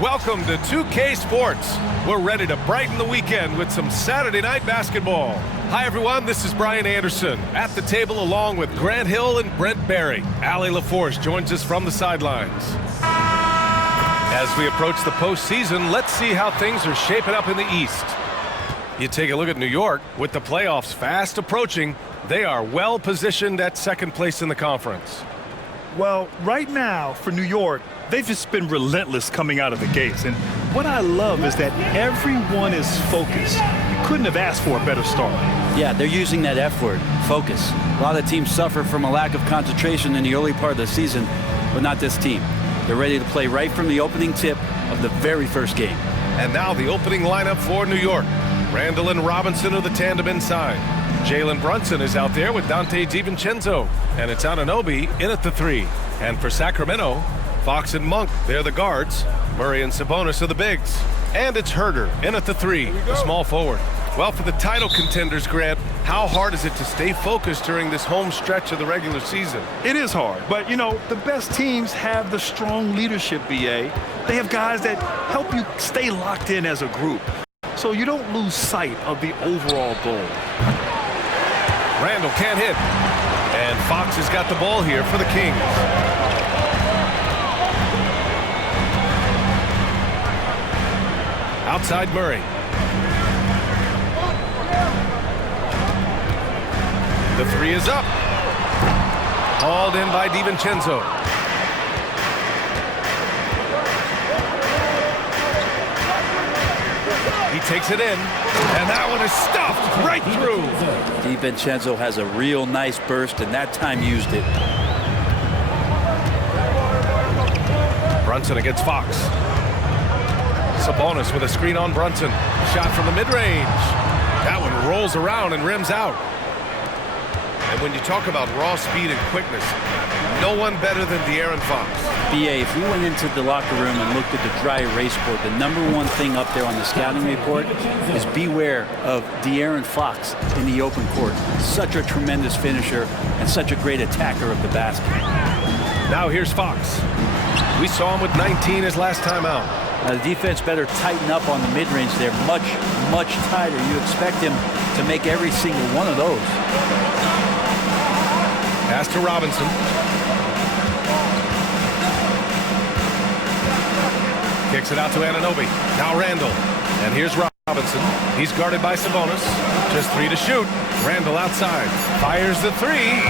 Welcome to 2K Sports. We're ready to brighten the weekend with some Saturday night basketball. Hi everyone, this is Brian Anderson at the table along with Grant Hill and Brent Barry. Allie LaForce joins us from the sidelines. As we approach the postseason, let's see how things are shaping up in the East. You take a look at New York. With the playoffs fast approaching, they are well positioned at second place in the conference. Well, right now for New York, they've just been relentless coming out of the gates. And what I love is that everyone is focused. You couldn't have asked for a better start. Yeah, they're using that F word, focus. A lot of teams suffer from a lack of concentration in the early part of the season, but not this team. They're ready to play right from the opening tip of the very first game. And now the opening lineup for New York. Randall and Robinson are the tandem inside. Jalen Brunson is out there with Dante DiVincenzo. And it's Anunoby in at the 3. And for Sacramento, Fox and Monk, they're the guards. Murray and Sabonis are the bigs. And it's Herder in at the 3, the small forward. Well, for the title contenders, Grant, how hard is it to stay focused during this home stretch of the regular season? It is hard, but you know, the best teams have the strong leadership, BA. They have guys that help you stay locked in as a group, so you don't lose sight of the overall goal. Randall can't hit. And Fox has got the ball here for the Kings. Outside Murray. The 3 is up. Hauled in by DiVincenzo. He takes it in, and that one is stuffed right through. DiVincenzo has a real nice burst, and that time used it. Brunson against Fox. Sabonis with a screen on Brunson. Shot from the mid-range. That one rolls around and rims out. And when you talk about raw speed and quickness, no one better than De'Aaron Fox. BA, if we went into the locker room and looked at the dry erase board, the #1 thing up there on the scouting report is beware of De'Aaron Fox in the open court. Such a tremendous finisher and such a great attacker of the basket. Now here's Fox. We saw him with 19 his last time out. Now the defense better tighten up on the mid-range there. Much tighter. You expect him to make every single one of those. Pass to Robinson. Kicks it out to Anunoby. Now Randall. And here's Robinson. He's guarded by Sabonis. Just 3 to shoot. Randall outside. Fires the 3.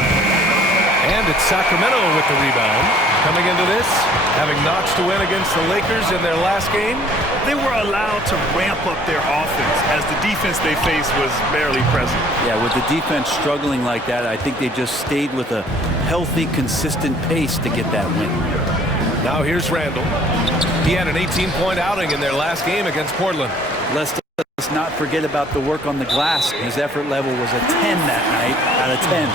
And it's Sacramento with the rebound. Coming into this, having notched a win against the Lakers in their last game. They were allowed to ramp up their offense as the defense they faced was barely present. Yeah, with the defense struggling like that, I think they just stayed with a healthy, consistent pace to get that win. Now here's Randall. He had an 18-point outing in their last game against Portland. Let's not forget about the work on the glass. His effort level was a 10 that night out of 10.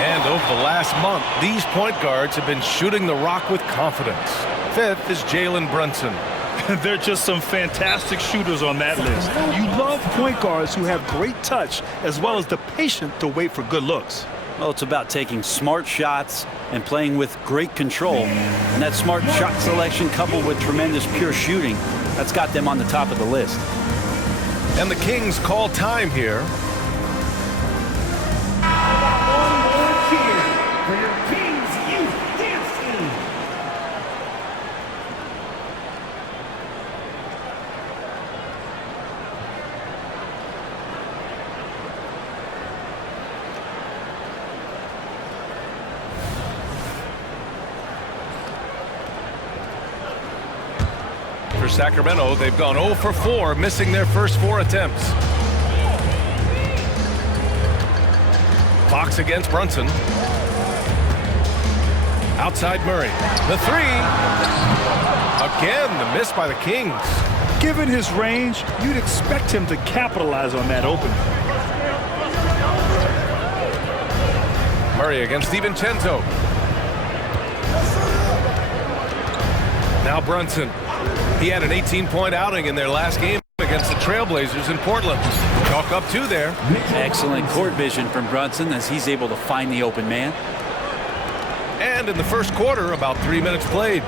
And over the last month, these point guards have been shooting the rock with confidence. 5th is Jalen Brunson. There are just some fantastic shooters on that list. You love point guards who have great touch as well as the patience to wait for good looks. Well, it's about taking smart shots and playing with great control. And that smart shot selection coupled with tremendous pure shooting, that's got them on the top of the list. And the Kings call time here. For Sacramento, they've gone 0 for 4, missing their first 4 attempts. Fox against Brunson. Outside Murray. The 3. Again, the miss by the Kings. Given his range, you'd expect him to capitalize on that opening. Murray against DiVincenzo. Now Brunson. He had an 18-point outing in their last game against the Trailblazers in Portland. Chalk up 2 there. Excellent court vision from Brunson as he's able to find the open man. And in the first quarter, about 3 minutes played.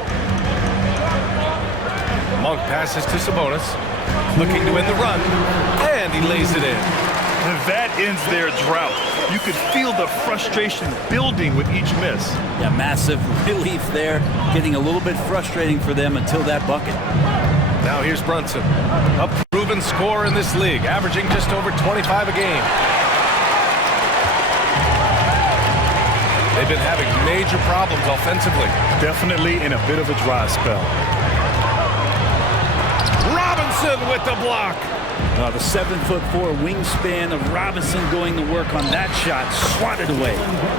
Monk passes to Sabonis, looking to win the run, and he lays it in. And that ends their drought. You could feel the frustration building with each miss. Yeah, massive relief there. Getting a little bit frustrating for them until that bucket. Now here's Brunson, a proven scorer in this league, averaging just over 25 a game. They've been having major problems offensively. Definitely in a bit of a dry spell. Robinson with the block. The 7'4" wingspan of Robinson going to work on that shot, swatted away.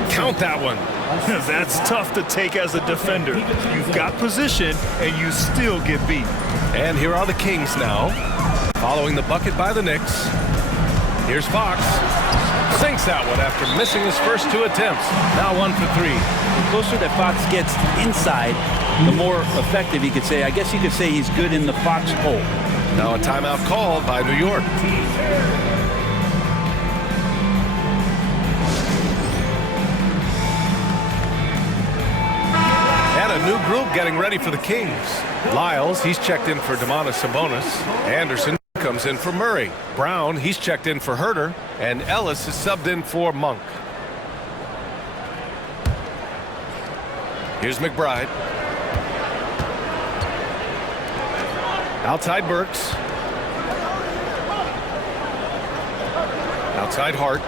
Count that one. That's tough to take as a defender. You've got position, and you still get beat. And here are the Kings now, following the bucket by the Knicks. Here's Fox. Sinks that one after missing his first 2 attempts. Now 1 for 3. The closer that Fox gets inside, the more effective he could say. I guess you could say he's good in the Fox hole. Now a timeout called by New York. And a new group getting ready for the Kings. Lyles, he's checked in for Domantas Sabonis. Anderson comes in for Murray. Brown, he's checked in for Herter. And Ellis is subbed in for Monk. Here's McBride. Outside Burks. Outside Hart.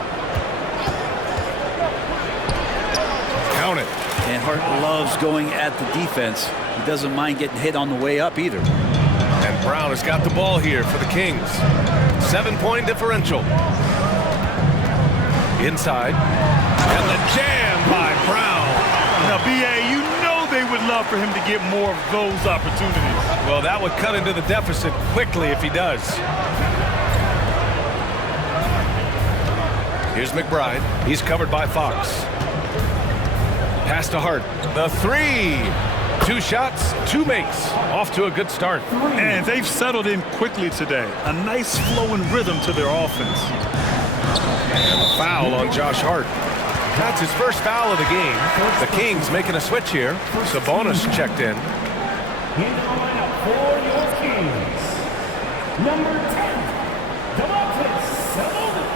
Count it. And Hart loves going at the defense. He doesn't mind getting hit on the way up either. And Brown has got the ball here for the Kings. 7-point differential. Inside. And the jam by Brown. Now, B.A., you know they would love for him to get more of those opportunities. Well, that would cut into the deficit quickly if he does. Here's McBride. He's covered by Fox. Pass to Hart. The 3. 2 shots, 2 makes. Off to a good start. And they've settled in quickly today. A nice flowing rhythm to their offense. And a foul on Josh Hart. That's his first foul of the game. The Kings making a switch here. Sabonis checked in. In the lineup for your Kings, number 10, Domantas Sabonis.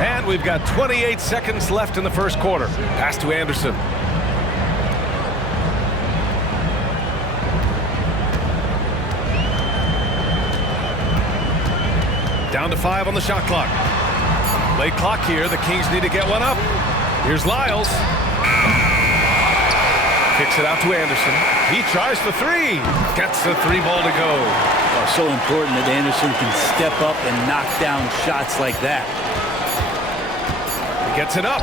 And we've got 28 seconds left in the first quarter. Pass to Anderson. Down to 5 on the shot clock. Late clock here. The Kings need to get one up. Here's Lyles. Kicks it out to Anderson. He tries the 3. Gets the 3 ball to go. Oh, so important that Anderson can step up and knock down shots like that. He gets it up.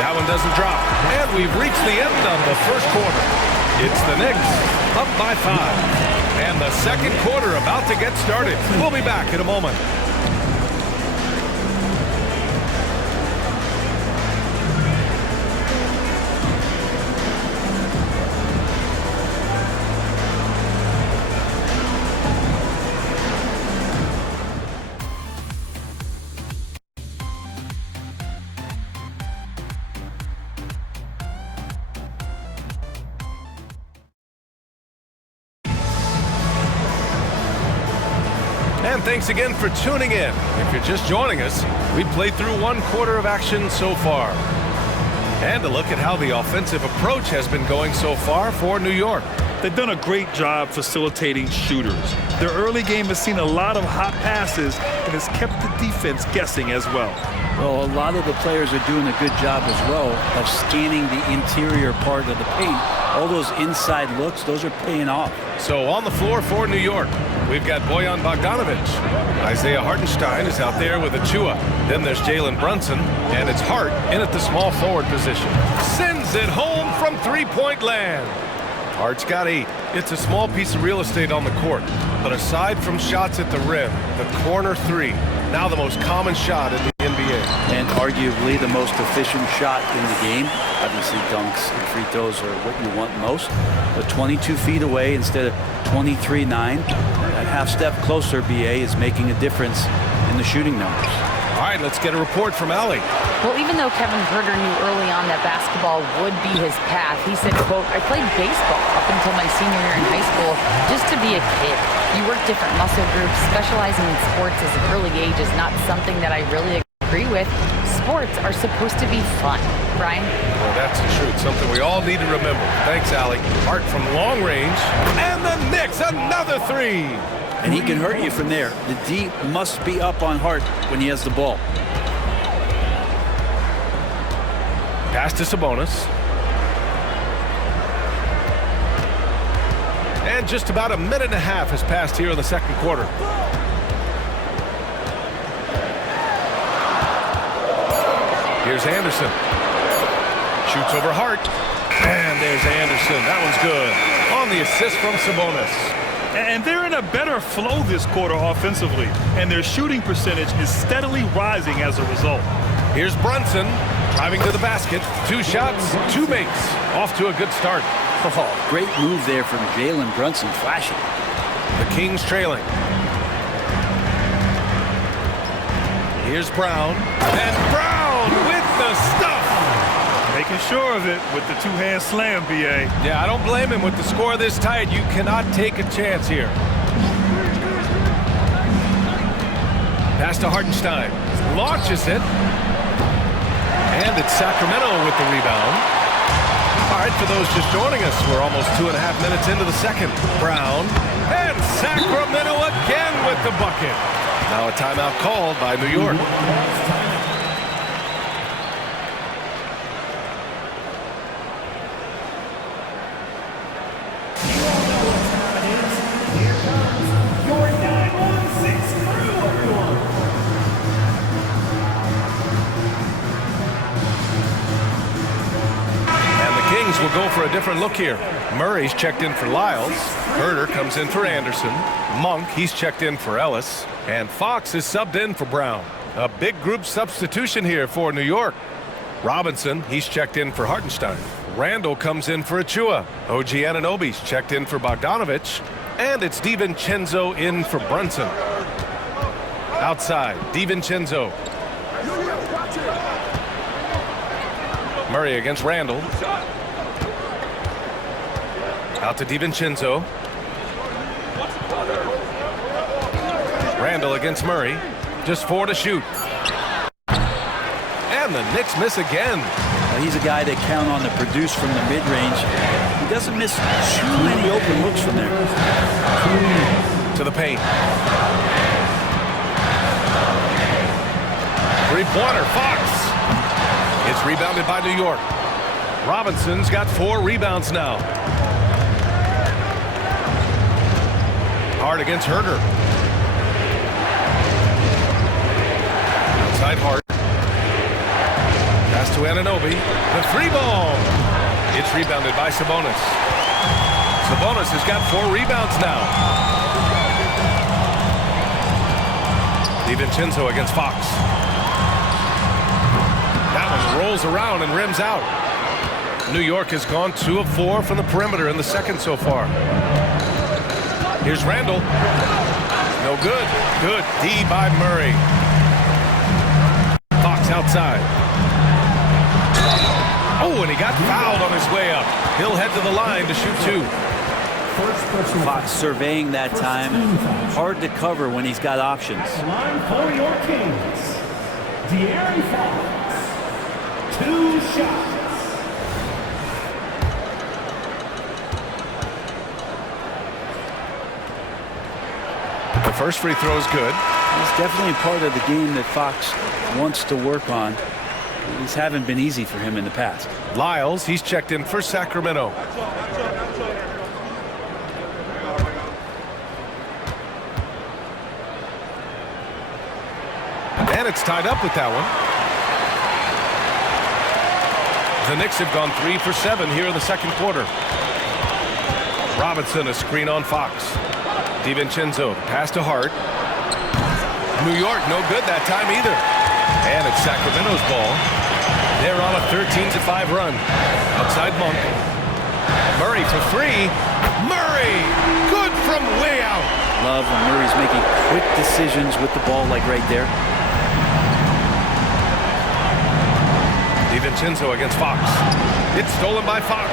That one doesn't drop. And we've reached the end of the first quarter. It's the Knicks up by 5. And the second quarter about to get started. We'll be back in a moment. And thanks again for tuning in. If you're just joining us, we've played through 1 quarter of action so far. And a look at how the offensive approach has been going so far for New York. They've done a great job facilitating shooters. Their early game has seen a lot of hot passes and has kept the defense guessing as well. Well, a lot of the players are doing a good job as well of scanning the interior part of the paint. All those inside looks, those are paying off. So on the floor for New York, we've got Bojan Bogdanovic. Isaiah Hartenstein is out there with Achua. Then there's Jalen Brunson, and it's Hart in at the small forward position. Sends it home from 3-point land. Hart's got 8. It's a small piece of real estate on the court. But aside from shots at the rim, the corner three, now the most common shot in the NBA. And arguably the most efficient shot in the game. Obviously, dunks and free throws are what you want most. But 22 feet away instead of 23-9. That half step closer, BA, is making a difference in the shooting numbers. All right, let's get a report from Allie. Well, even though Kevin Herter knew early on that basketball would be his path, he said, quote, "I played baseball up until my senior year in high school just to be a kid. You work different muscle groups. Specializing in sports at an early age is not something that I really agree with. Sports are supposed to be fun." Brian? Well, that's the truth. Something we all need to remember. Thanks, Allie. Hart from long range. And the Knicks, another three. And he can hurt you from there. The D must be up on Hart when he has the ball. Pass to Sabonis. And just about a minute and a half has passed here in the second quarter. Here's Anderson. Shoots over Hart. And there's Anderson. That one's good. On the assist from Sabonis. And they're in a better flow this quarter offensively, and their shooting percentage is steadily rising as a result. Here's Brunson driving to the basket. 2 shots, 2 makes. Off to a good start. Oh, great move there from Jalen Brunson, flashing. The Kings trailing. Here's Brown. And Brown with the stuff. Making sure of it with the two-hand slam, BA. Yeah, I don't blame him with the score this tight. You cannot take a chance here. Pass to Hartenstein. Launches it. And it's Sacramento with the rebound. All right, for those just joining us, we're almost 2.5 minutes into the second. Brown. And Sacramento again with the bucket. Now a timeout called by New York. We'll go for a different look here. Murray's checked in for Lyles. Herter comes in for Anderson. Monk, he's checked in for Ellis. And Fox is subbed in for Brown. A big group substitution here for New York. Robinson, he's checked in for Hartenstein. Randall comes in for Achua. OG Anunoby's checked in for Bogdanovich. And it's DiVincenzo in for Brunson. Outside, DiVincenzo. Murray against Randall. Out to DiVincenzo. Randall against Murray. Just 4 to shoot. And the Knicks miss again. He's a guy they count on to produce from the mid-range. He doesn't miss too many open looks from there. To the paint. Three-pointer, Fox. It's rebounded by New York. Robinson's got 4 rebounds now. Hart against Herter. Outside Hart. Pass to Anunoby. The 3-ball. It's rebounded by Sabonis. Sabonis has got 4 rebounds now. DiVincenzo against Fox. That one rolls around and rims out. New York has gone 2 of 4 from the perimeter in the second so far. Here's Randall. No good. Good D by Murray. Fox outside. Oh, and he got fouled on his way up. He'll head to the line to shoot 2. Fox surveying that time. Hard to cover when he's got options. Line for your Kings. De'Aaron Fox. 2 shots. The first free throw is good. It's definitely part of the game that Fox wants to work on. These haven't been easy for him in the past. Lyles, he's checked in for Sacramento. And it's tied up with that one. The Knicks have gone 3 for 7 here in the second quarter. Robinson, a screen on Fox. DiVincenzo, pass to Hart. New York, no good that time either. And it's Sacramento's ball. They're on a 13-5 run. Outside Monk. Murray for three. Murray! Good from way out. Love when Murray's making quick decisions with the ball, like right there. DiVincenzo against Fox. It's stolen by Fox.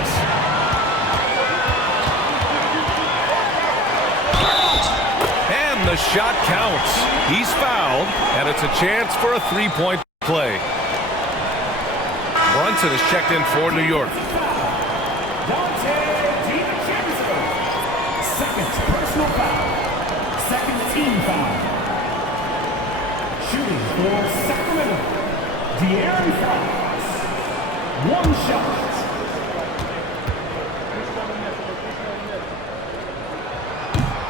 And the shot counts. He's fouled, and it's a chance for a three-point play. Brunson is checked in for New York. Second personal foul. Second team foul. Shooting for Sacramento, De'Aaron Fox. One shot.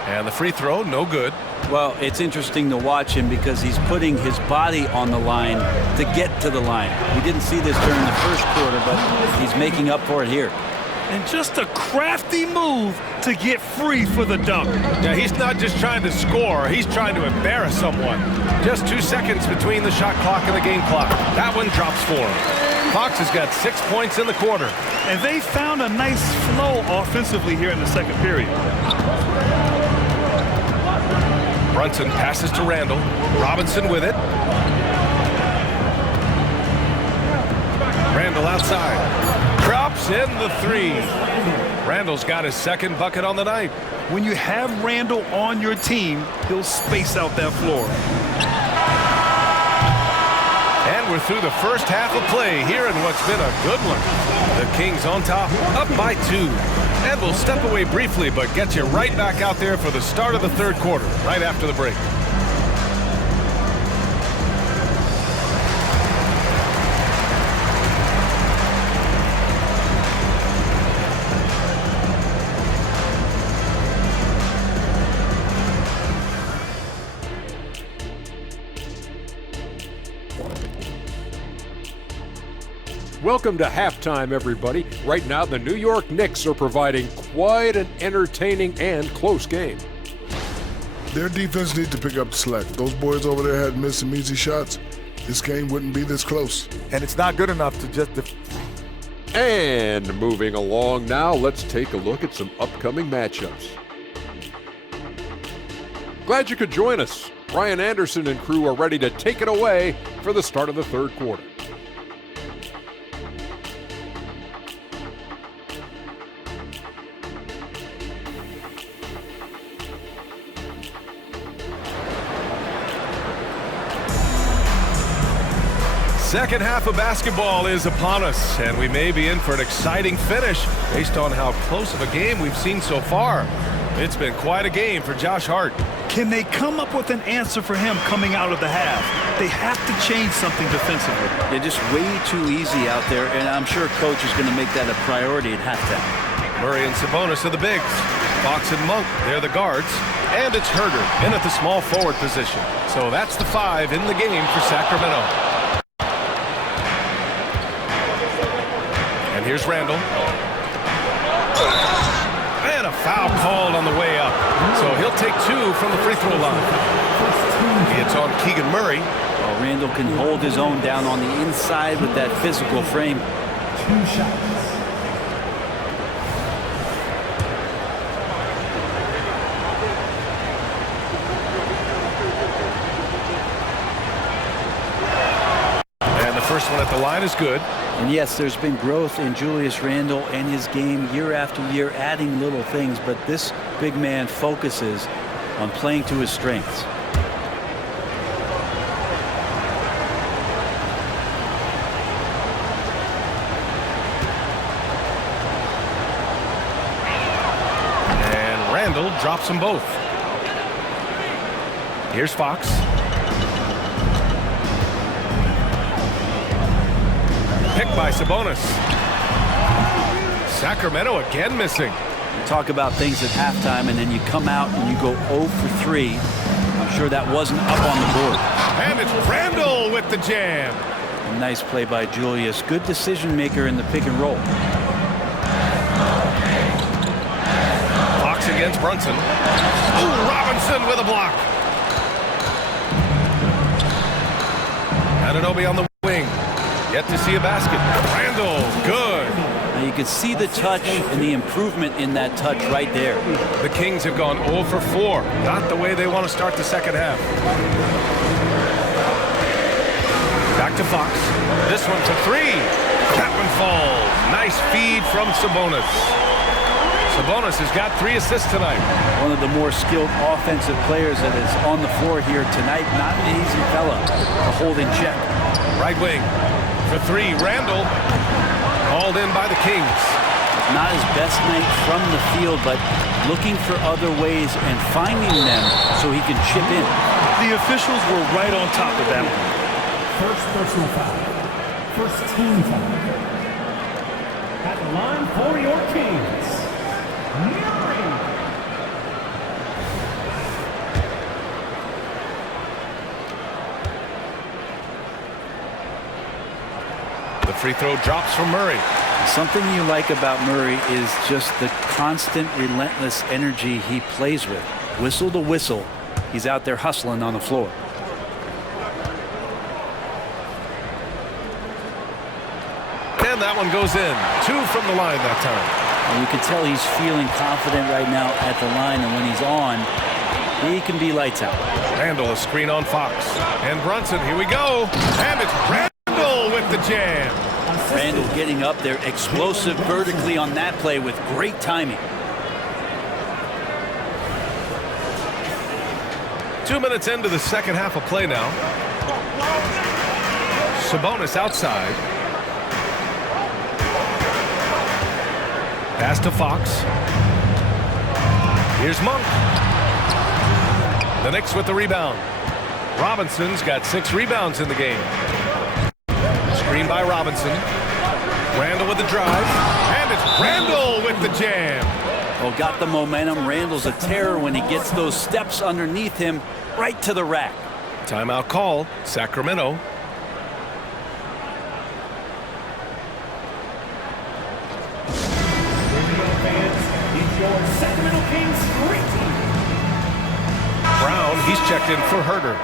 And the free throw, no good. Well, it's interesting to watch him because he's putting his body on the line to get to the line. We didn't see this during the first quarter, but he's making up for it here. And just a crafty move to get free for the dunk. Yeah, he's not just trying to score, he's trying to embarrass someone. Just 2 seconds between the shot clock and the game clock. That one drops for him. Fox has got 6 points in the quarter. And they found a nice flow offensively here in the second period. Brunson passes to Randall. Robinson with it. Randall outside. Drops in the three. Randall's got his second bucket on the night. When you have Randall on your team, he'll space out that floor. And we're through the first half of play here in what's been a good one. The Kings on top, up by 2. And we'll step away briefly, but get you right back out there for the start of the third quarter, right after the break. Welcome to halftime, everybody. Right now, the New York Knicks are providing quite an entertaining and close game. Their defense needs to pick up the slack. Those boys over there had missed some easy shots. This game wouldn't be this close. And it's not good enough to just... And moving along now, let's take a look at some upcoming matchups. Glad you could join us. Brian Anderson and crew are ready to take it away for the start of the third quarter. Second half of basketball is upon us, and we may be in for an exciting finish based on how close of a game we've seen so far. It's been quite a game for Josh Hart. Can they come up with an answer for him coming out of the half? They have to change something defensively. They're just way too easy out there, and I'm sure coach is going to make that a priority at halftime. Murray and Sabonis are the bigs. Fox and Monk, they're the guards. And it's Herder in at the small forward position. So that's the 5 in the game for Sacramento. And here's Randall. And a foul called on the way up. So he'll take 2 from the free throw line. It's on Keegan Murray. Well, Randall can hold his own down on the inside with that physical frame. 2 shots. And the first one at the line is good. And yes, there's been growth in Julius Randle and his game year after year, adding little things, but this big man focuses on playing to his strengths. And Randall drops them both. Here's Fox. Picked by Sabonis. Sacramento again missing. You talk about things at halftime, and then you come out and you go 0 for 3. I'm sure that wasn't up on the board. And it's Randall with the jam. A nice play by Julius. Good decision maker in the pick and roll. Fox Fox against Brunson. Ooh, Robinson with a block. Anunoby on the wing. Yet to see a basket. Randall, good. Now you can see the touch and the improvement in that touch right there. The Kings have gone 0 for 4. Not the way they want to start the second half. Back to Fox. This one's a 3. That one falls. Nice feed from Sabonis. Sabonis has got 3 assists tonight. One of the more skilled offensive players that is on the floor here tonight. Not an easy fella to hold in check. Right wing for 3. Randall hauled in by the Kings. Not his best night from the field, but looking for other ways and finding them so he can chip in. The officials were right on top of that one. First personal foul. First team foul. At the line for your Kings, Murray. The free throw drops from Murray. Something you like about Murray is just the constant, relentless energy he plays with. Whistle to whistle, he's out there hustling on the floor. And that one goes in. 2 from the line that time. And you can tell he's feeling confident right now at the line, and when he's on, he can be lights out. Randall, a screen on Fox. And Brunson, here we go. And it's Randall with the jam. Randall getting up there, explosive vertically on that play with great timing. 2 minutes into the second half of play now. Sabonis outside. Pass to Fox. Here's Monk. The Knicks with the rebound. Robinson's got 6 rebounds in the game. Screen by Robinson. Randall with the drive. And it's Randall with the jam. Oh, got the momentum. Randall's a terror when he gets those steps underneath him right to the rack. Timeout call, Sacramento. Sacramento Kings greeting. Brown, he's checked in for Herder.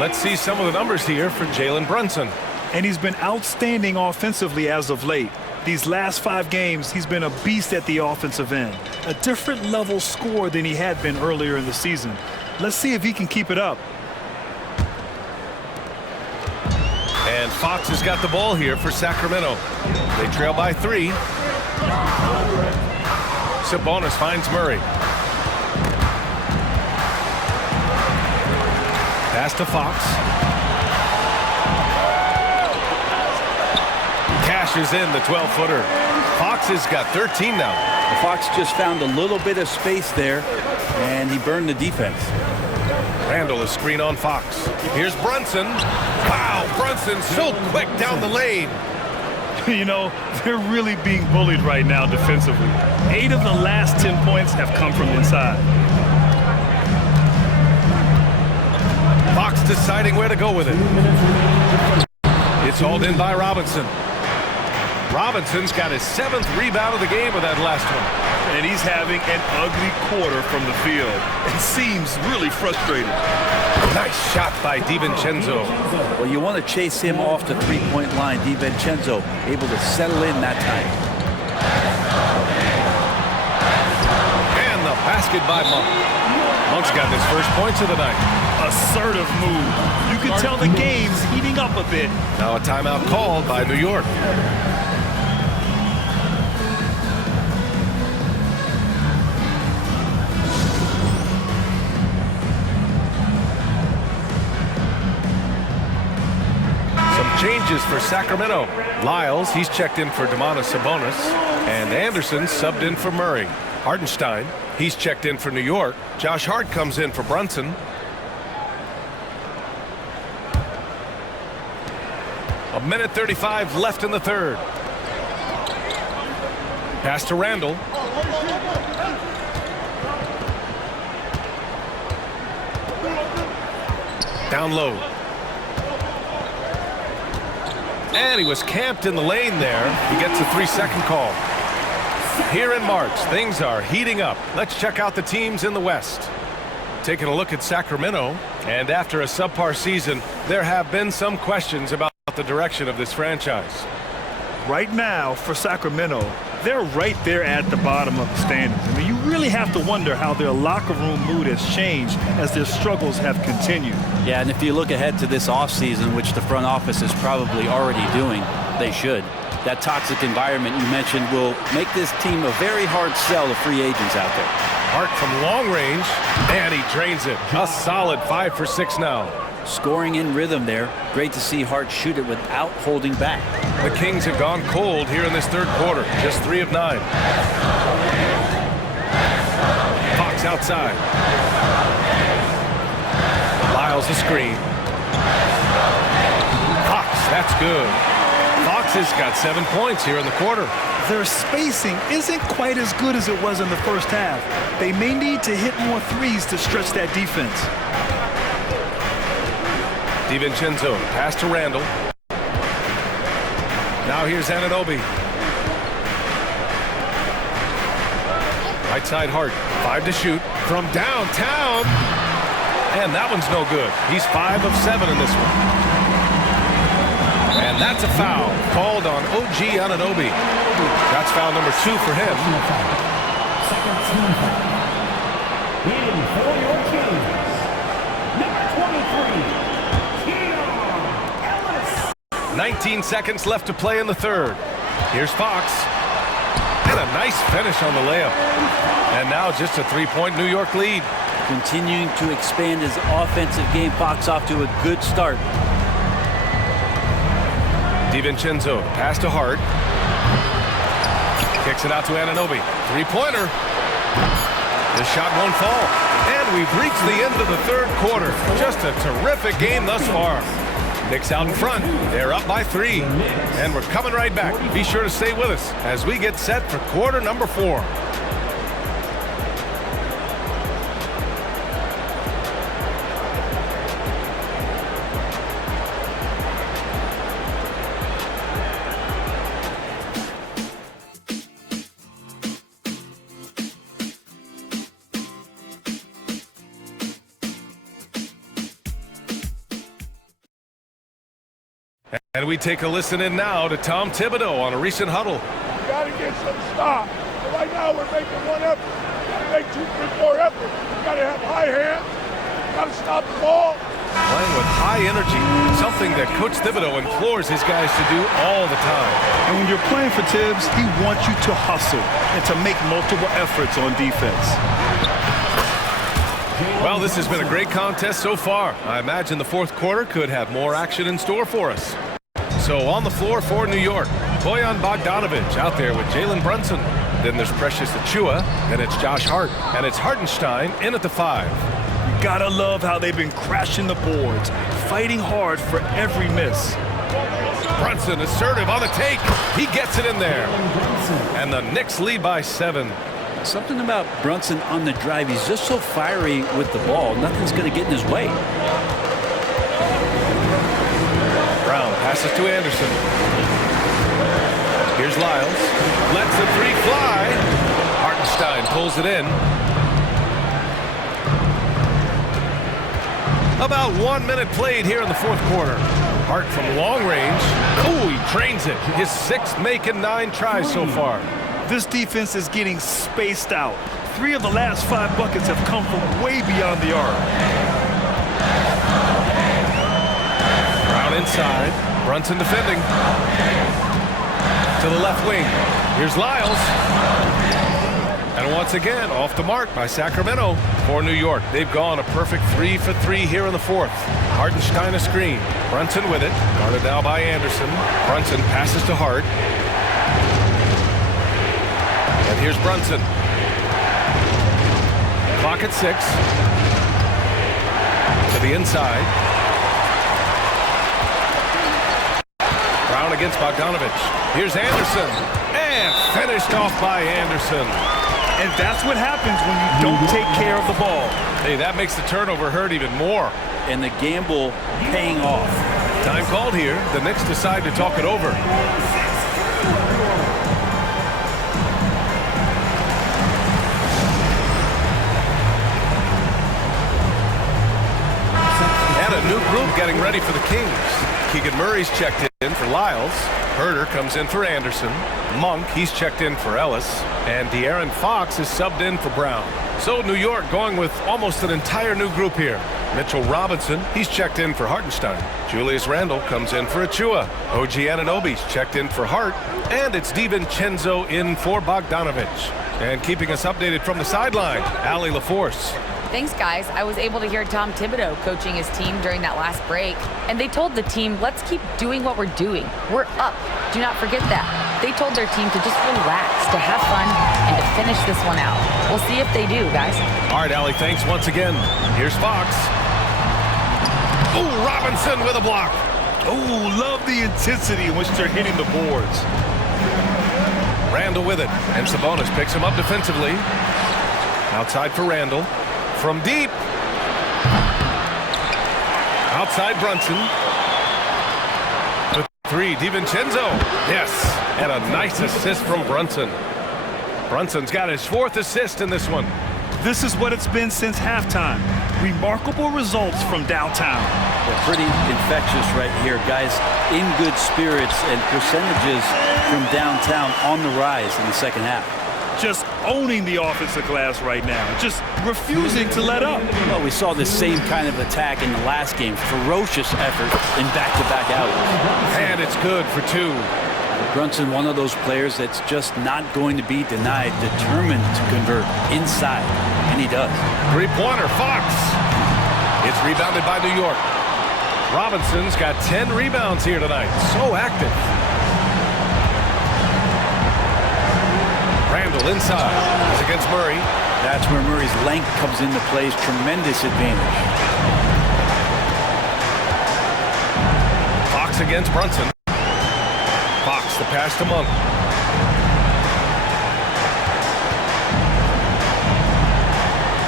Let's see some of the numbers here for Jalen Brunson. And he's been outstanding offensively as of late. These last 5 games, he's been a beast at the offensive end. A different level scorer than he had been earlier in the season. Let's see if he can keep it up. And Fox has got the ball here for Sacramento. They trail by 3. Sabonis finds Murray. Pass to Fox. Cashes in the 12-footer. Fox has got 13 now. Fox just found a little bit of space there, and he burned the defense. Randall is screen on Fox. Here's Brunson. Wow, Brunson so quick down the lane. You know, they're really being bullied right now defensively. 8 of the last 10 points have come from inside. Fox deciding where to go with it. It's hauled in by Robinson. Robinson's got his 7th rebound of the game with that last one. And he's having an ugly quarter from the field. It seems really frustrated. Nice shot by DiVincenzo. Well, you want to chase him off the 3-point line. DiVincenzo able to settle in that time. And the basket by Monk. Monk's got his first points of the night. Assertive move. You can tell the game's heating up a bit. Now a timeout called by New York. Changes for Sacramento. Lyles, he's checked in for Domantas Sabonis. And Anderson subbed in for Murray. Hartenstein, he's checked in for New York. Josh Hart comes in for Brunson. A minute 35 left in the third. Pass to Randall. Down low. And he was camped in the lane there. He gets a 3-second call. Here in March, things are heating up. Let's check out the teams in the West. Taking a look at Sacramento, and after a subpar season, there have been some questions about the direction of this franchise. Right now, for Sacramento, they're right there at the bottom of the standings. I mean, you really have to wonder how their locker room mood has changed as their struggles have continued. Yeah, and if you look ahead to this offseason, which the front office is probably already doing, they should. That toxic environment you mentioned will make this team a very hard sell to free agents out there. Hart from long range, and he drains it. A solid 5 for 6 now. Scoring in rhythm there. Great to see Hart shoot it without holding back. The Kings have gone cold here in this third quarter. Just 3 of 9. Fox outside. Lyles the screen. Fox, that's good. Fox has got 7 points here in the quarter. Their spacing isn't quite as good as it was in the first half. They may need to hit more threes to stretch that defense. DiVincenzo, pass to Randall. Now here's Anunoby. Right side Hart, 5 to shoot from downtown. And that one's no good. He's 5 of 7 in this one. And that's a foul called on OG Anunoby. That's foul number 2 for him. Second team foul. In for your Kings, number 23. 19 seconds left to play in the third. Here's Fox. And a nice finish on the layup. And now just a 3-point New York lead. Continuing to expand his offensive game. Fox off to a good start. DiVincenzo, pass to Hart. Kicks it out to Anunoby. 3-pointer. This shot won't fall. And we've reached the end of the third quarter. Just a terrific game thus far. Knicks out in front. They're up by 3. And we're coming right back. Be sure to stay with us as we get set for quarter number 4. And we take a listen in now to Tom Thibodeau on a recent huddle. You got to get some stop. So right now we're making one effort. You got to make 2, 3, 4 efforts. You got to have high hands. You got to stop the ball. Playing with high energy, something that Coach Thibodeau implores his guys to do all the time. And when you're playing for Tibbs, he wants you to hustle and to make multiple efforts on defense. Well, this has been a great contest so far. I imagine the fourth quarter could have more action in store for us. So on the floor for New York, Bojan Bogdanovic out there with Jalen Brunson. Then there's Precious Achiuwa, and it's Josh Hart, and it's Hartenstein in at the 5. You gotta love how they've been crashing the boards, fighting hard for every miss. Brunson assertive on the take. He gets it in there. And the Knicks lead by 7. Something about Brunson on the drive. He's just so fiery with the ball. Nothing's going to get in his way. Brown passes to Anderson. Here's Lyles. Lets the 3 fly. Hartenstein pulls it in. About 1 minute played here in the fourth quarter. Hart from long range. Ooh, he trains it. His 6th make and 9 tries so far. This defense is getting spaced out. 3 of the last 5 buckets have come from way beyond the arc. Brown inside. Brunson defending. To the left wing. Here's Lyles. And once again, off the mark by Sacramento for New York. They've gone a perfect 3 for 3 here in the fourth. Hartenstein a screen. Brunson with it. Guarded now by Anderson. Brunson passes to Hart. And here's Brunson. Clock at 6. To the inside. Brown against Bogdanovic. Here's Anderson. And finished off by Anderson. And that's what happens when you don't take care of the ball. Hey, that makes the turnover hurt even more. And the gamble paying off. Time called here. The Knicks decide to talk it over. group getting ready for the Kings. Keegan Murray's checked in for Lyles. Herder comes in for Anderson. Monk, he's checked in for Ellis. And De'Aaron Fox is subbed in for Brown. So New York going with almost an entire new group here. Mitchell Robinson, he's checked in for Hartenstein. Julius Randle comes in for Achua. OG Anunoby's checked in for Hart. And it's DiVincenzo in for Bogdanovich. And keeping us updated from the sideline, Allie LaForce. Thanks, guys. I was able to hear Tom Thibodeau coaching his team during that last break. And they told the team, let's keep doing what we're doing. We're up. Do not forget that. They told their team to just relax, to have fun, and to finish this one out. We'll see if they do, guys. All right, Allie, thanks once again. Here's Fox. Ooh, Robinson with a block. Oh, love the intensity in which they're hitting the boards. Randle with it, and Sabonis picks him up defensively. Outside for Randle. From deep. Outside Brunson. The three, DiVincenzo. Yes, and a nice assist from Brunson. Brunson's got his 4th assist in this one. This is what it's been since halftime. Remarkable results from downtown. They're pretty infectious right here, guys. In good spirits and percentages from downtown on the rise in the second half. Just owning the offensive glass right now. Just refusing to let up. Well, we saw the same kind of attack in the last game. Ferocious effort in back-to-back outings. And it's good for 2. Brunson, one of those players that's just not going to be denied, determined to convert inside, and he does. Three-pointer, Fox. It's rebounded by New York. Robinson's got 10 rebounds here tonight. So active. Randle inside. He's against Murray. That's where Murray's length comes into play. Tremendous advantage. Fox against Brunson. Fox, the pass to Monk.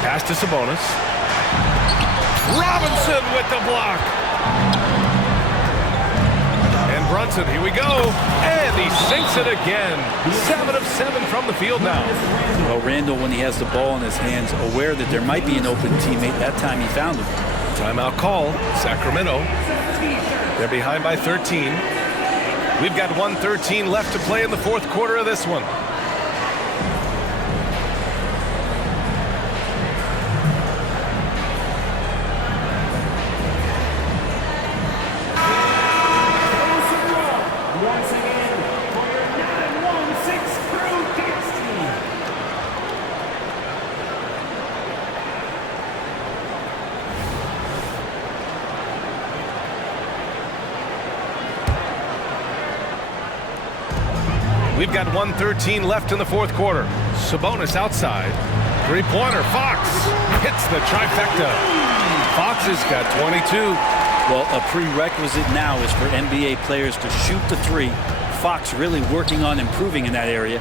Pass to Sabonis. Robinson with the block. And Brunson, here we go. And he sinks it again. 7 of 7 from the field now. Well, Randle, when he has the ball in his hands, aware that there might be an open teammate, that time he found him. Timeout call, Sacramento. They're behind by 13. We've got 1:13 left to play in the 4th quarter of this one. Once again, for your 9-1-6 crew dance team. We've got 1:13 left in the 4th quarter. Sabonis outside. Three-pointer. Fox hits the trifecta. Fox has got 22. Well, a prerequisite now is for NBA players to shoot the three. Fox really working on improving in that area.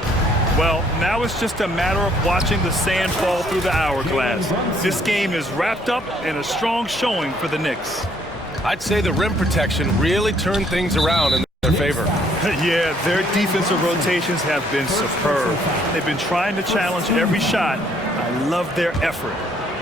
Well, now it's just a matter of watching the sand fall through the hourglass. This game is wrapped up in a strong showing for the Knicks. I'd say the rim protection really turned things around in their favor. Yeah, their defensive rotations have been superb. They've been trying to challenge every shot. I love their effort.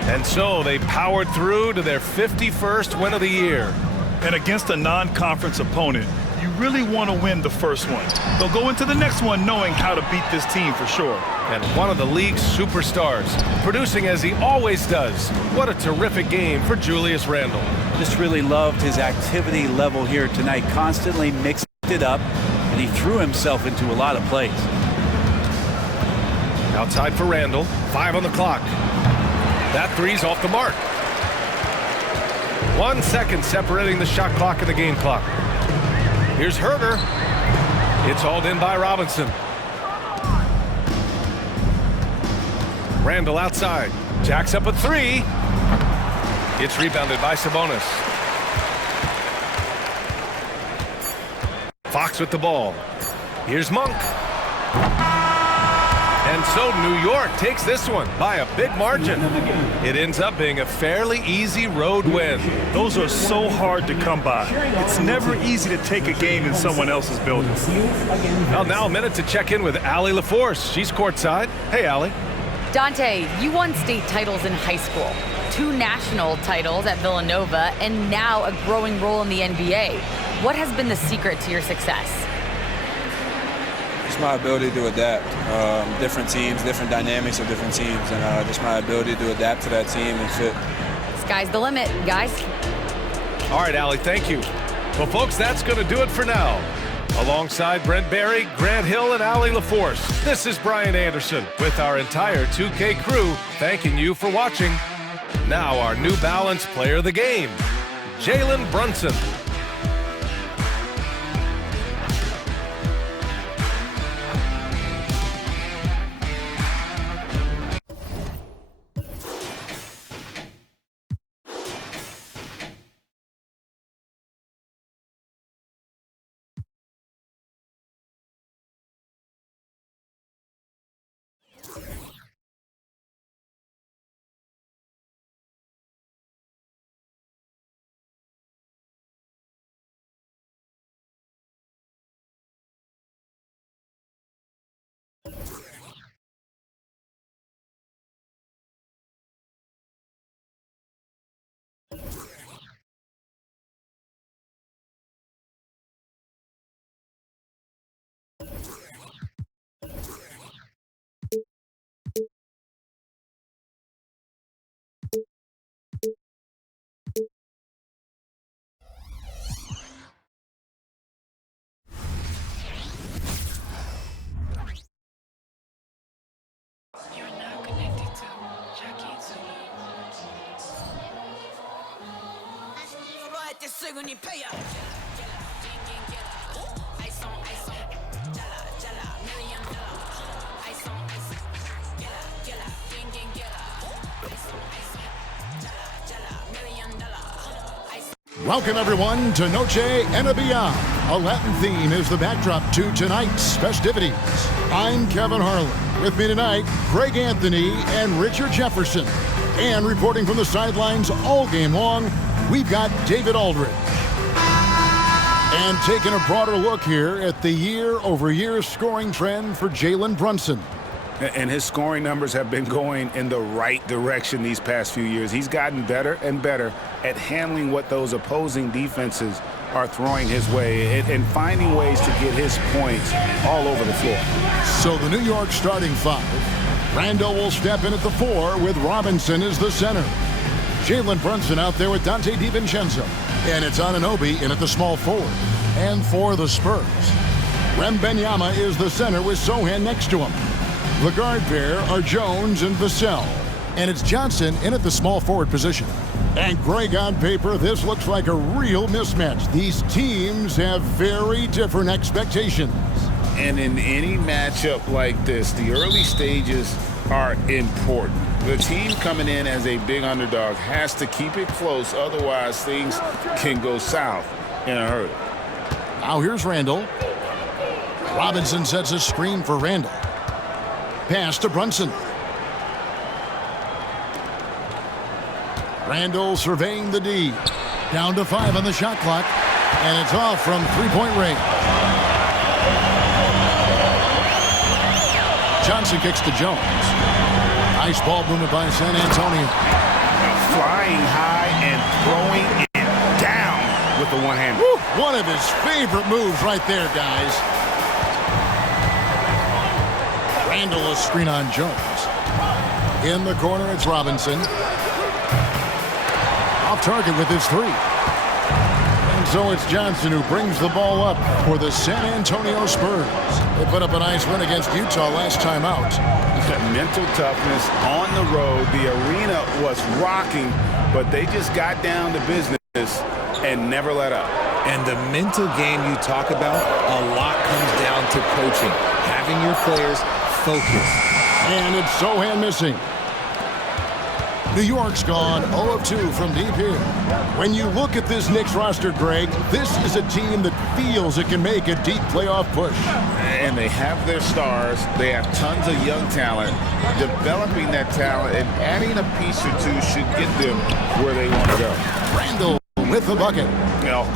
And so they powered through to their 51st win of the year. And against a non-conference opponent, you really want to win the first one. They'll go into the next one knowing how to beat this team for sure. And one of the league's superstars, producing as he always does. What a terrific game for Julius Randle. Just really loved his activity level here tonight. Constantly mixed it up, and he threw himself into a lot of plays. Outside for Randle, 5 on the clock. That three's off the mark. 1 second separating the shot clock and the game clock. Here's Herder. It's hauled in by Robinson. Randle outside. Jacks up a 3. It's rebounded by Sabonis. Fox with the ball. Here's Monk. And so New York takes this one by a big margin. It ends up being a fairly easy road win. Those are so hard to come by. It's never easy to take a game in someone else's building. Well, now a minute to check in with Allie LaForce. She's courtside. Hey, Allie. Dante, you won state titles in high school. 2 national titles at Villanova, and now a growing role in the NBA. What has been the secret to your success? It's my ability to adapt. Different teams, different dynamics of different teams, and just my ability to adapt to that team and fit. Sky's the limit, guys. All right, Allie, thank you. Well, folks, that's going to do it for now. Alongside Brent Barry, Grant Hill, and Allie LaForce, this is Brian Anderson with our entire 2K crew thanking you for watching. Now our New Balance player of the game, Jalen Brunson. Welcome, everyone, to Noche and Beyond. A Latin theme is the backdrop to tonight's festivities. I'm Kevin Harlan. With me tonight, Greg Anthony and Richard Jefferson. And reporting from the sidelines all game long, we've got David Aldridge. And taking a broader look here at the year-over-year scoring trend for Jalen Brunson. And his scoring numbers have been going in the right direction these past few years. He's gotten better and better at handling what those opposing defenses are throwing his way and finding ways to get his points all over the floor. So the New York starting 5. Randall will step in at the 4 with Robinson as the center. Jalen Brunson out there with Dante DiVincenzo. And it's Anunoby in at the small forward. And for the Spurs, Wembanyama is the center with Sohan next to him. The guard pair are Jones and Vassell. And it's Johnson in at the small forward position. And Greg, on paper, this looks like a real mismatch. These teams have very different expectations. And in any matchup like this, the early stages are important. The team coming in as a big underdog has to keep it close, otherwise things can go south in a hurry. Now here's Randall. Robinson sets a screen for Randall. Pass to Brunson. Randall surveying the D. Down to 5 on the shot clock. And it's off from three-point range. Johnson kicks to Jones. Nice ball movement by San Antonio. Flying high and throwing it down with the one-hand. One of his favorite moves right there, guys. Randall, a screen on Jones. In the corner, it's Robinson. Off target with his 3. And so it's Johnson who brings the ball up for the San Antonio Spurs. They put up a nice win against Utah last time out. Mental toughness on the road. The arena was rocking, but they just got down to business and never let up. And the mental game you talk about, a lot comes down to coaching. Having your players focus. And it's Sohan missing. New York's gone 0 of 2 from deep here. When you look at this Knicks roster, Greg, this is a team that feels it can make a deep playoff push. And they have their stars. They have tons of young talent. Developing that talent and adding a piece or two should get them where they want to go. Randall with the bucket.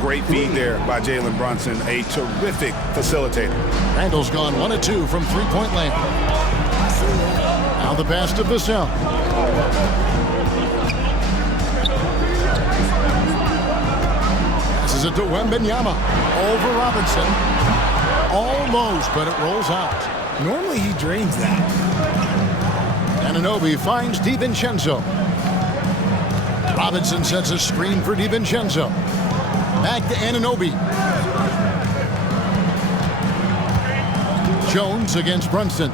Great feed there by Jalen Brunson, a terrific facilitator. Randall's gone 1 of 2 from three-point land. Now the pass to Vassell. Passes it to Wembanyama. Over Robinson. Almost, but it rolls out. Normally he drains that. Anunoby finds DiVincenzo. Robinson sets a screen for DiVincenzo. Back to Anunoby. Jones against Brunson.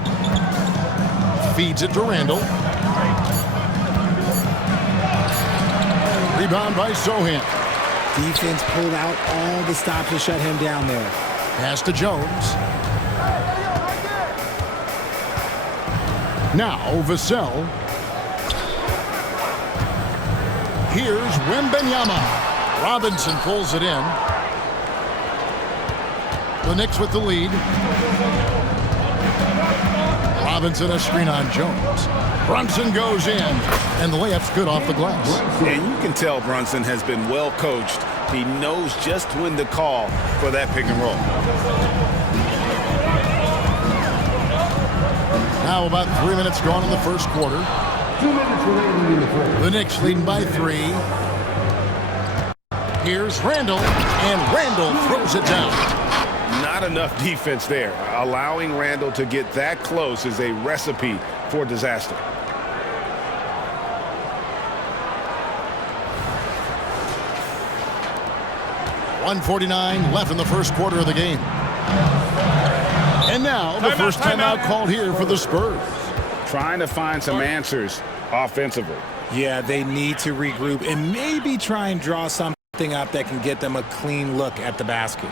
Feeds it to Randall. Rebound by Sohan. Defense pulled out all the stops to shut him down there. Pass to Jones. Now Vassell. Here's Wembanyama. Robinson pulls it in. The Knicks with the lead. Robinson a screen on Jones. Brunson goes in, and the layup's good off the glass. And you can tell Brunson has been well coached. He knows just when to call for that pick and roll. Now about 3 minutes gone in the first quarter. 2 minutes remaining in the fourth. The Knicks leading by 3. Here's Randall, and Randall throws it down. Not enough defense there. Allowing Randall to get that close is a recipe for disaster. .149 left in the first quarter of the game. And now the first timeout called here for the Spurs. Trying to find some answers offensively. Yeah, they need to regroup and maybe try and draw something up that can get them a clean look at the basket.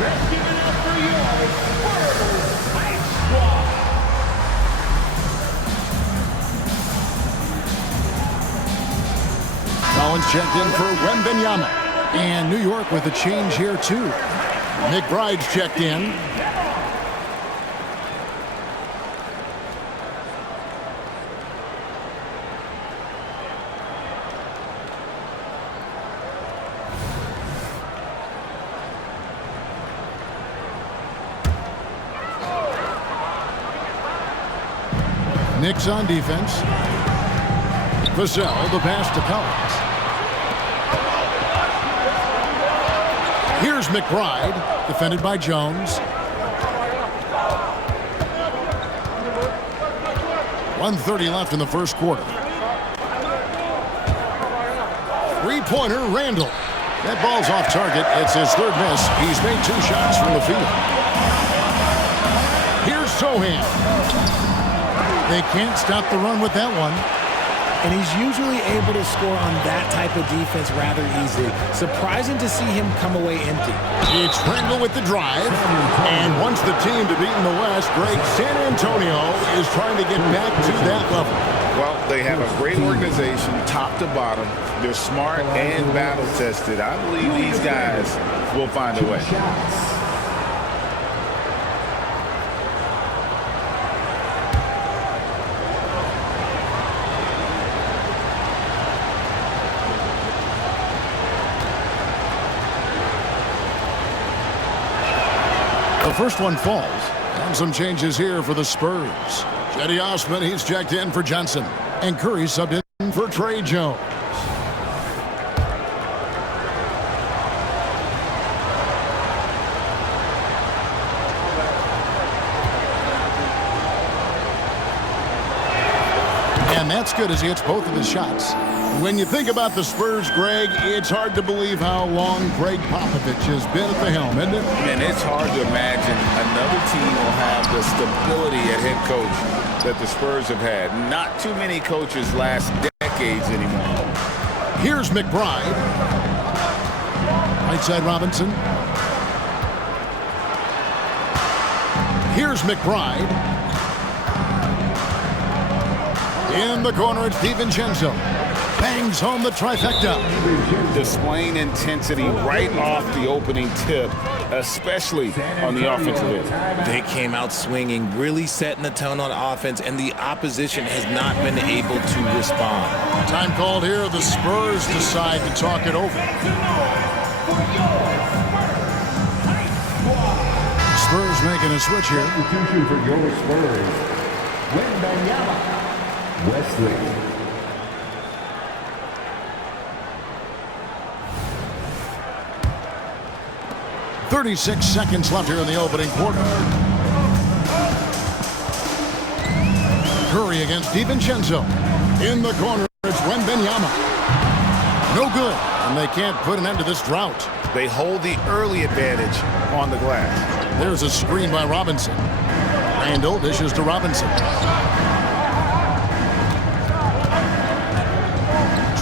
Let's give it up for your Spurs High Squad. Collins checked in for Wembanyama. And New York with a change here, too. McBride's checked in. Knicks on defense. Vassell, the pass to Collins. Here's McBride, defended by Jones. 1:30 left in the first quarter. Three-pointer, Randall. That ball's off target. It's his third miss. He's made 2 shots from the field. Here's Sohan. They can't stop the run with that one. And he's usually able to score on that type of defense rather easily. Surprising to see him come away empty. It's Randall with the drive. And wants the team to beat in the West, Greg, San Antonio is trying to get back to that level. Well, they have a great organization, top to bottom. They're smart and battle-tested. I believe these guys will find a way. The first one falls. And some changes here for the Spurs. Cedi Osman, he's checked in for Johnson. And Curry subbed in for Trey Jones. And that's good as he hits both of his shots. When you think about the Spurs, Greg, it's hard to believe how long Greg Popovich has been at the helm, isn't it? And it's hard to imagine another team will have the stability at head coach that the Spurs have had. Not too many coaches last decades anymore. Here's McBride. Right side Robinson. Here's McBride. In the corner, it's DiVincenzo. Bangs home the trifecta. Displaying intensity right off the opening tip, especially on the offensive end. They came out swinging, really setting the tone on offense, and the opposition has not been able to respond. Time called here. The Spurs decide to talk it over. Spurs making a switch here. Substitution for your Spurs. Wembanyama. Wesley. 36 seconds left here in the opening quarter. Curry against DiVincenzo. In the corner, it's Wembanyama. No good, and they can't put an end to this drought. They hold the early advantage on the glass. There's a screen by Robinson. Randall dishes to Robinson.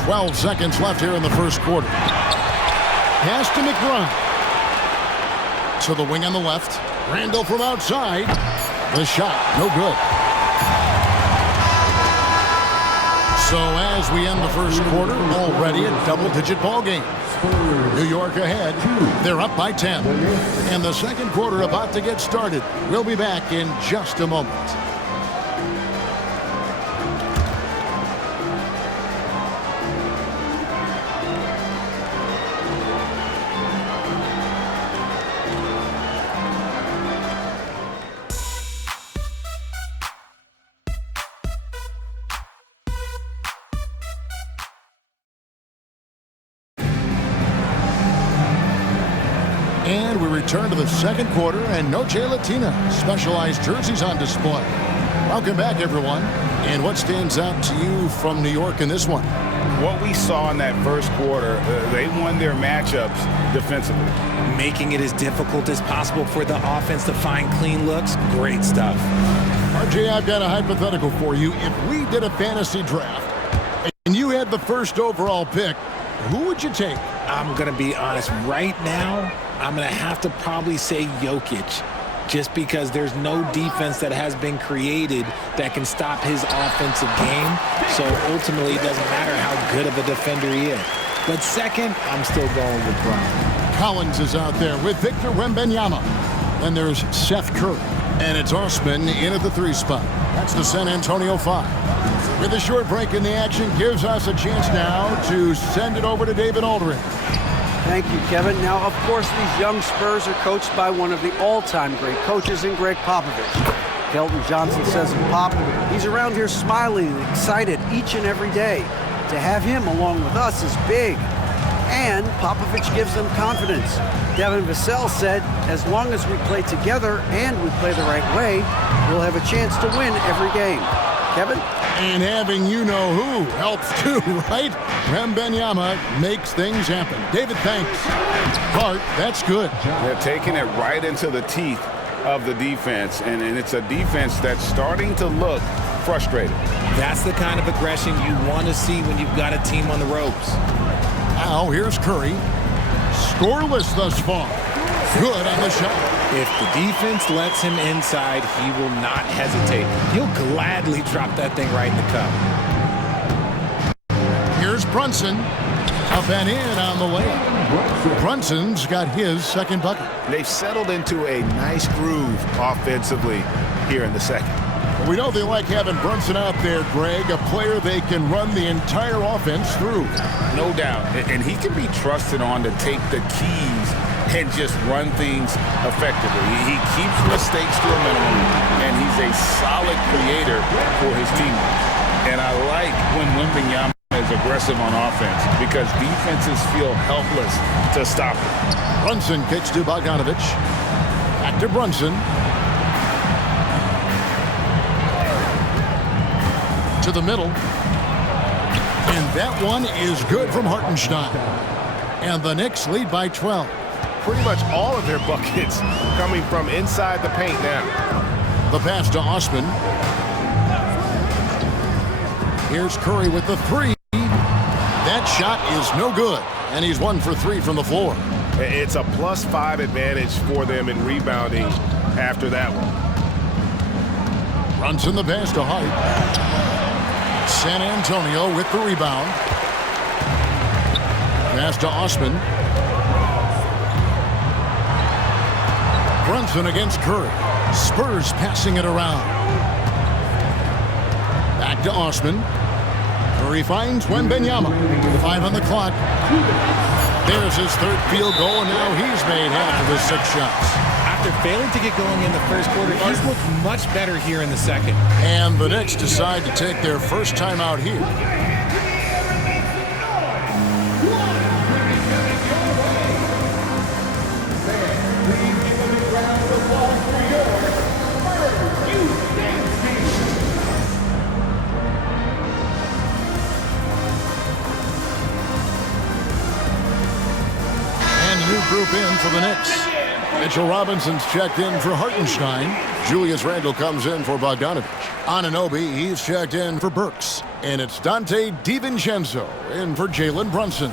12 seconds left here in the first quarter. Pass to McBride. To the wing on the left. Randall from outside. The shot, no good. So as we end the first quarter, already a double-digit ball game. New York ahead. They're up by 10. And the second quarter about to get started. We'll be back in just a moment. And we return to the second quarter, and no Jay Latina. Specialized jerseys on display. Welcome back, everyone. And what stands out to you from New York in this one? What we saw in that first quarter, they won their matchups defensively. Making it as difficult as possible for the offense to find clean looks. Great stuff. RJ, I've got a hypothetical for you. If we did a fantasy draft and you had the first overall pick, who would you take? I'm going to be honest. Right now, I'm going to have to probably say Jokic, just because there's no defense that has been created that can stop his offensive game. So ultimately, it doesn't matter how good of a defender he is. But second, I'm still going with Bron. Collins is out there with Victor Wembanyama. Then there's Seth Curry. And it's Osman in at the 3 spot. That's the San Antonio 5. With a short break in the action, gives us a chance now to send it over to David Aldridge. Thank you, Kevin. Now, of course, these young Spurs are coached by one of the all-time great coaches in Greg Popovich. Kelton Johnson says of Pop, he's around here smiling and excited each and every day. To have him along with us is big. And Popovich gives them confidence. Devin Vassell said, as long as we play together and we play the right way, we'll have a chance to win every game. Kevin? And having you-know-who helps too, right? Wembanyama makes things happen. David, thanks. Bart, that's good. They're taking it right into the teeth of the defense, and it's a defense that's starting to look frustrated. That's the kind of aggression you want to see when you've got a team on the ropes. Now here's Curry. Scoreless thus far. Good on the shot. If the defense lets him inside, he will not hesitate. He'll gladly drop that thing right in the cup. Here's Brunson. Up and in on the layup. Brunson's got his second bucket. They've settled into a nice groove offensively here in the second. We know they like having Brunson out there, Greg, a player they can run the entire offense through. No doubt. And he can be trusted on to take the keys and just run things effectively. He keeps mistakes to a minimum, and he's a solid creator for his teammates. And I like when Wembanyama is aggressive on offense because defenses feel helpless to stop him. Brunson kicks to Bogdanovich. Back to Brunson. To the middle. And that one is good from Hartenstein. And the Knicks lead by 12. Pretty much all of their buckets coming from inside the paint now. The pass to Osman. Here's Curry with the 3. That shot is no good. And he's 1 for 3 from the floor. It's a +5 advantage for them in rebounding after that one. Runs in the pass to Hart. San Antonio with the rebound. Pass to Osman. Brunson against Curry. Spurs passing it around. Back to Osman. Curry finds Wembanyama. 5 on the clock. There's his third field goal, and now he's made half of his 6 shots. After failing to get going in the first quarter, he's looked much better here in the second. And the Knicks decide to take their first time out here. group in for the Knicks. Mitchell Robinson's checked in for Hartenstein. Julius Randle comes in for Bogdanovich. Anunoby, he's checked in for Burks. And it's Dante DiVincenzo in for Jalen Brunson.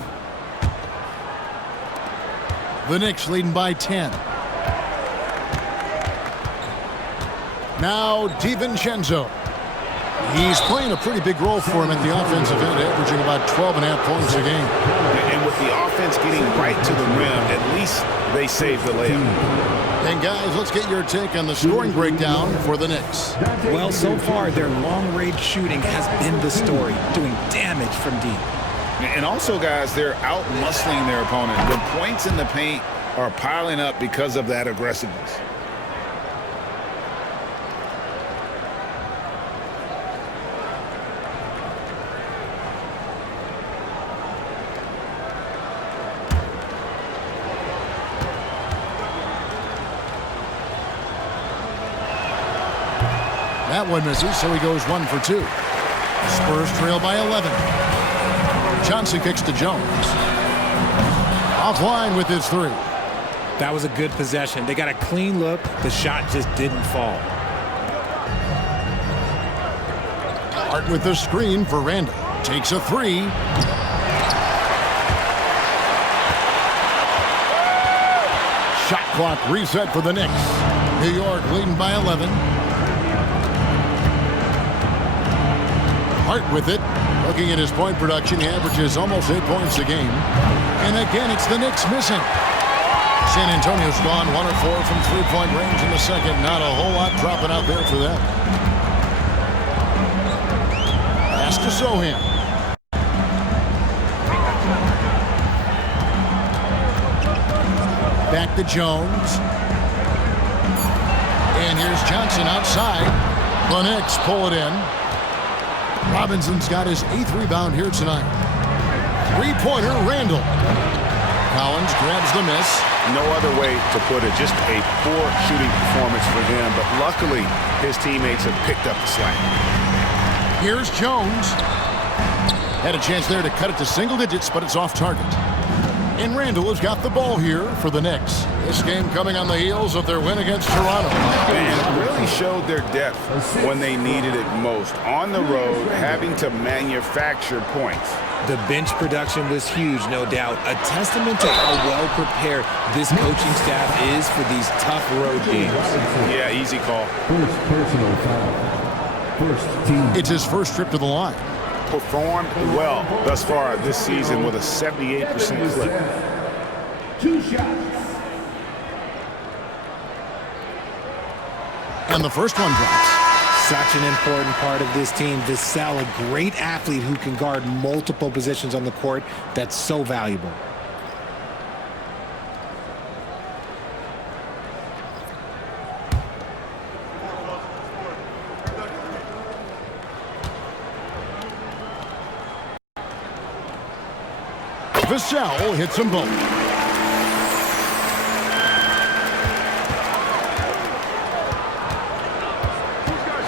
The Knicks leading by 10. Now DiVincenzo. He's playing a pretty big role for him at the offensive end, averaging about 12.5 points a game. And with the offense getting right to the rim, at least they saved the layup. And guys, let's get your take on the scoring breakdown for the Knicks. Well, so far, their long-range shooting has been the story, doing damage from deep. And also, guys, they're out-muscling their opponent. The points in the paint are piling up because of that aggressiveness. That one misses, so he goes 1 for 2. Spurs trail by 11. Johnson kicks to Jones. Offline with his 3. That was a good possession. They got a clean look. The shot just didn't fall. Hart with the screen for Randle. Takes a 3. Shot clock reset for the Knicks. New York leading by 11. Hart with it. Looking at his point production, he averages almost 8 points a game. And again, it's the Knicks missing. San Antonio's gone 1 of 4 from three-point range in the second. Not a whole lot dropping out there for them. Pass to Sohan. Back to Jones. And here's Johnson outside. The Knicks pull it in. Robinson's got his 8th rebound here tonight. Three-pointer, Randle. Collins grabs the miss. No other way to put it. Just a poor shooting performance for them. But luckily, his teammates have picked up the slack. Here's Jones. Had a chance there to cut it to single digits, but it's off target. And Randle has got the ball here for the Knicks. This game coming on the heels of their win against Toronto. And really showed their depth when they needed it most. On the road, having to manufacture points. The bench production was huge, no doubt. A testament to how well prepared this coaching staff is for these tough road games. Yeah, easy call. First personal foul. First team. It's his first trip to the line. Performed well thus far this season with a 78% clip. 2 shots. And the first one drops. Such an important part of this team. Vassell, a great athlete who can guard multiple positions on the court. That's so valuable. Vassell hits them both.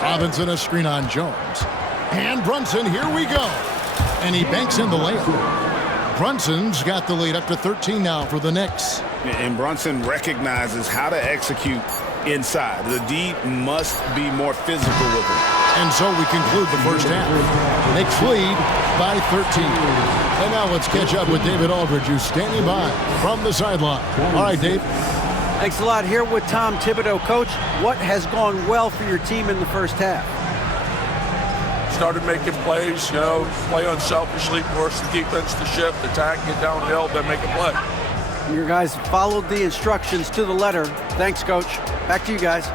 Robinson a screen on Jones. And Brunson, here we go. And he banks in the layup. Brunson's got the lead up to 13 now for the Knicks. And Brunson recognizes how to execute inside. The D must be more physical with him. And so we conclude the first half. Knicks lead by 13. And now let's catch up with David Aldridge, who's standing by from the sideline. All right, Dave. Thanks a lot. Here with Tom Thibodeau. Coach, what has gone well for your team in the first half? Started making plays, play unselfishly, force the defense to shift, attack, get downhill, then make a play. Your guys followed the instructions to the letter. Thanks, Coach. Back to you guys.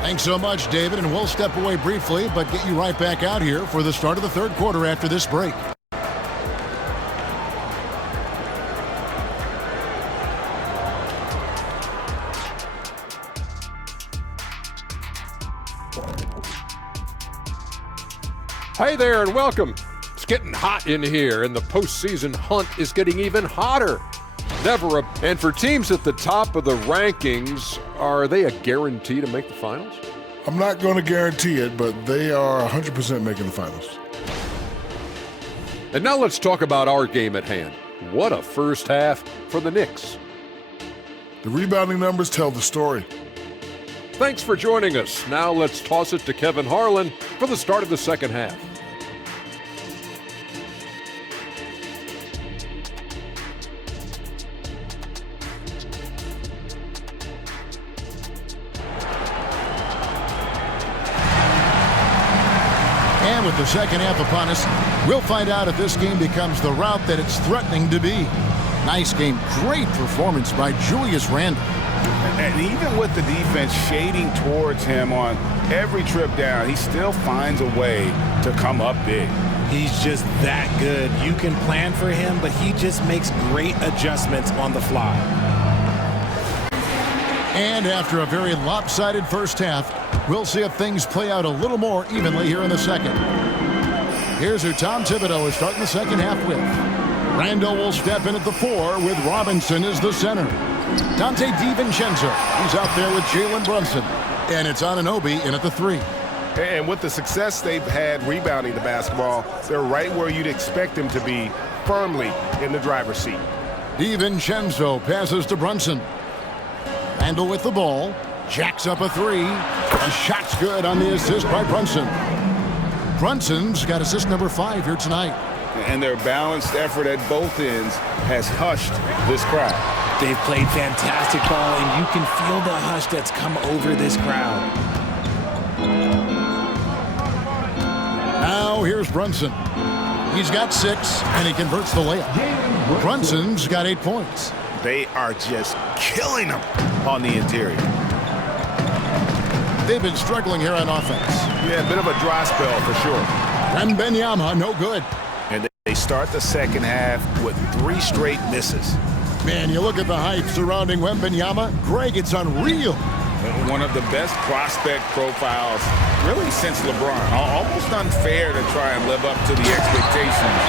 Thanks so much, David, and we'll step away briefly, but get you right back out here for the start of the third quarter after this break. Hey there and welcome. It's getting hot in here and the postseason hunt is getting even hotter. And for teams at the top of the rankings, are they a guarantee to make the finals? I'm not going to guarantee it, but they are 100% making the finals. And now let's talk about our game at hand. What a first half for the Knicks. The rebounding numbers tell the story. Thanks for joining us. Now let's toss it to Kevin Harlan for the start of the second half. And with the second half upon us, we'll find out if this game becomes the route that it's threatening to be. Nice game. Great performance by Julius Randle. And even with the defense shading towards him on every trip down, he still finds a way to come up big. He's just that good. You can plan for him, but he just makes great adjustments on the fly. And after a very lopsided first half, we'll see if things play out a little more evenly here in the second. Here's who Tom Thibodeau is starting the second half with. Randle will step in at the 4 with Robinson as the center. Dante DiVincenzo, he's out there with Jalen Brunson. And it's Anunoby in at the 3. And with the success they've had rebounding the basketball, they're right where you'd expect them to be, firmly in the driver's seat. DiVincenzo passes to Brunson. Randle with the ball, jacks up a 3. A shot's good on the assist by Brunson. Brunson's got assist number 5 here tonight. And their balanced effort at both ends has hushed this crowd. They've played fantastic ball, and you can feel the hush that's come over this crowd. Now here's Brunson. He's got 6, and he converts the layup. Brunson's got 8 points. They are just killing them on the interior. They've been struggling here on offense. Yeah, a bit of a dry spell for sure. Wembanyama, no good. And they start the second half with 3 straight misses. Man, you look at the hype surrounding Wembanyama. Greg, it's unreal. One of the best prospect profiles really since LeBron. Almost unfair to try and live up to the expectations,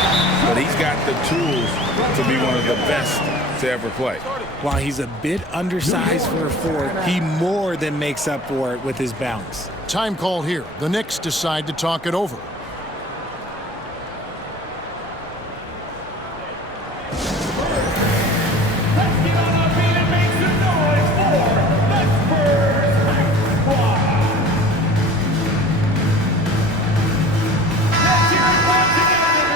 but he's got the tools to be one of the best to ever play. While he's a bit undersized for a 4, he more than makes up for it with his bounce. Time call here. The Knicks decide to talk it over.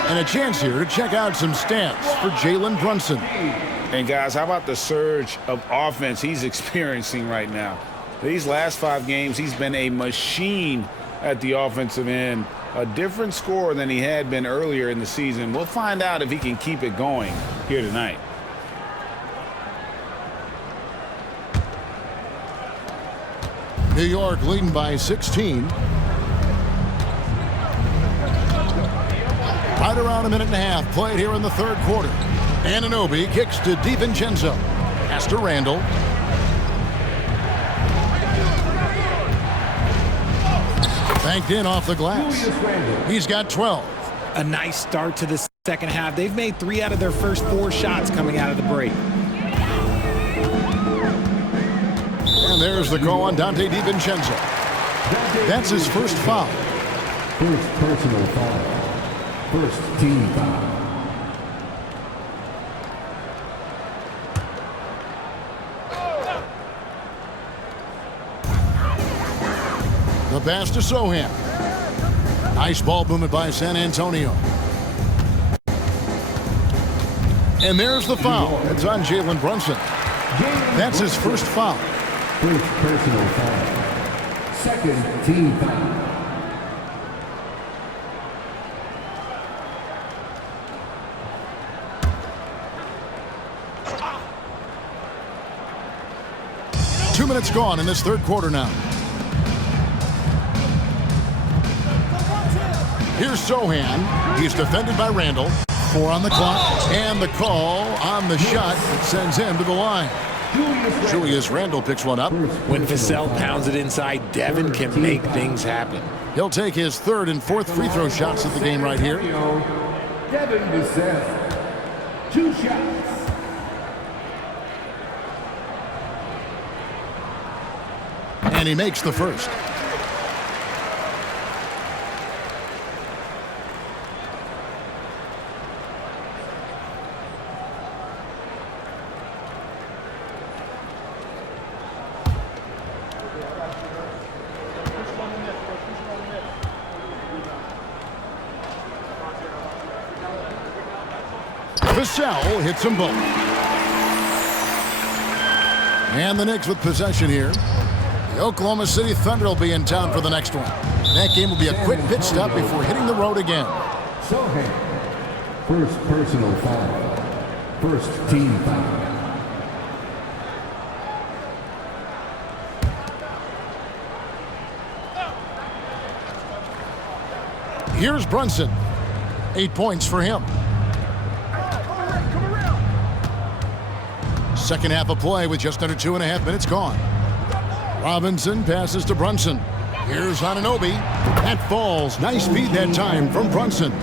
And a chance here to check out some stats for Jalen Brunson. And guys, how about the surge of offense he's experiencing right now? These last 5 games, he's been a machine at the offensive end. A different scorer than he had been earlier in the season. We'll find out if he can keep it going here tonight. New York leading by 16. Right around a minute and a half played here in the third quarter. Anunoby kicks to DiVincenzo. Pass to Randle. Banked in off the glass. He's got 12. A nice start to the second half. They've made 3 out of their first 4 shots coming out of the break. And there's the call on Dante DiVincenzo. That's his first foul. First personal foul. First team foul. The pass to Sohan. Nice ball movement by San Antonio. And there's the foul. It's on Jalen Brunson. That's his first foul. First personal foul. Second team foul. Two minutes gone in this third quarter now. Here's Sohan. He's defended by Randle. 4 on the clock. And the call on the shot that sends him to the line. Julius Randle picks one up. When Vassell pounds it inside, Devin can make things happen. He'll take his 3rd and 4th free throw shots of the game right here. Devin Vassell. 2 shots. And he makes the first. Vassell hits them both. And the Knicks with possession here. The Oklahoma City Thunder will be in town for the next one. That game will be a quick pit stop before hitting the road again. First personal foul. First team foul. Here's Brunson. 8 points for him. Second half of play with just under 2.5 minutes gone. Robinson passes to Brunson. Here's Anunoby. That falls. Nice feed that time from Brunson.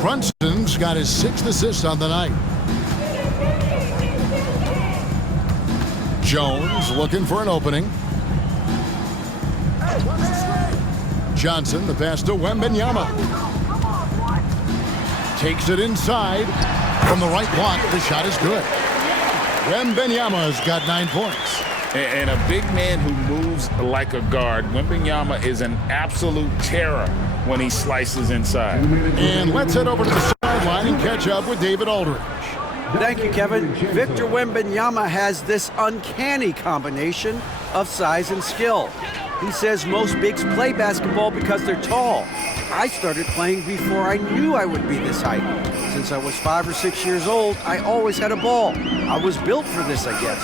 Brunson's got his 6th assist on the night. Jones looking for an opening. Johnson, the pass to Wembanyama. Takes it inside. From the right block, the shot is good. Wembanyama's got 9 points. And a big man who moves like a guard. Wembanyama is an absolute terror when he slices inside. And let's head over to the sideline and catch up with David Aldridge. Thank you, Kevin. Victor Wembanyama has this uncanny combination of size and skill. He says most bigs play basketball because they're tall. I started playing before I knew I would be this height. Since I was 5 or 6 years old, I always had a ball. I was built for this, I guess.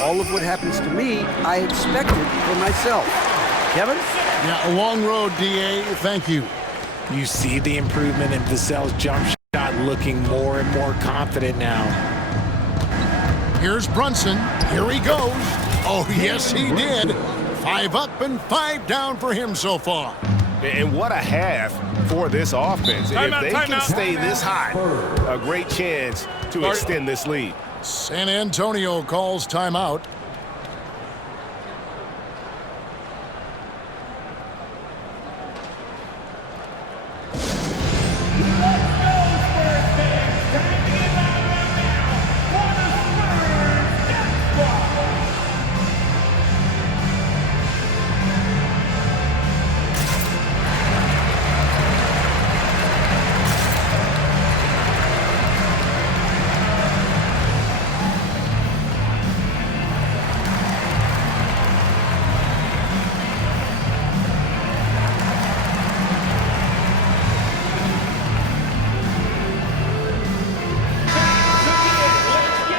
All of what happens to me, I expected for myself. Kevin? Yeah, a long road, D.A. Thank you. You see the improvement in Vassell's jump shot, looking more and more confident now. Here's Brunson. Here he goes. Oh, yes, he did. 5 up and 5 down for him so far. And what a half for this offense. If they can stay this high, a great chance to extend this lead. San Antonio calls timeout.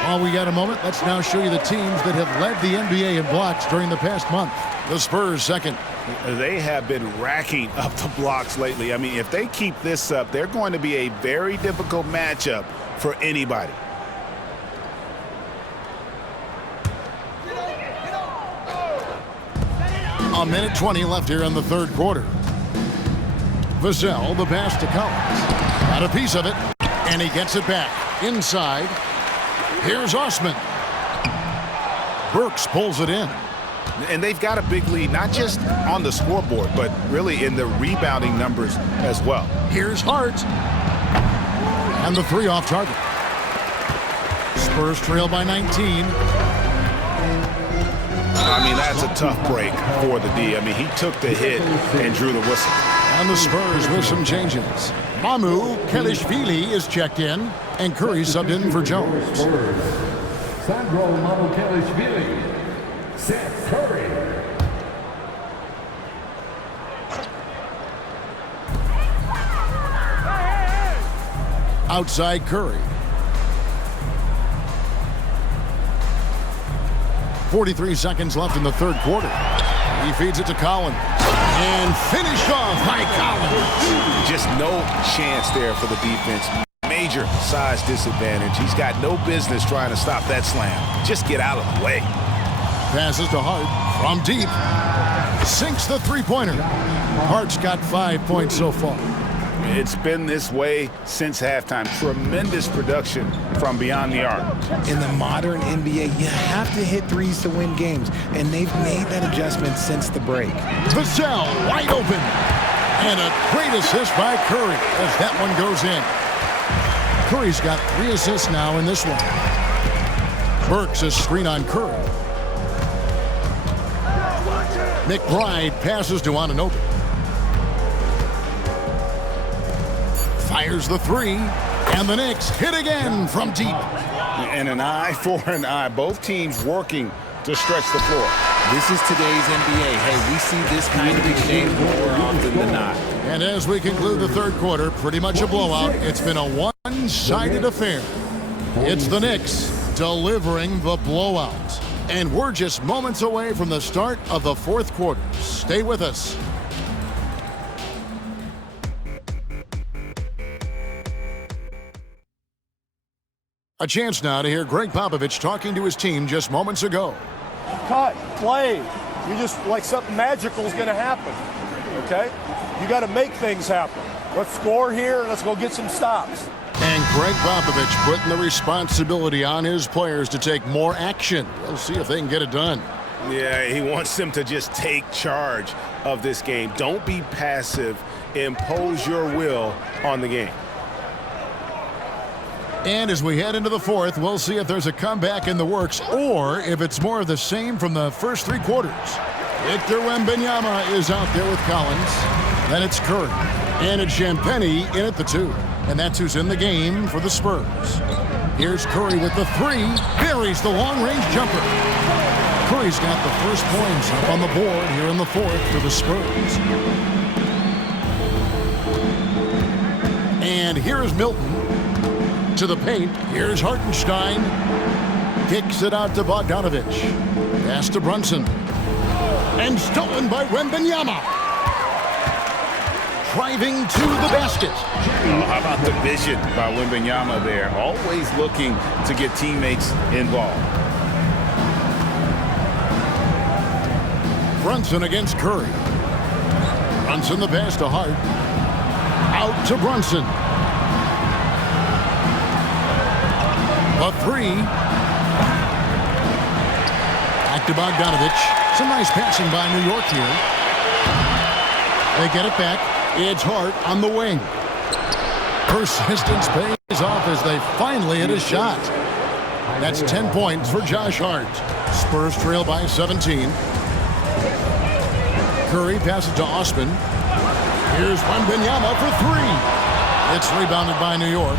While we got a moment, let's now show you the teams that have led the NBA in blocks during the past month. The Spurs second. They have been racking up the blocks lately. I mean, if they keep this up, they're going to be a very difficult matchup for anybody. A minute 20 left here in the third quarter. Vassell, the pass to Collins. Got a piece of it, and he gets it back. Inside. Here's Osman. Burks pulls it in. And they've got a big lead, not just on the scoreboard, but really in the rebounding numbers as well. Here's Hart. And the 3 off target. Spurs trail by 19. I mean, that's a tough break for the D. I mean, he took the hit and drew the whistle. And the Spurs with some changes. Mamu Kelishvili is checked in, and Curry subbed in for Jones. Sandro Mamu Kelishvili. Seth Curry. Outside Curry. 43 seconds left in the third quarter. He feeds it to Collins. And finished off by Collins. Just no chance there for the defense. Major size disadvantage. He's got no business trying to stop that slam. Just get out of the way. Passes to Hart from deep. Sinks the three-pointer. Hart's got 5 points so far. It's been this way since halftime. Tremendous production from beyond the arc. In the modern NBA, you have to hit threes to win games, and they've made that adjustment since the break. Vassell wide open. And a great assist by Curry as that one goes in. Curry's got 3 assists now in this one. Burks a screen on Curry. McBride passes to Anunoby. Fires the 3, And the Knicks hit again from deep. And an eye for an eye. Both teams working to stretch the floor. This is today's NBA. Hey, we see this kind of exchange more often than not. And as we conclude the third quarter, pretty much a blowout. It's been a one-sided affair. It's the Knicks delivering the blowout. And we're just moments away from the start of the fourth quarter. Stay with us. A chance now to hear Greg Popovich talking to his team just moments ago. Cut, play. You just like something magical is going to happen. Okay? You got to make things happen. Let's score here and let's go get some stops. And Greg Popovich putting the responsibility on his players to take more action. We'll see if they can get it done. Yeah, he wants them to just take charge of this game. Don't be passive. Impose your will on the game. And as we head into the fourth, we'll see if there's a comeback in the works or if it's more of the same from the first three quarters. Victor Wembanyama is out there with Collins. Then it's Curry. And it's Champagnie in at the 2. And that's who's in the game for the Spurs. Here's Curry with the 3. Buries the long-range jumper. Curry's got the first points up on the board here in the fourth for the Spurs. And here's Milton. To the paint. Here's Hartenstein. Kicks it out to Bogdanovich. Pass to Brunson. And stolen by Wembanyama. Driving to the basket. Oh, how about the vision by Wembanyama there? Always looking to get teammates involved. Brunson against Curry. Brunson the pass to Hart. Out to Brunson. A 3. Back to Bogdanovich. Some nice passing by New York here. They get it back. It's Hart on the wing. Persistence pays off as they finally hit a shot. That's 10 points for Josh Hart. Spurs trail by 17. Curry passes to Osman. Here's Wembanyama for 3. It's rebounded by New York.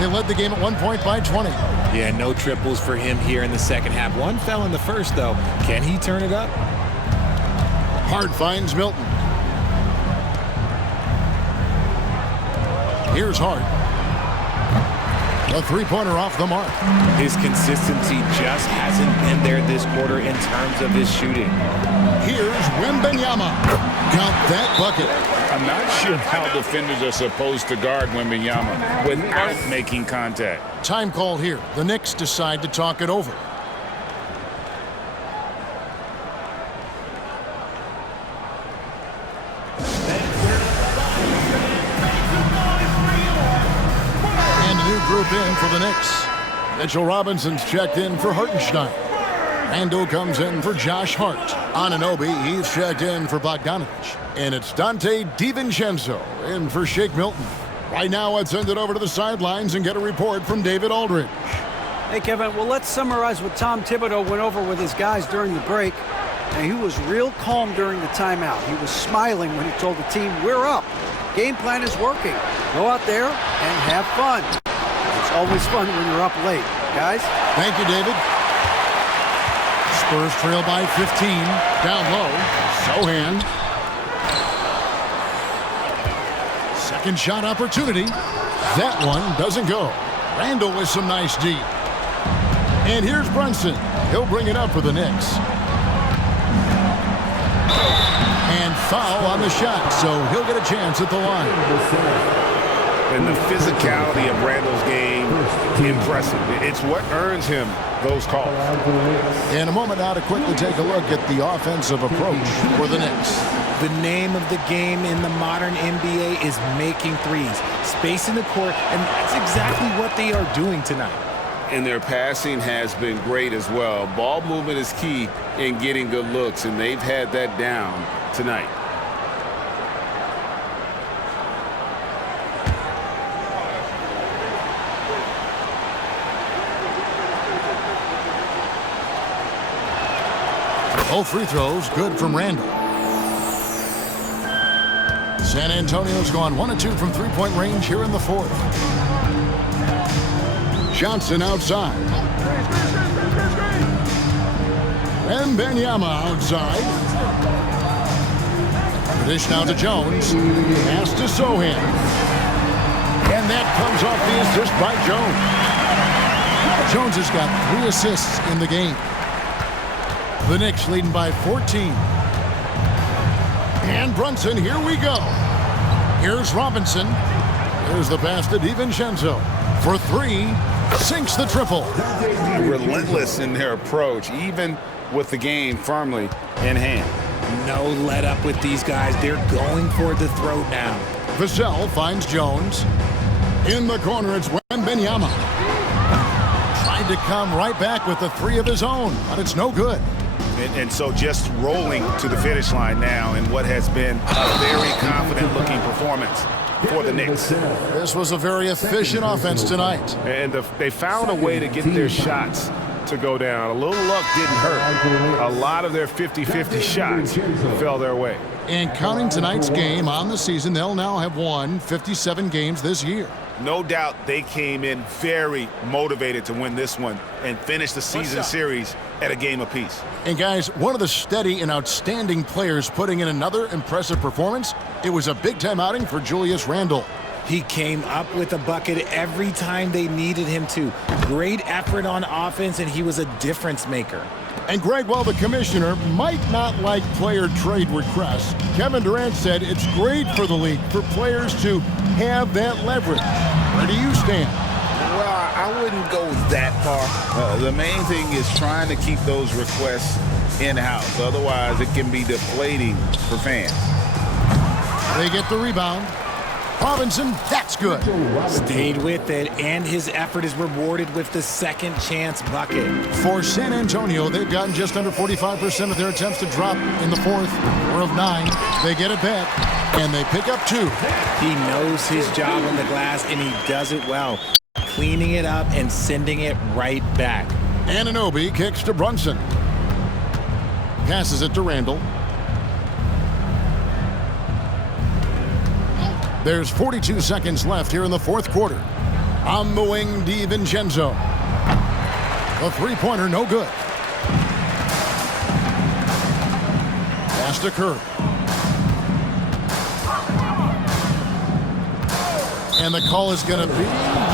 They led the game at 1 point by 20. Yeah, no triples for him here in the second half. One fell in the first, though. Can he turn it up? Hart finds Milton. Here's Hart. A three-pointer off the mark. His consistency just hasn't been there this quarter in terms of his shooting. Here's Wembanyama. Count that bucket. I'm not sure how defenders are supposed to guard Wembanyama without making contact. Time called here. The Knicks decide to talk it over. And a new group in for the Knicks. Mitchell Robinson's checked in for Hartenstein. Randall comes in for Josh Hart. Anunoby, he's checked in for Bogdanovich. And it's Dante DiVincenzo in for Shake Milton. Right now, let's send it over to the sidelines and get a report from David Aldridge. Hey, Kevin, well, let's summarize what Tom Thibodeau went over with his guys during the break. And he was real calm during the timeout. He was smiling when he told the team, we're up. Game plan is working. Go out there and have fun. It's always fun when you're up late, guys. Thank you, David. Spurs trail by 15. Down low. Sohan. Second shot opportunity. That one doesn't go. Randall with some nice D. And here's Brunson. He'll bring it up for the Knicks. And foul on the shot, so he'll get a chance at the line. And the physicality of Randall's game, impressive. It's what earns him those calls. In a moment now to quickly take a look at the offensive approach for the Knicks. The name of the game in the modern NBA is making threes, spacing the court, and that's exactly what they are doing tonight. And their passing has been great as well. Ball movement is key in getting good looks, and they've had that down tonight. Both free throws good from Randall. San Antonio's gone 1 of 2 from three-point range here in the fourth. Johnson outside. Wembanyama outside. The dish now to Jones. Pass to Sohan. And that comes off the assist by Jones. Jones has got 3 assists in the game. The Knicks leading by 14. And Brunson, here we go. Here's Robinson. Here's the pass to DiVincenzo. For 3, sinks the triple. Relentless in their approach, even with the game firmly in hand. No let up with these guys. They're going for the throat now. Vassell finds Jones. In the corner, it's Wembanyama. Tried to come right back with the 3 of his own, but it's no good. And so just rolling to the finish line now in what has been a very confident-looking performance for the Knicks. This was a very efficient offense tonight. And they found a way to get their shots to go down. A little luck didn't hurt. A lot of their 50-50 shots fell their way. And counting tonight's game on the season, they'll now have won 57 games this year. No doubt they came in very motivated to win this one and finish the season series at a game apiece. And guys, one of the steady and outstanding players putting in another impressive performance, it was a big-time outing for Julius Randle. He came up with a bucket every time they needed him to. Great effort on offense, and he was a difference maker. And Greg, while the commissioner might not like player trade requests, Kevin Durant said it's great for the league for players to have that leverage. Where do you stand? Well, I wouldn't go that far. The main thing is trying to keep those requests in-house. Otherwise, it can be deflating for fans. They get the rebound. Robinson, that's good. Stayed with it, and his effort is rewarded with the second chance bucket. For San Antonio, they've gotten just under 45% of their attempts to drop in the fourth. 4 of 9. They get it back, and they pick up 2. He knows his job on the glass, and he does it well. Cleaning it up and sending it right back. Anunoby kicks to Brunson. Passes it to Randle. There's 42 seconds left here in the fourth quarter. On the wing, DiVincenzo. The three-pointer, no good. Pass to Kerr. And the call is going to be,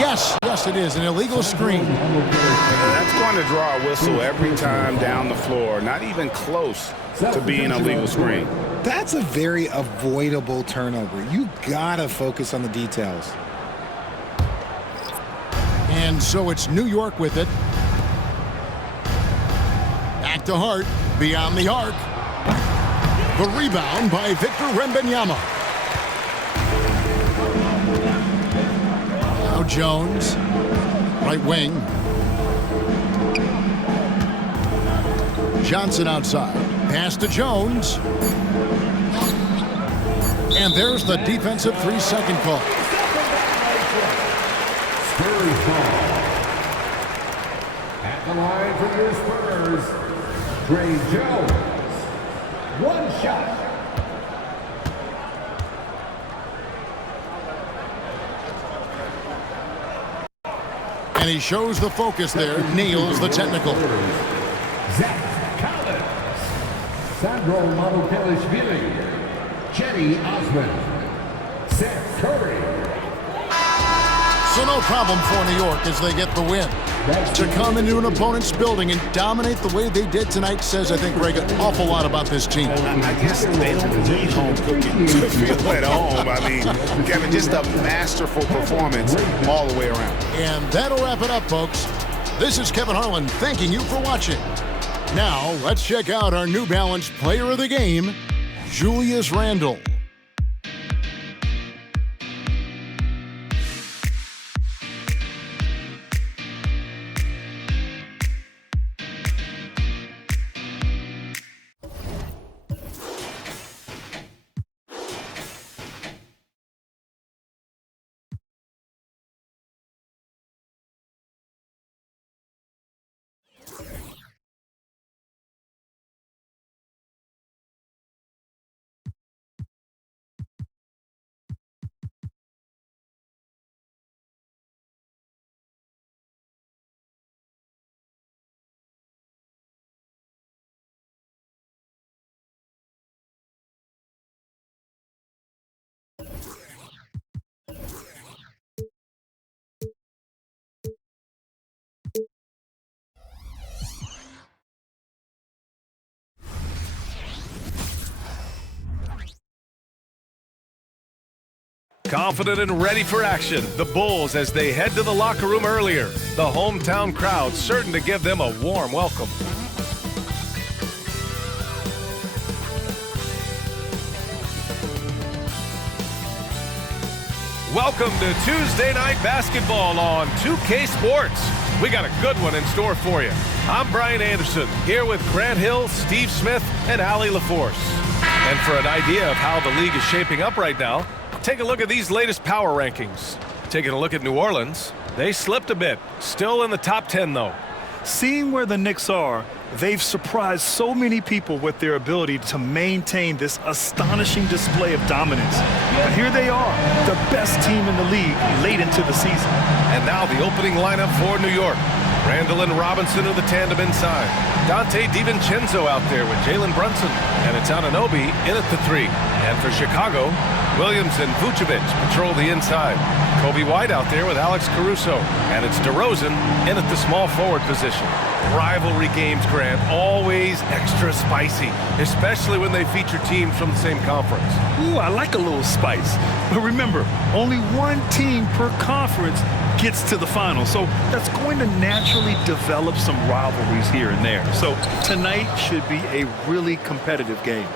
yes, it is, an illegal screen. That's going to draw a whistle every time down the floor. Not even close to being a legal screen. That's a very avoidable turnover. You gotta focus on the details. And so it's New York with it. Back to Hart, beyond the arc. The rebound by Victor Wembanyama. Now Jones, right wing. Johnson outside. Pass to Jones. And there's the defensive 3-second call. Spurs ball. At the line for your Spurs, Trey Jones. 1 shot. And he shows the focus there, nails the technical. Zach Collins. Sandro Mamukelishvili. Jenny Osmond. Seth Curry. So no problem for New York as they get the win. To come into an opponent's building and dominate the way they did tonight says, I think, Greg, an awful lot about this team. I guess they don't need home cooking to feel at home. I mean, Kevin, just a masterful performance all the way around. And that'll wrap it up, folks. This is Kevin Harlan thanking you for watching. Now, let's check out our New Balance player of the game, Julius Randle. Confident and ready for action, the Bulls as they head to the locker room earlier. The hometown crowd certain to give them a warm welcome. Welcome to Tuesday Night Basketball on 2K Sports. We got a good one in store for you. I'm Brian Anderson, here with Grant Hill, Steve Smith, and Allie LaForce. And for an idea of how the league is shaping up right now, take a look at these latest power rankings. Taking a look at New Orleans, they slipped a bit. Still in the top 10, though. Seeing where the Knicks are, they've surprised so many people with their ability to maintain this astonishing display of dominance. But here they are, the best team in the league late into the season. And now the opening lineup for New York. Randall and Robinson are the tandem inside. Dante DiVincenzo out there with Jalen Brunson. And it's Anunoby in at the 3. And for Chicago, Williams and Vucevic patrol the inside. Kobe White out there with Alex Caruso. And it's DeRozan in at the small forward position. Rivalry games, Grant, always extra spicy, especially when they feature teams from the same conference. Ooh, I like a little spice. But remember, only one team per conference gets to the final. So that's going to naturally develop some rivalries here and there. So tonight should be a really competitive game.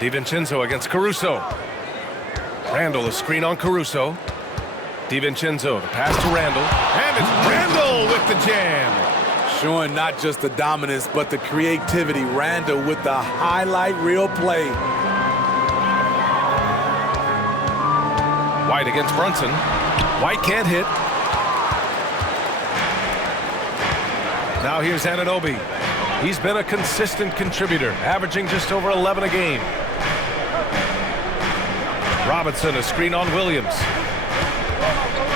DiVincenzo against Caruso. Randall, a screen on Caruso. DiVincenzo, the pass to Randall. And it's Randall with the jam. Showing not just the dominance, but the creativity. Randall with the highlight reel play. White against Brunson. White can't hit. Now here's Anunoby. He's been a consistent contributor, averaging just over 11 a game. Robinson, a screen on Williams.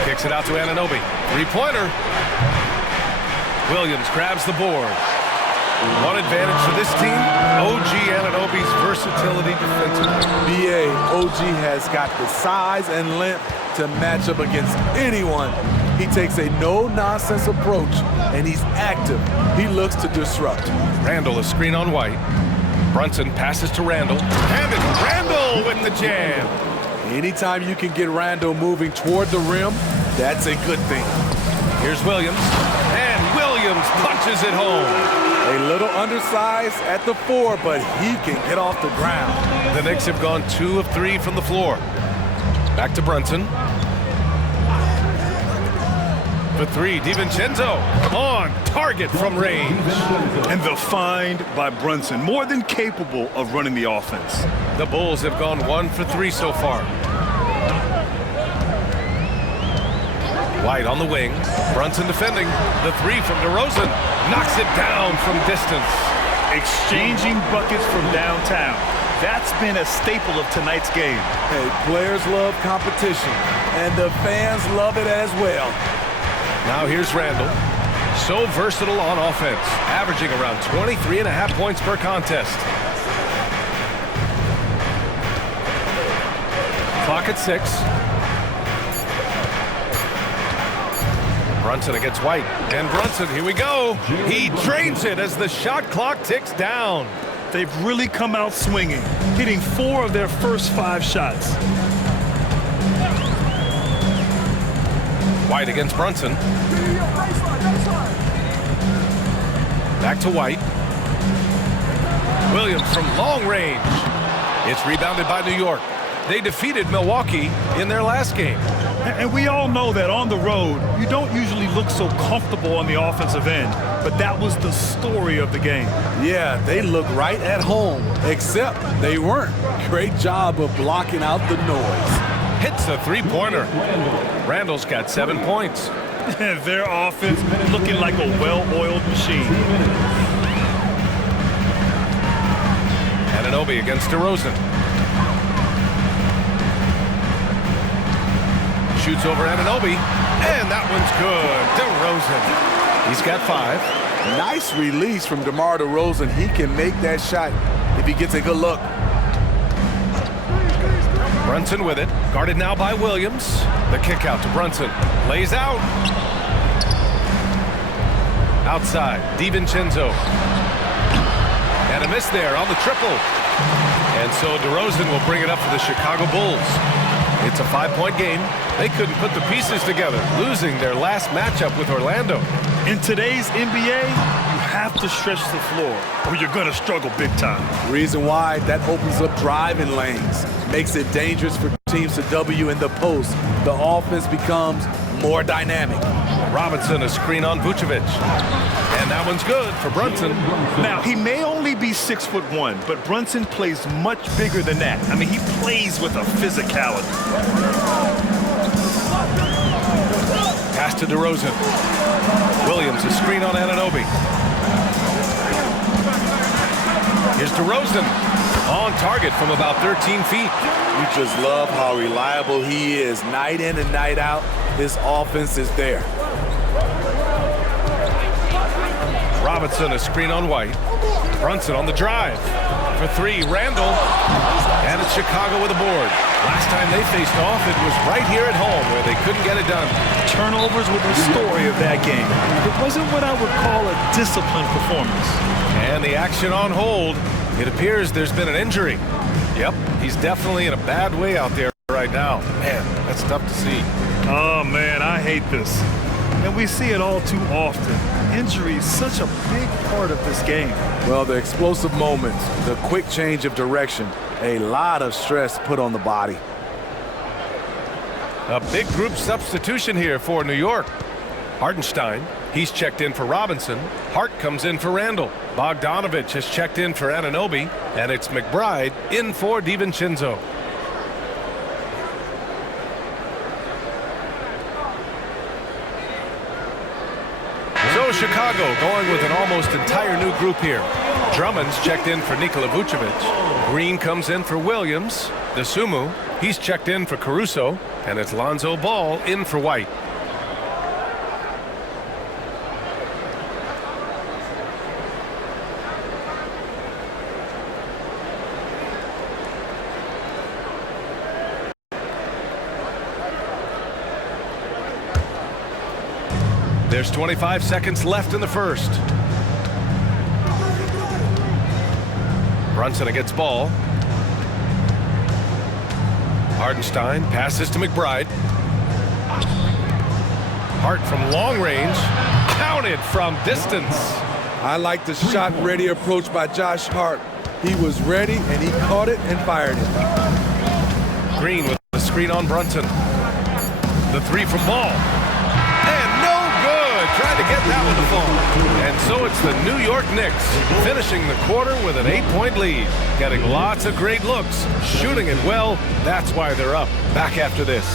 Kicks it out to Anunoby. Three-pointer. Williams grabs the board. One advantage for this team, OG Anunoby's versatility defensively. BA, OG has got the size and length to match up against anyone. He takes a no-nonsense approach, and he's active. He looks to disrupt. Randall, a screen on White. Brunson passes to Randall. And it's Randall with the jam. Anytime you can get Randall moving toward the rim, that's a good thing. Here's Williams. And Williams punches it home. A little undersized at the 4, but he can get off the ground. The Knicks have gone 2 of 3 from the floor. Back to Brunson. For 3, DiVincenzo on target from range. And the find by Brunson, more than capable of running the offense. The Bulls have gone 1 for 3 so far. White on the wing. Brunson defending. The 3 from DeRozan. Knocks it down from distance. Exchanging buckets from downtown. That's been a staple of tonight's game. Hey, players love competition, and the fans love it as well. Now here's Randall. So versatile on offense, averaging around 23.5 points per contest. Clock at 6. Brunson against White. And Brunson, here we go. He drains it as the shot clock ticks down. They've really come out swinging, hitting 4 of their first 5 shots. White against Brunson. Back to White. Williams from long range. It's rebounded by New York. They defeated Milwaukee in their last game. And we all know that on the road, you don't usually look so comfortable on the offensive end. But that was the story of the game. Yeah, they look right at home, except they weren't. Great job of blocking out the noise. Hits a three-pointer. Randall's got 7 points. Their offense looking like a well-oiled machine. Anunoby against DeRozan. Shoots over Anunoby, and that one's good. DeRozan. He's got 5. Nice release from DeMar DeRozan. He can make that shot if he gets a good look. Brunson with it. Guarded now by Williams. The kick out to Brunson. Lays out. Outside, DiVincenzo. And a miss there on the triple. And so DeRozan will bring it up for the Chicago Bulls. It's a 5-point game. They couldn't put the pieces together, losing their last matchup with Orlando. In today's NBA, you have to stretch the floor or you're going to struggle big time. Reason why, that opens up driving lanes, makes it dangerous for teams to W in the post. The offense becomes more dynamic. Robinson, a screen on Vucevic. And that one's good for Brunson. Now, he may only be 6'1", but Brunson plays much bigger than that. I mean, he plays with a physicality. Pass to DeRozan. Williams, a screen on Anunoby. Here's DeRozan on target from about 13 feet. You just love how reliable he is. Night in and night out, his offense is there. Robinson, a screen on White. Brunson on the drive. For three, Randall. And it's Chicago with a board. Last time they faced off, it was right here at home where they couldn't get it done. Turnovers were the story of that game. It wasn't what I would call a disciplined performance. And the action on hold. It appears there's been an injury. Yep, he's definitely in a bad way out there right now. Man, that's tough to see. Oh, man, I hate this. And we see it all too often. Injury is such a big part of this game. Well, the explosive moments, the quick change of direction, a lot of stress put on the body. A big group substitution here for New York. Hartenstein, he's checked in for Robinson. Hart comes in for Randall. Bogdanovich has checked in for Anunoby. And it's McBride in for DiVincenzo. So Chicago going with an almost entire new group here. Drummond's checked in for Nikola Vucevic. Green comes in for Williams. Dosunmu, he's checked in for Caruso. And it's Lonzo Ball in for White. There's 25 seconds left in the first. Brunson gets ball. Hartenstein passes to McBride. Hart from long range. Counted from distance. I like the shot-ready approach by Josh Hart. He was ready, and he caught it and fired it. Green with the screen on Brunson. The three from Ball. Trying to get that one to fall. And so it's the New York Knicks finishing the quarter with an 8-point lead. Getting lots of great looks, shooting it well. That's why they're up. Back after this.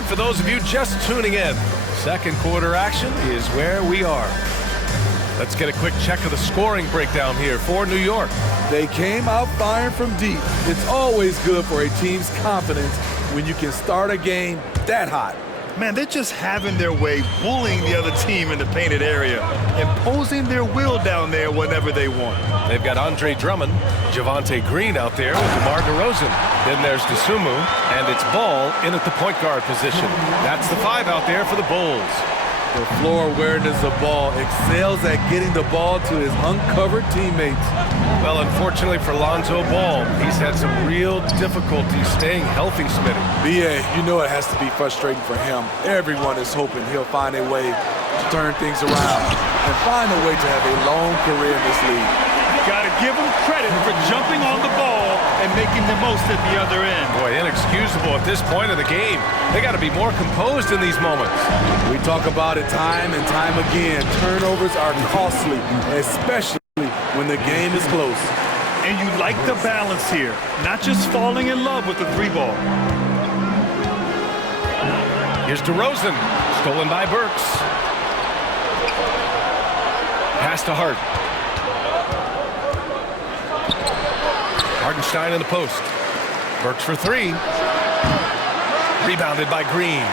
And for those of you just tuning in, second quarter action is where we are. Let's get a quick check of the scoring breakdown here for New York. They came out firing from deep. It's always good for a team's confidence when you can start a game that hot. Man, they're just having their way, bullying the other team in the painted area, imposing their will down there whenever they want. They've got Andre Drummond, Javonte Green out there with DeMar DeRozan. Then there's Dosunmu, and it's Ball in at the point guard position. That's the five out there for the Bulls. The floor awareness of Ball excels at getting the ball to his uncovered teammates. Well, unfortunately for Lonzo Ball, he's had some real difficulty staying healthy, Smitty. B.A., you know it has to be frustrating for him. Everyone is hoping he'll find a way to turn things around and find a way to have a long career in this league. Got to give him credit for jumping on the ball and making the most at the other end. Boy, inexcusable at this point of the game. They got to be more composed in these moments. We talk about it time and time again. Turnovers are costly, especially when the game is close. And you like the balance here, not just falling in love with the three ball. Here's DeRozan, stolen by Burks. Pass to Hart. Hartenstein in the post. Burks for three. Rebounded by Green.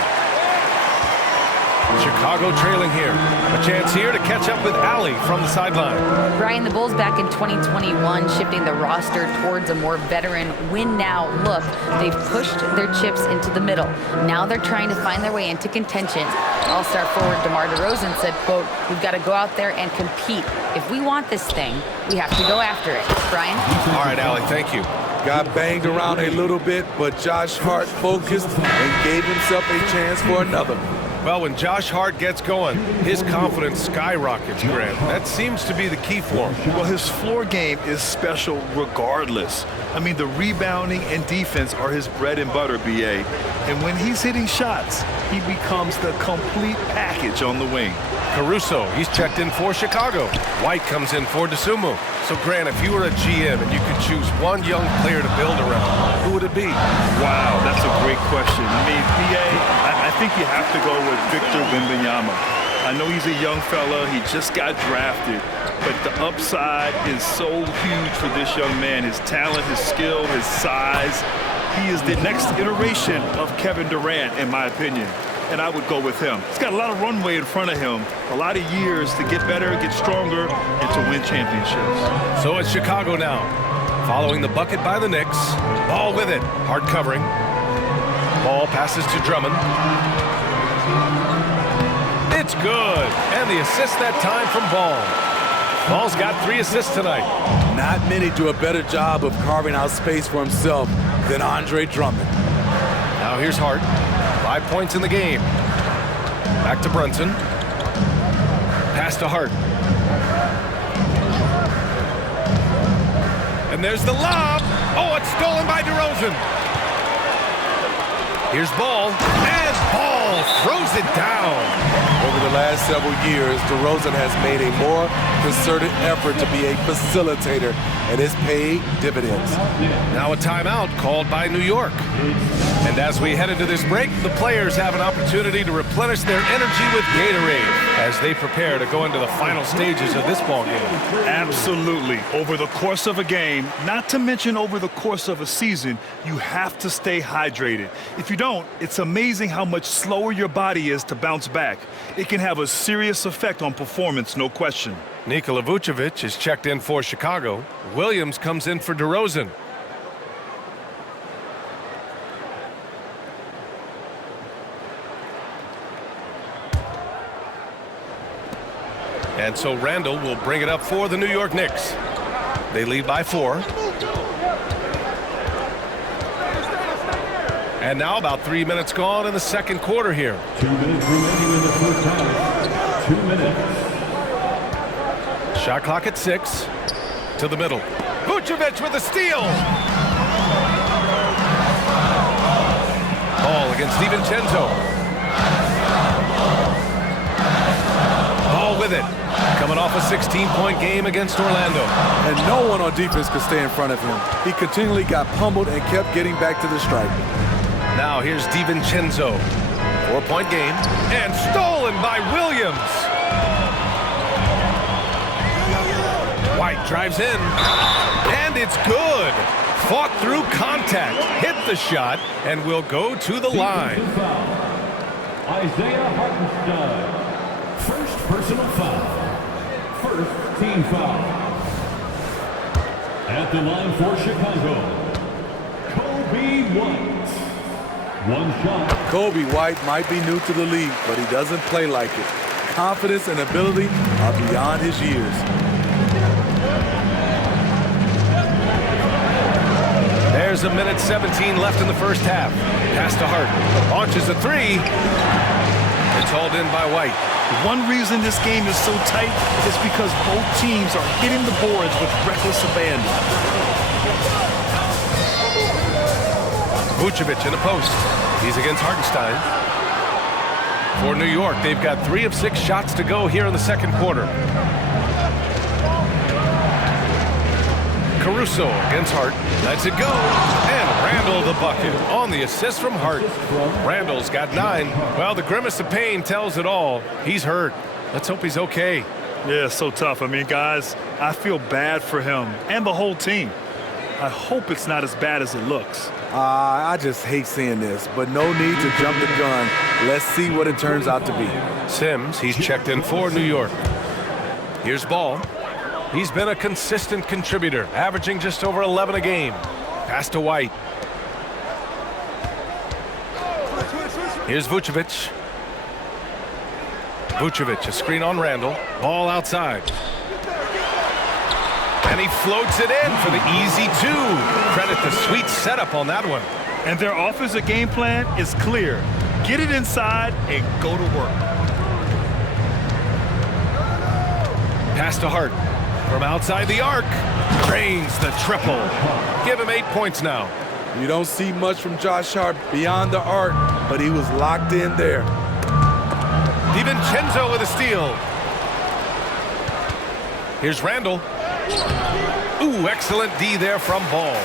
Chicago trailing here. A chance here to catch up with Allie from the sideline. Brian, the Bulls back in 2021 shifting the roster towards a more veteran win-now look. They've pushed their chips into the middle. Now they're trying to find their way into contention. All-star forward DeMar DeRozan said, quote, "We've got to go out there and compete. If we want this thing, we have to go after it." Brian? All right, Allie, thank you. Got banged around a little bit, but Josh Hart focused and gave himself a chance for another. Well, when Josh Hart gets going, his confidence skyrockets, Grant. That seems to be the key for him. Well, his floor game is special regardless. I mean, the rebounding and defense are his bread and butter, B.A. And when he's hitting shots, he becomes the complete package on the wing. Caruso, he's checked in for Chicago. White comes in for DeSumo. So, Grant, if you were a GM and you could choose one young player to build around, who would it be? Wow, that's a great question. I mean, B.A., I think you have to go with Victor Wembanyama. I know he's a young fella. He just got drafted. But the upside is so huge for this young man. His talent, his skill, his size. He is the next iteration of Kevin Durant, in my opinion. And I would go with him. He's got a lot of runway in front of him, a lot of years to get better, get stronger, and to win championships. So it's Chicago now, following the bucket by the Knicks. Ball with it, hard covering. Ball passes to Drummond. It's good, and the assist that time from Ball. Ball's got 3 assists tonight. Not many do a better job of carving out space for himself than Andre Drummond. Now here's Hart. 5 points in the game. Back to Brunson. Pass to Hart. And there's the lob. Oh, it's stolen by DeRozan. Here's Ball. And Ball throws it down. Over the last several years, DeRozan has made a more concerted effort to be a facilitator, and it's paid dividends. Now a timeout called by New York. And as we head into this break, the players have an opportunity to replenish their energy with Gatorade as they prepare to go into the final stages of this ball game. Absolutely. Over the course of a game, not to mention over the course of a season, you have to stay hydrated. If you don't, it's amazing how much slower your body is to bounce back. It can have a serious effect on performance, no question. Nikola Vucevic is checked in for Chicago. Williams comes in for DeRozan. And so Randall will bring it up for the New York Knicks. They lead by 4. And now about 3 minutes gone in the second quarter here. 2 minutes remaining in the first half. 2 minutes. Shot clock at 6. To the middle. Vucevic with a steal. Ball against DiVincenzo. Ball with it. Coming off a 16-point game against Orlando. And no one on defense could stay in front of him. He continually got pummeled and kept getting back to the stripe. Now here's DiVincenzo. 4-point game. And stolen by Williams. White drives in. And it's good. Fought through contact. Hit the shot. And will go to the line. Isaiah Hartenstein. First personal foul. First team foul. At the line for Chicago, Kobe White. 1 shot. Kobe White might be new to the league, but he doesn't play like it. Confidence and ability are beyond his years. There's a minute 17 left in the first half. Pass to Hart. Launches a 3. It's hauled in by White. One reason this game is so tight is because both teams are hitting the boards with reckless abandon. Vucevic in the post. He's against Hartenstein. For New York, they've got 3 of 6 shots to go here in the second quarter. Caruso against Hart. Lets it go. And Randall the bucket on the assist from Hart. Randall's got 9. Well, the grimace of pain tells it all. He's hurt. Let's hope he's okay. Yeah, it's so tough. I mean, guys, I feel bad for him and the whole team. I hope it's not as bad as it looks. I just hate seeing this, but no need to jump the gun. Let's see what it turns out to be. Sims, he's checked in for New York. Here's Ball. He's been a consistent contributor, averaging just over 11 a game. Pass to White. Here's Vucevic. Vucevic, a screen on Randall. Ball outside. And he floats it in for the easy 2. Credit the sweet setup on that one. And their offensive game plan is clear. Get it inside and go to work. Pass to Hart. From outside the arc. Drains the triple. Give him 8 points now. You don't see much from Josh Hart beyond the arc, but he was locked in there. DiVincenzo with a steal. Here's Randall. Ooh, excellent D there from Ball.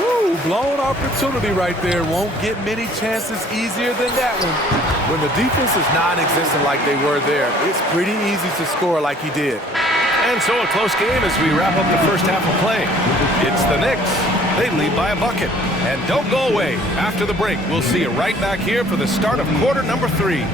Ooh, blown opportunity right there. Won't get many chances easier than that one. When the defense is non-existent like they were there, it's pretty easy to score like he did. And so a close game as we wrap up the first half of play. It's the Knicks. They lead by a bucket. And don't go away. After the break, we'll see you right back here for the start of quarter number 3.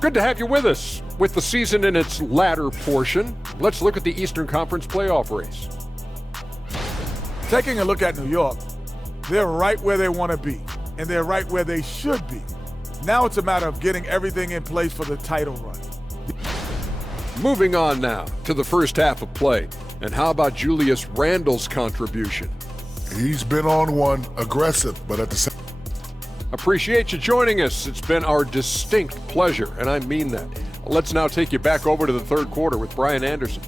Good to have you with us. With the season in its latter portion, let's look at the Eastern Conference playoff race. Taking a look at New York, they're right where they want to be, and they're right where they should be. Now it's a matter of getting everything in place for the title run. Moving on now to the first half of play. And how about Julius Randle's contribution? He's been on one, aggressive, but at the same. Appreciate you joining us. It's been our distinct pleasure, and I mean that. Let's now take you back over to the third quarter with Brian Anderson.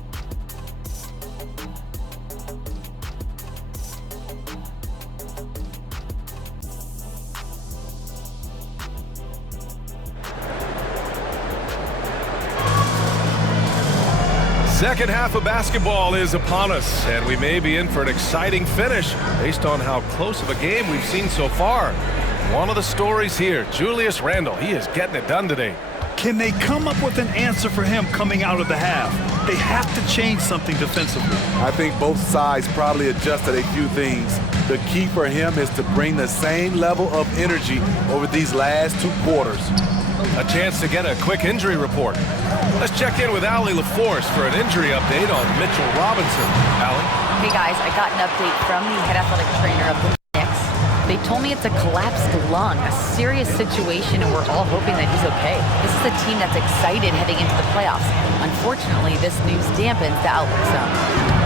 Second half of basketball is upon us, and we may be in for an exciting finish based on how close of a game we've seen so far. One of the stories here, Julius Randle, he is getting it done today. Can they come up with an answer for him coming out of the half? They have to change something defensively. I think both sides probably adjusted a few things. The key for him is to bring the same level of energy over these last 2 quarters. A chance to get a quick injury report. Let's check in with Allie LaForce for an injury update on Mitchell Robinson. Allie? Hey guys, I got an update from the head athletic trainer of the Knicks. They told me it's a collapsed lung, a serious situation, and we're all hoping that he's okay. This is a team that's excited heading into the playoffs. Unfortunately, this news dampens the outlook some.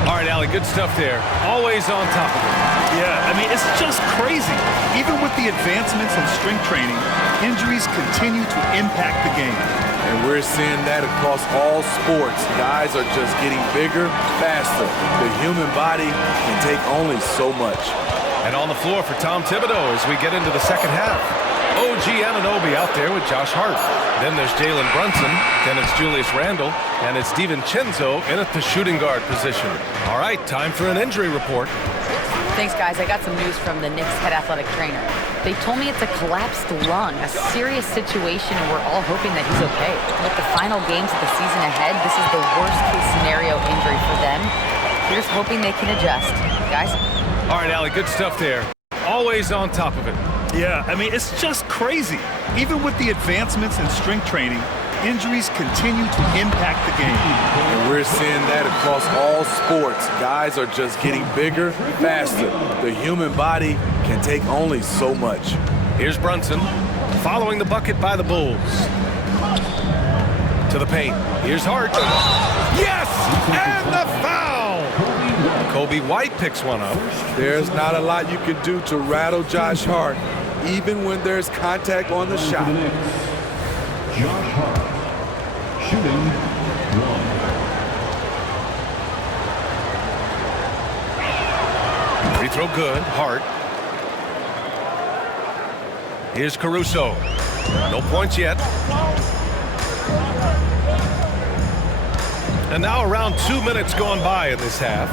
All right, Allie, good stuff there. Always on top of it. Yeah, I mean, it's just crazy. Even with the advancements in strength training, injuries continue to impact the game. And we're seeing that across all sports. Guys are just getting bigger, faster. The human body can take only so much. And on the floor for Tom Thibodeau as we get into the second half. OG Anunoby out there with Josh Hart. Then there's Jalen Brunson. Then it's Julius Randle. And it's DiVincenzo in at the shooting guard position. All right, time for an injury report. Thanks, guys. I got some news from the Knicks head athletic trainer. They told me it's a collapsed lung, a serious situation, and we're all hoping that he's okay. With the final games of the season ahead, this is the worst-case scenario injury for them. Here's hoping they can adjust. Guys? All right, Allie, good stuff there. Always on top of it. Yeah, I mean, it's just crazy. Even with the advancements in strength training, injuries continue to impact the game. And we're seeing that across all sports. Guys are just getting bigger, faster. The human body can take only so much. Here's Brunson, following the bucket by the Bulls. To the paint. Here's Hart. Yes! And the foul! Kobe White picks one up. There's not a lot you can do to rattle Josh Hart, even when there's contact on the shot. Josh Hart, shooting 1. Free throw good. Hart. Here's Caruso. No points yet. And now around 2 minutes gone by in this half.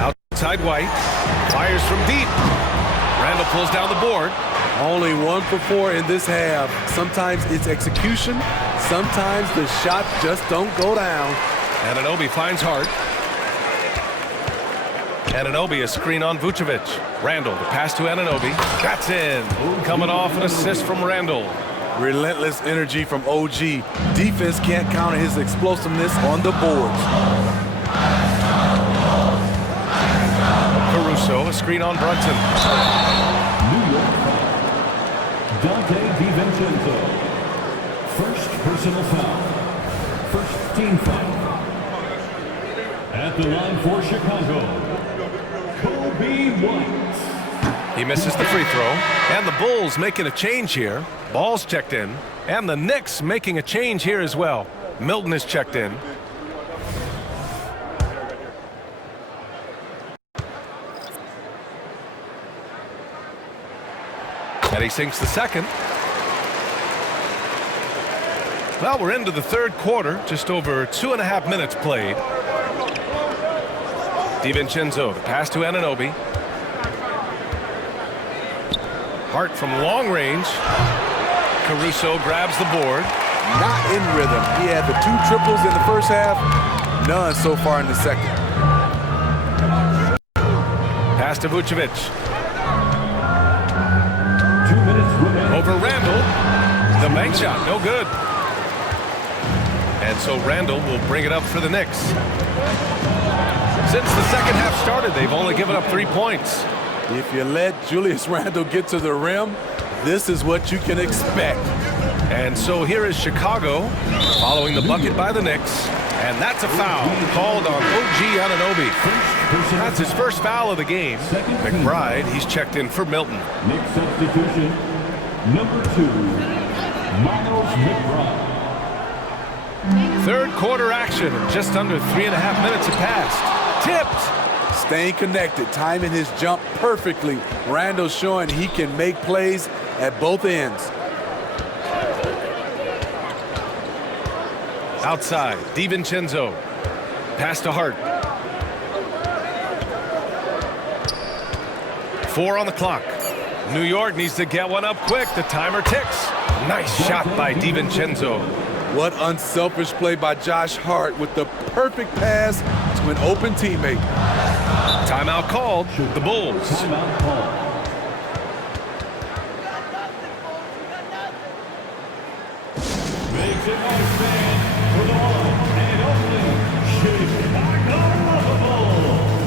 Outside White. Fires from deep. Randall pulls down the board. Only 1 for 4 in this half. Sometimes it's execution. Sometimes the shots just don't go down. Anunoby finds Hart. Anunoby, a screen on Vucevic. Randall, the pass to Anunoby. That's in. Coming off an assist from Randall. Relentless energy from OG. Defense can't counter his explosiveness on the boards. Caruso, a screen on Brunson. New York foul. Dante DiVincenzo. First personal foul. First team foul. At the line for Chicago, Kobe White. He misses the free throw. And the Bulls making a change here. Ball's checked in. And the Knicks making a change here as well. Milton is checked in. And he sinks the second. Well, we're into the third quarter. Just over 2.5 minutes played. DiVincenzo, the pass to Anunoby. Hart from long range. Caruso grabs the board. Not in rhythm. He had the 2 triples in the first half. None so far in the second. Pass to Vucevic. 2 minutes remaining. Over Randall. The bank shot, no good. And so Randall will bring it up for the Knicks. Since the second half started, they've only given up 3 points. If you let Julius Randle get to the rim, this is what you can expect. And so here is Chicago following the bucket by the Knicks. And that's a foul called on OG Anunoby. That's his first foul of the game. McBride, he's checked in for Milton. Knicks substitution, number 2, Miles McBride. Third quarter action. Just under 3.5 minutes have passed. Tipped. Staying connected, timing his jump perfectly. Randall showing he can make plays at both ends. Outside, DiVincenzo. Pass to Hart. 4 on the clock. New York needs to get one up quick. The timer ticks. Nice shot by DiVincenzo. What unselfish play by Josh Hart with the perfect pass to an open teammate. Timeout called. The Bulls. Timeout called. Makes it nice, man, for the one and only Chicago Bulls.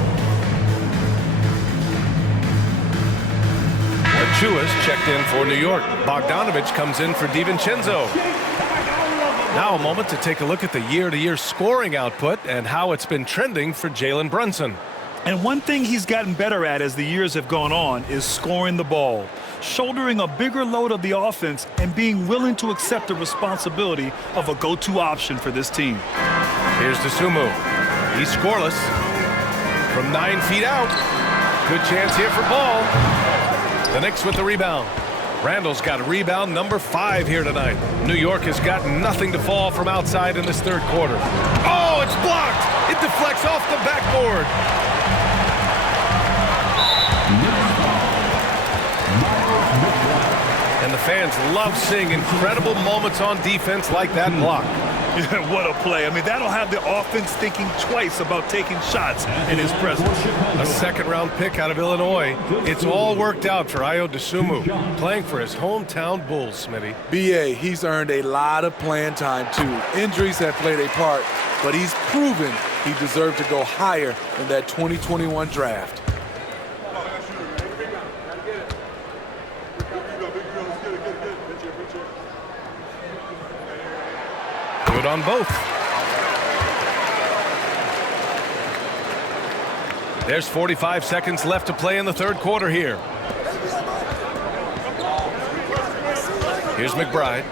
Achua's checked in for New York. Bogdanovich comes in for DiVincenzo. Now a moment to take a look at the year-to-year scoring output and how it's been trending for Jalen Brunson. And one thing he's gotten better at as the years have gone on is scoring the ball, shouldering a bigger load of the offense and being willing to accept the responsibility of a go-to option for this team. Here's Dosunmu. He's scoreless from 9 feet out. Good chance here for ball. The Knicks with the rebound. Randall's got rebound number 5 here tonight. New York has got nothing to fall from outside in this third quarter. Oh, it's blocked. It deflects off the backboard. And the fans love seeing incredible moments on defense like that block. What a play. I mean, that'll have the offense thinking twice about taking shots in his presence. A second-round pick out of Illinois. It's all worked out for Ayo Dosunmu, playing for his hometown Bulls, Smitty. BA, he's earned a lot of playing time, too. Injuries have played a part, but he's proven he deserved to go higher in that 2021 draft. Good on both. There's 45 seconds left to play in the third quarter here. Here's McBride.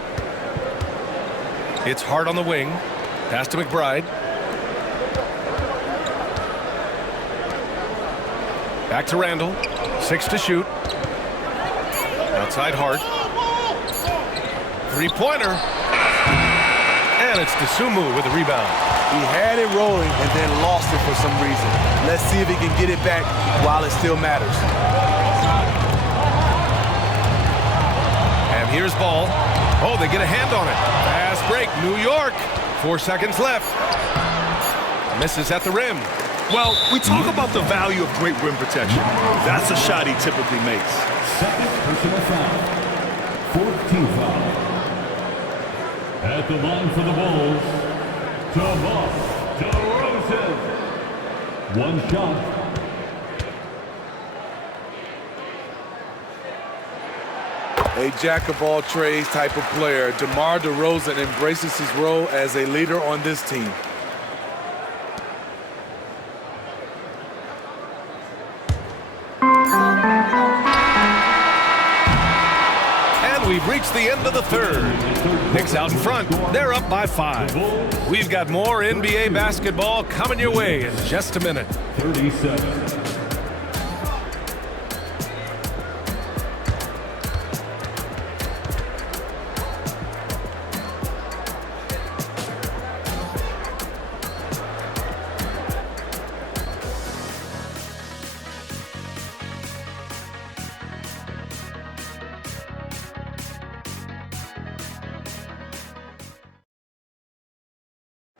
It's Hart on the wing. Pass to McBride. Back to Randall. 6 to shoot. Outside Hart. Three-pointer. And it's Dosunmu with the rebound. He had it rolling and then lost it for some reason. Let's see if he can get it back while it still matters. And here's Ball. Oh, they get a hand on it. Fast break, New York. 4 seconds left. Misses at the rim. Well, we talk about the value of great rim protection. That's a shot he typically makes. Second personal foul. 14th foul. At the line for the Bulls, DeRozan. One shot. A jack-of-all-trades type of player, DeMar DeRozan embraces his role as a leader on this team. And we've reached the end of the third. Knicks out in front. They're up by 5. We've got more NBA basketball coming your way in just a minute. 30 seconds.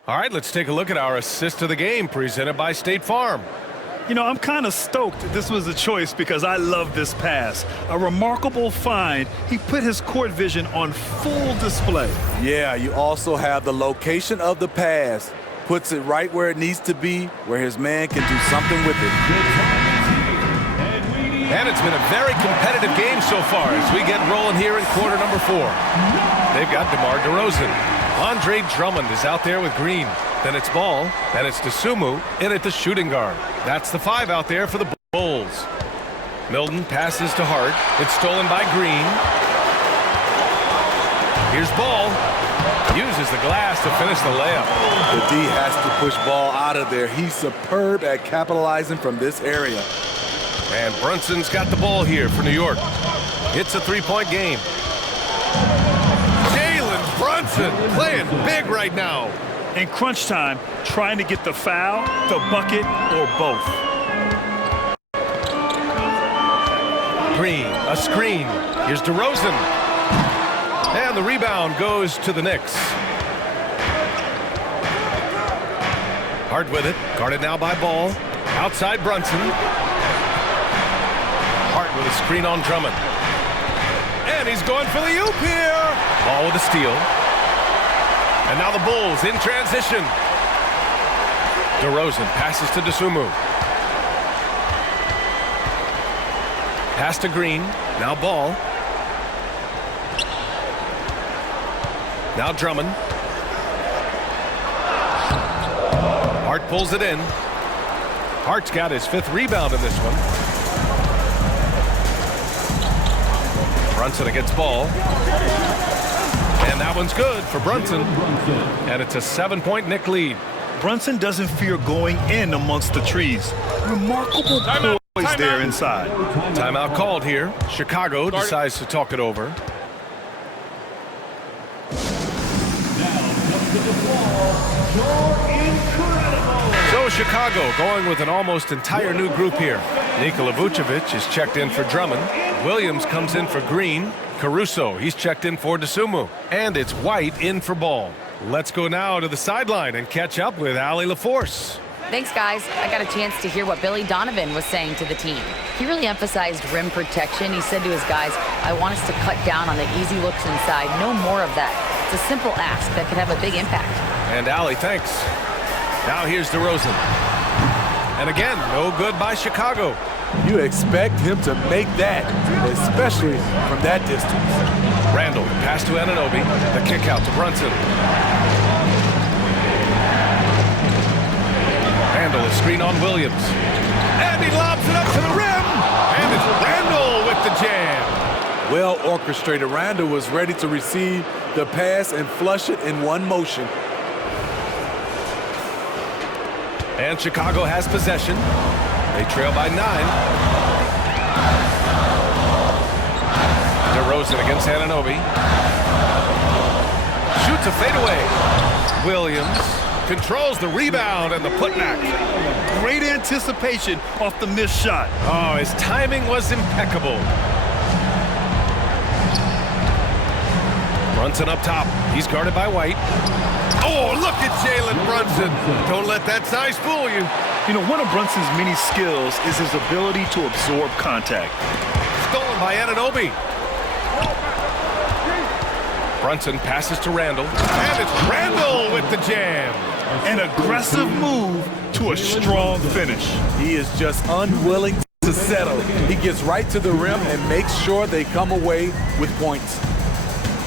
All right, let's take a look at our assist of the game presented by State Farm. You know, I'm kind of stoked this was a choice because I love this pass. A remarkable find. He put his court vision on full display. Yeah, you also have the location of the pass. Puts it right where it needs to be, where his man can do something with it. And it's been a very competitive game so far as we get rolling here in quarter number 4. They've got DeMar DeRozan. Andre Drummond is out there with Green. Then it's Ball. Then it's Dosunmu in at the shooting guard. That's the 5 out there for the Bulls. Milton passes to Hart. It's stolen by Green. Here's Ball. Uses the glass to finish the layup. The D has to push Ball out of there. He's superb at capitalizing from this area. And Brunson's got the ball here for New York. It's a 3-point game. Brunson playing big right now. In crunch time, trying to get the foul, the bucket, or both. Green, a screen. Here's DeRozan. And the rebound goes to the Knicks. Hart with it. Guarded now by Ball. Outside Brunson. Hart with a screen on Drummond. And he's going for the oop here. Ball with a steal. And now the Bulls in transition. DeRozan passes to Dosunmu. Pass to Green. Now Ball. Now Drummond. Hart pulls it in. Hart's got his 5th rebound in this one. Brunson against Ball. And that one's good for Brunson. And it's a 7-point Knick lead. Brunson doesn't fear going in amongst the trees. Remarkable poise there inside. Timeout called here. Chicago decides to talk it over. So Chicago going with an almost entire new group here. Nikola Vucevic is checked in for Drummond. Williams comes in for Green. Caruso, he's checked in for Dosunmu. And it's White in for Ball. Let's go now to the sideline and catch up with Allie LaForce. Thanks, guys. I got a chance to hear what Billy Donovan was saying to the team. He really emphasized rim protection. He said to his guys, I want us to cut down on the easy looks inside. No more of that. It's a simple ask that could have a big impact. And Allie, thanks. Now here's DeRozan. And again, no good by Chicago. You expect him to make that, especially from that distance. Randall, pass to Anunoby. The kick out to Brunson. Randall is screen on Williams. And he lobs it up to the rim. And it's Randall with the jam. Well orchestrated. Randall was ready to receive the pass and flush it in one motion. And Chicago has possession. They trail by 9. DeRozan against Anunoby. Shoots a fadeaway. Williams controls the rebound and the putback. Great anticipation off the missed shot. Oh, his timing was impeccable. Brunson up top. He's guarded by White. Oh, look at Jalen Brunson. Don't let that size fool you. You know, one of Brunson's many skills is his ability to absorb contact. Stolen by Anunoby. Brunson passes to Randall. And it's Randall with the jam. An aggressive move to a strong finish. He is just unwilling to settle. He gets right to the rim and makes sure they come away with points.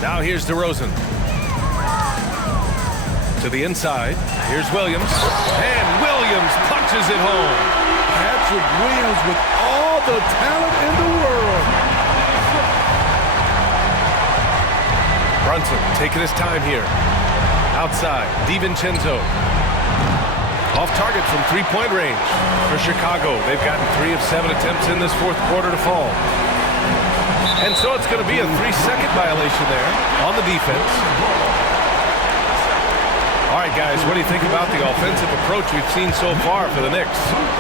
Now here's DeRozan. To the inside. Here's Williams. And Williams punches it home. Patrick Williams with all the talent in the world. Brunson taking his time here. Outside, DiVincenzo. Off target from three-point range for Chicago. They've gotten 3 of 7 attempts in this fourth quarter to fall. And so it's going to be a 3-second violation there on the defense. All right, guys, what do you think about the offensive approach we've seen so far for the Knicks?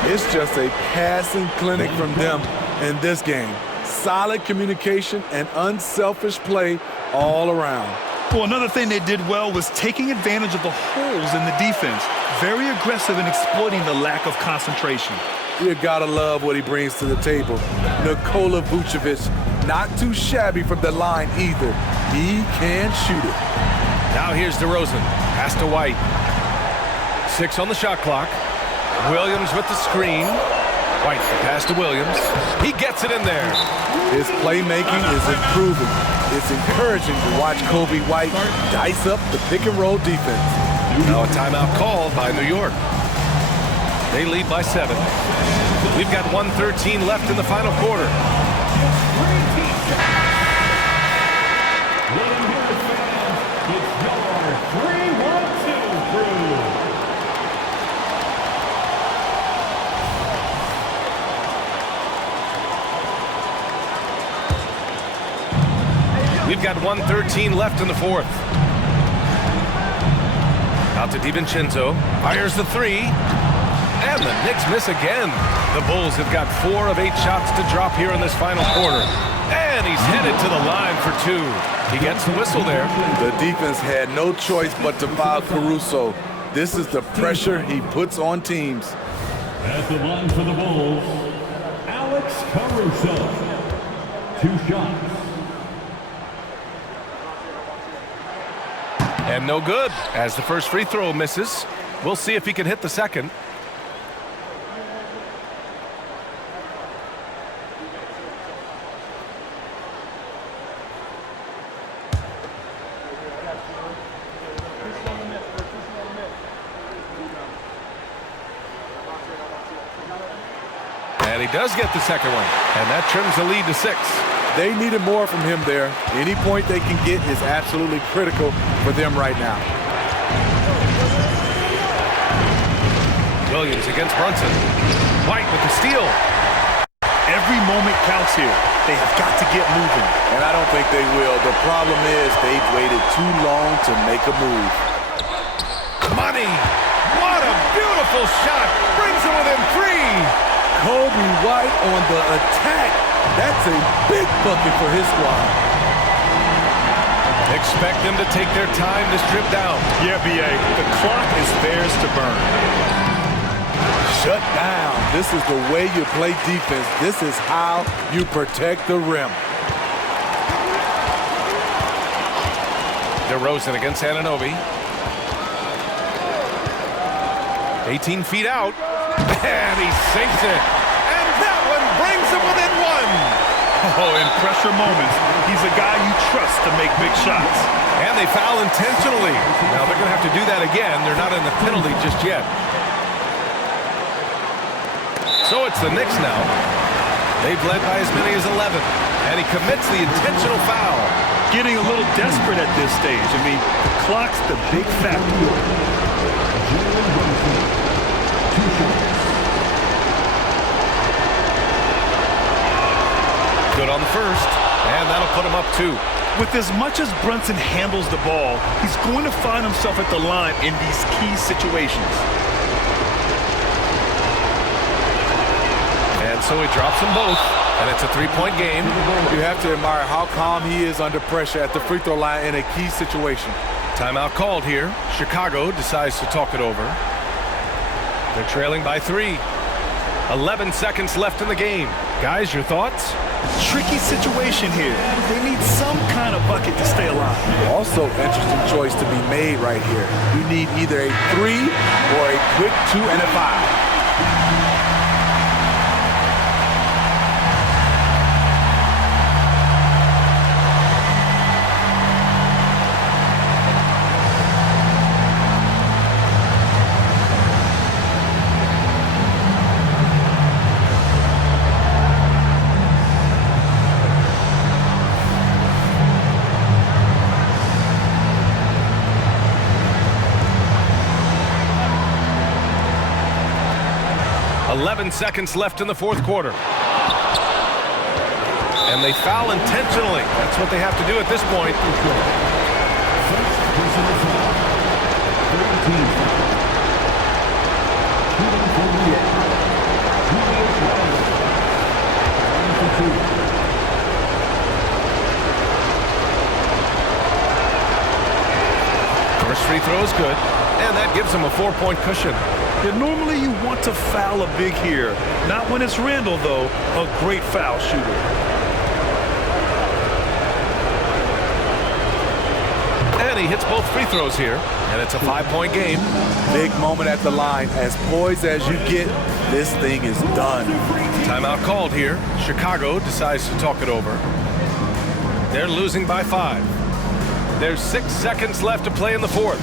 It's just a passing clinic from them in this game. Solid communication and unselfish play all around. Well, another thing they did well was taking advantage of the holes in the defense. Very aggressive in exploiting the lack of concentration. You gotta love what he brings to the table. Nikola Vucevic, not too shabby from the line either. He can shoot it. Now here's DeRozan. Pass to White. 6 on the shot clock. Williams with the screen. White, the pass to Williams. He gets it in there. His playmaking is improving. It's encouraging to watch Kobe White dice up the pick-and-roll defense. Now a timeout called by New York. They lead by 7. We've got 1:13 left in the final quarter. We've got 1:13 left in the fourth. Out to DiVincenzo. Fires the 3. And the Knicks miss again. The Bulls have got 4 of 8 shots to drop here in this final quarter. And he's headed to the line for 2. He gets the whistle there. The defense had no choice but to foul Caruso. This is the pressure he puts on teams. At the line for the Bulls, Alex Caruso. 2 shots. And no good, as the first free throw misses. We'll see if he can hit the second. And he does get the second one, and that trims the lead to 6. They needed more from him there. Any point they can get is absolutely critical for them right now. Williams against Brunson. White with the steal. Every moment counts here. They have got to get moving. And I don't think they will. The problem is they've waited too long to make a move. Money! What a beautiful shot! Brings them within 3! Kobe White on the attack. That's a big bucket for his squad. Expect them to take their time to strip down. Yeah, B.A. The clock is theirs to burn. Shut down. This is the way you play defense. This is how you protect the rim. DeRozan against Anunoby. 18 feet out. And he sinks it. And that one brings him within 1. Oh, in pressure moments, he's a guy you trust to make big shots. And they foul intentionally. Now they're going to have to do that again. They're not in the penalty just yet. So So it's the Knicks now. They've led by as many as 11. And he commits the intentional foul. Getting a little desperate at this stage. I mean, the clock's the big factor. Good on the first, and that'll put him up 2. With as much as Brunson handles the ball, he's going to find himself at the line in these key situations. And so he drops them both, and it's a 3-point game. You have to admire how calm he is under pressure at the free throw line in a key situation. Timeout called here. Chicago decides to talk it over. They're trailing by 3. 11 seconds left in the game. Guys, your thoughts? Tricky situation here. They need some kind of bucket to stay alive. Also, interesting choice to be made right here. You need either a 3 or a quick 2 and a 5. Seconds left in the fourth quarter. And they foul intentionally. That's what they have to do at this point. First free throw is good, and that gives them a 4-point cushion. Yeah, normally you want to foul a big here. Not when it's Randall, though, a great foul shooter. And he hits both free throws here, and it's a 5-point game. Big moment at the line. As poised as you get, this thing is done. Timeout called here. Chicago decides to talk it over. They're losing by 5. There's 6 seconds left to play in the fourth.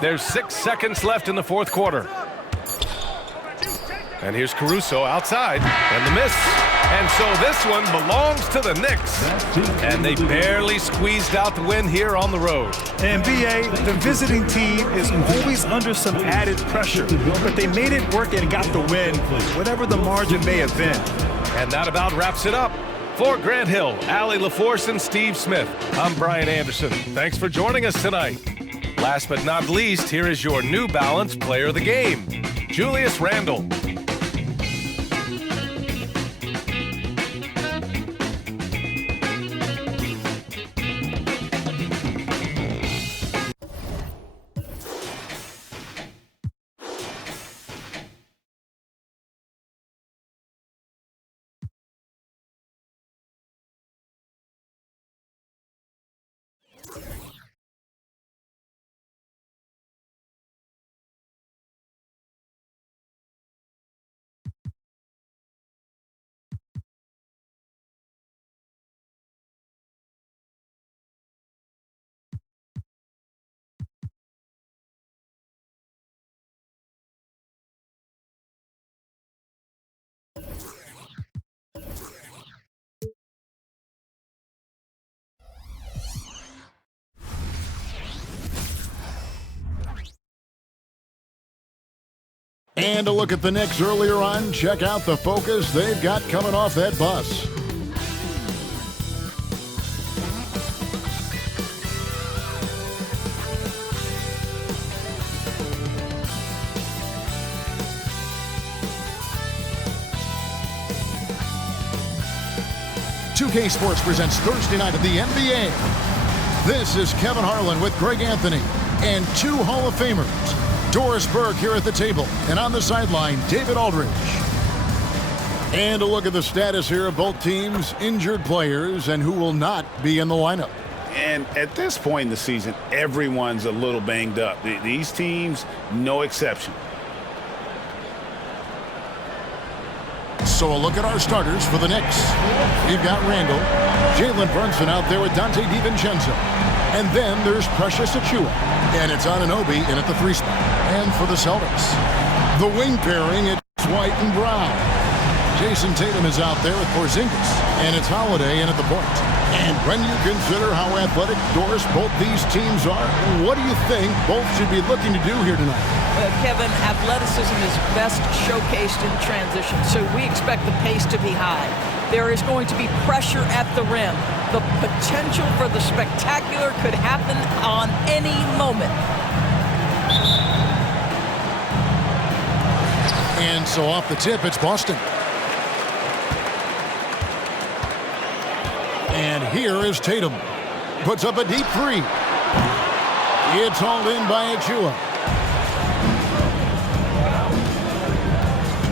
There's 6 seconds left in the fourth quarter. And here's Caruso outside, and the miss. And so this one belongs to the Knicks. And they barely squeezed out the win here on the road. And B.A., the visiting team is always under some added pressure, but they made it work and got the win, whatever the margin may have been. And that about wraps it up. For Grant Hill, Allie LaForce, and Steve Smith, I'm Brian Anderson. Thanks for joining us tonight. Last but not least, here is your New Balance Player of the Game, Julius Randle. And a look at the Knicks earlier on. Check out the focus they've got coming off that bus. K Sports presents Thursday night of the NBA. This is Kevin Harlan with Greg Anthony and 2 Hall of Famers. Doris Burke here at the table, and on the sideline, David Aldridge. And a look at the status here of both teams' injured players and who will not be in the lineup. And at this point in the season, everyone's a little banged up. These teams, no exception. So a look at our starters for the Knicks. We've got Randall, Jalen Brunson out there with Dante DiVincenzo. And then there's Precious Achiuwa. And it's Anunoby in at the 3 spot. And for the Celtics, the wing pairing, it's White and Brown. Jason Tatum is out there with Porzingis. And it's Holiday in at the point. And when you consider how athletic, Doris, both these teams are, what do you think both should be looking to do here tonight? Kevin, athleticism is best showcased in transition, so we expect the pace to be high. There is going to be pressure at the rim. The potential for the spectacular could happen on any moment. And so off the tip, it's Boston. And here is Tatum. Puts up a deep 3. It's hauled in by Achiuwa.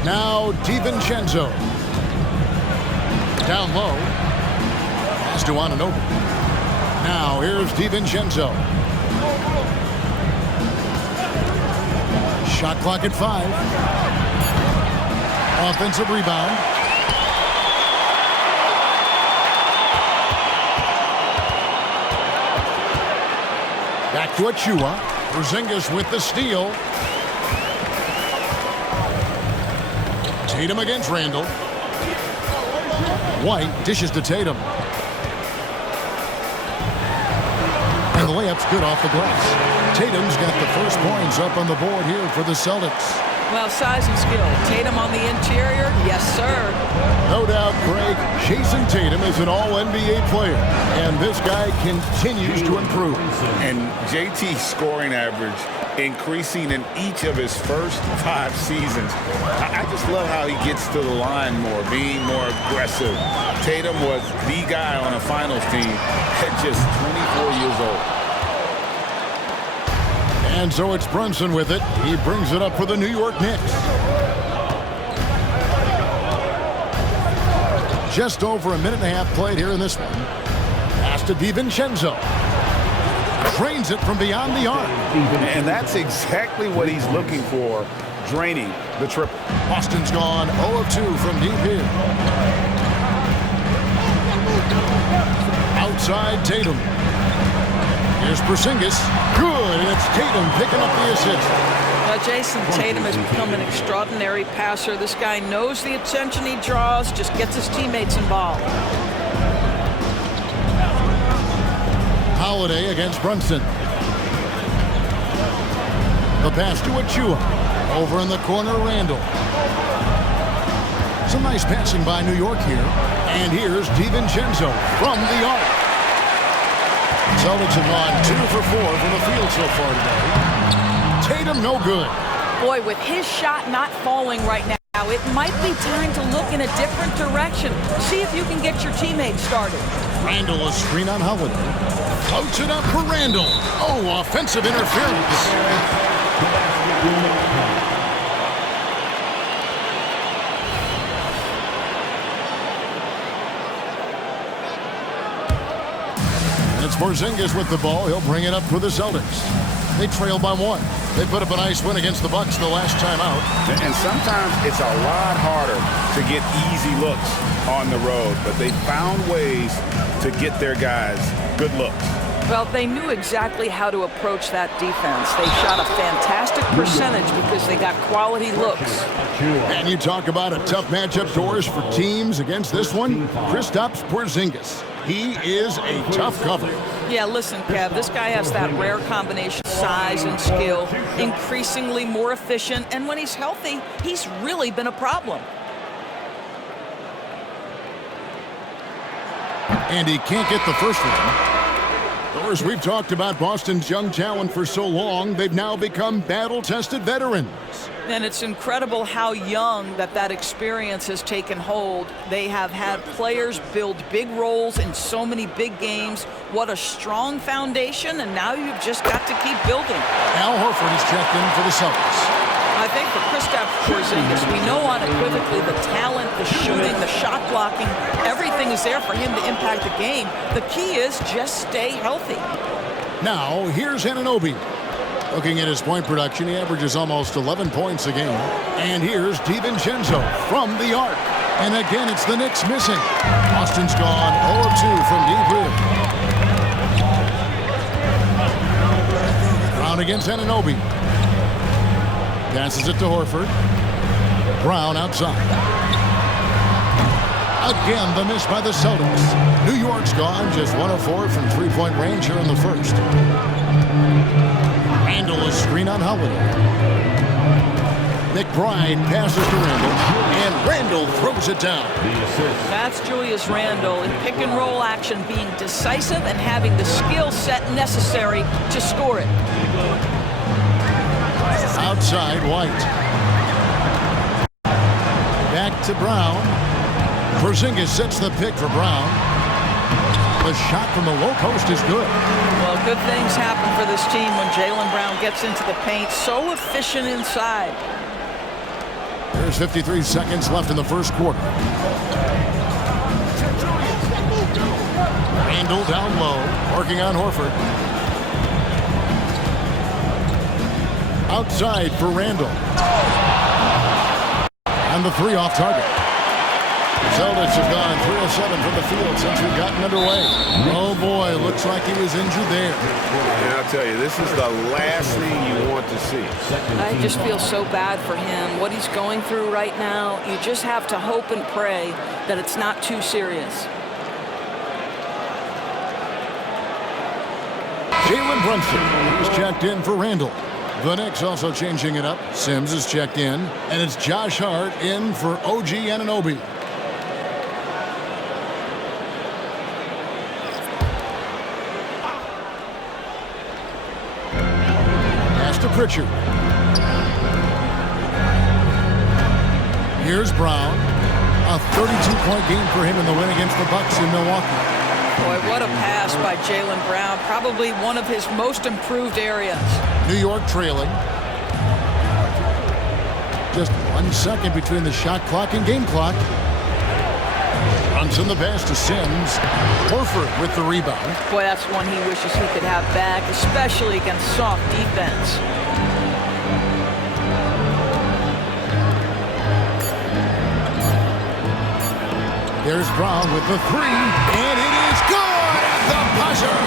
Now DiVincenzo. Down low. Pass to Anunoby. Now here's DiVincenzo. Shot clock at 5. Offensive rebound. Back to Achiuwa. Porzingis with the steal. Tatum against Randall. White dishes to Tatum. And the layup's good off the glass. Tatum's got the first points up on the board here for the Celtics. Well, size and skill. Tatum on the interior, yes, sir. No doubt, Craig. Jason Tatum is an all-NBA player, and this guy continues to improve. And JT's scoring average increasing in each of his first 5 seasons. I just love how he gets to the line more, being more aggressive. Tatum was the guy on a finals team at just 24 years old. And so it's Brunson with it. He brings it up for the New York Knicks. Just over a minute and a half played here in this one. Pass to DiVincenzo. Drains it from beyond the arc. And that's exactly what he's looking for, draining the triple. Boston's gone 0 of 2 from deep here. Outside Tatum. Here's Porzingis. Good, and it's Tatum picking up the assist. Now, Jason Tatum has become an extraordinary passer. This guy knows the attention he draws, just gets his teammates involved. Holiday against Brunson. The pass to Achiuwa. Over in the corner, Randall. Some nice passing by New York here. And here's DiVincenzo from the arc. Celtics have gone 2 for 4 from the field so far today. Tatum no good. Boy, with his shot not falling right now, it might be time to look in a different direction. See if you can get your teammates started. Randall a screen on Holiday. Floats it up for Randall. Oh, offensive interference. It's Porzingis with the ball. He'll bring it up for the Celtics. They trail by 1. They put up a nice win against the Bucks the last time out. And sometimes it's a lot harder to get easy looks on the road, but they found ways to get their guys good looks. Well, they knew exactly how to approach that defense. They shot a fantastic percentage because they got quality looks. And you talk about a tough matchup, Doris, for teams against this one. Kristaps Porzingis. He is a tough cover. Yeah, listen, Kev, this guy has that rare combination, size and skill, increasingly more efficient, and when he's healthy, he's really been a problem. And he can't get the first one. Doris, we've talked about Boston's young talent for so long, they've now become battle-tested veterans. And it's incredible how young that experience has taken hold. They have had players build big roles in so many big games. What a strong foundation, and now you've just got to keep building. Al Horford is checked in for the Celtics. I think for Kristaps Porzingis, we know unequivocally the talent, the shooting, the shot blocking, everything is there for him to impact the game. The key is just stay healthy. Now, here's Anunoby. Looking at his point production, he averages almost 11 points a game. And here's DiVincenzo from the arc. And again, it's the Knicks missing. Austin's gone 0 of 2 from deep. Brown against Anunoby. Passes it to Horford. Brown outside. Again, the miss by the Celtics. New York's gone just 1 of 4 from three-point range here in the first. Randall is screen on Holiday. McBride passes to Randall, and Randall throws it down. That's Julius Randle in pick-and-roll action, being decisive and having the skill set necessary to score it. Outside, White. Back to Brown. Porzingis sets the pick for Brown. The shot from the low post is good. Well, good things happen for this team when Jaylen Brown gets into the paint. So efficient inside. There's 53 seconds left in the first quarter. Randall down low, working on Horford. Outside for Randall. And the three off target. Celtics have gone 3 of 7 from the field since we've gotten underway. Oh boy, looks like he was injured there. And I'll tell you, this is the last thing you want to see. I just feel so bad for him. What he's going through right now, you just have to hope and pray that it's not too serious. Jalen Brunson is checked in for Randall. The Knicks also changing it up. Sims is checked in, and it's Josh Hart in for OG Anunoby. Pass to Pritchard. Here's Brown. A 32-point game for him in the win against the Bucks in Milwaukee. Boy, what a pass by Jaylen Brown. Probably one of his most improved areas. New York trailing. Just 1 second between the shot clock and game clock. Brunson the pass to Sims. Horford with the rebound. Boy, that's one he wishes he could have back, especially against soft defense. There's Brown with the three, and it is good at the buzzer.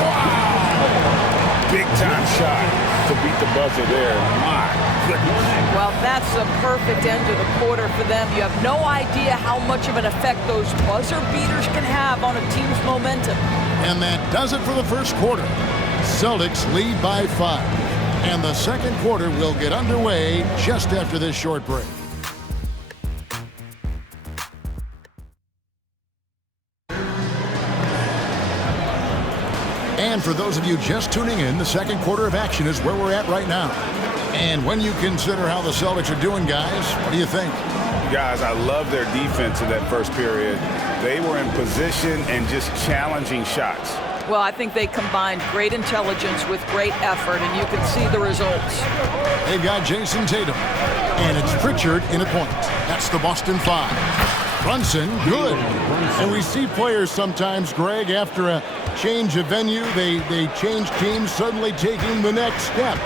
Wow! Big time shot to beat the buzzer there. My goodness. Well, that's a perfect end to the quarter for them. You have no idea how much of an effect those buzzer beaters can have on a team's momentum. And that does it for the first quarter. Celtics lead by 5. And the second quarter will get underway just after this short break. And for those of you just tuning in, the second quarter of action is where we're at right now. And when you consider how the Celtics are doing, guys, what do you think? Guys, I love their defense in that first period. They were in position and just challenging shots. Well, I think they combined great intelligence with great effort, and you can see the results. They've got Jason Tatum, and it's Pritchard in a point. That's the Boston 5. Brunson, good. And we see players sometimes, Greg, after a change of venue, they change teams, suddenly taking the next step.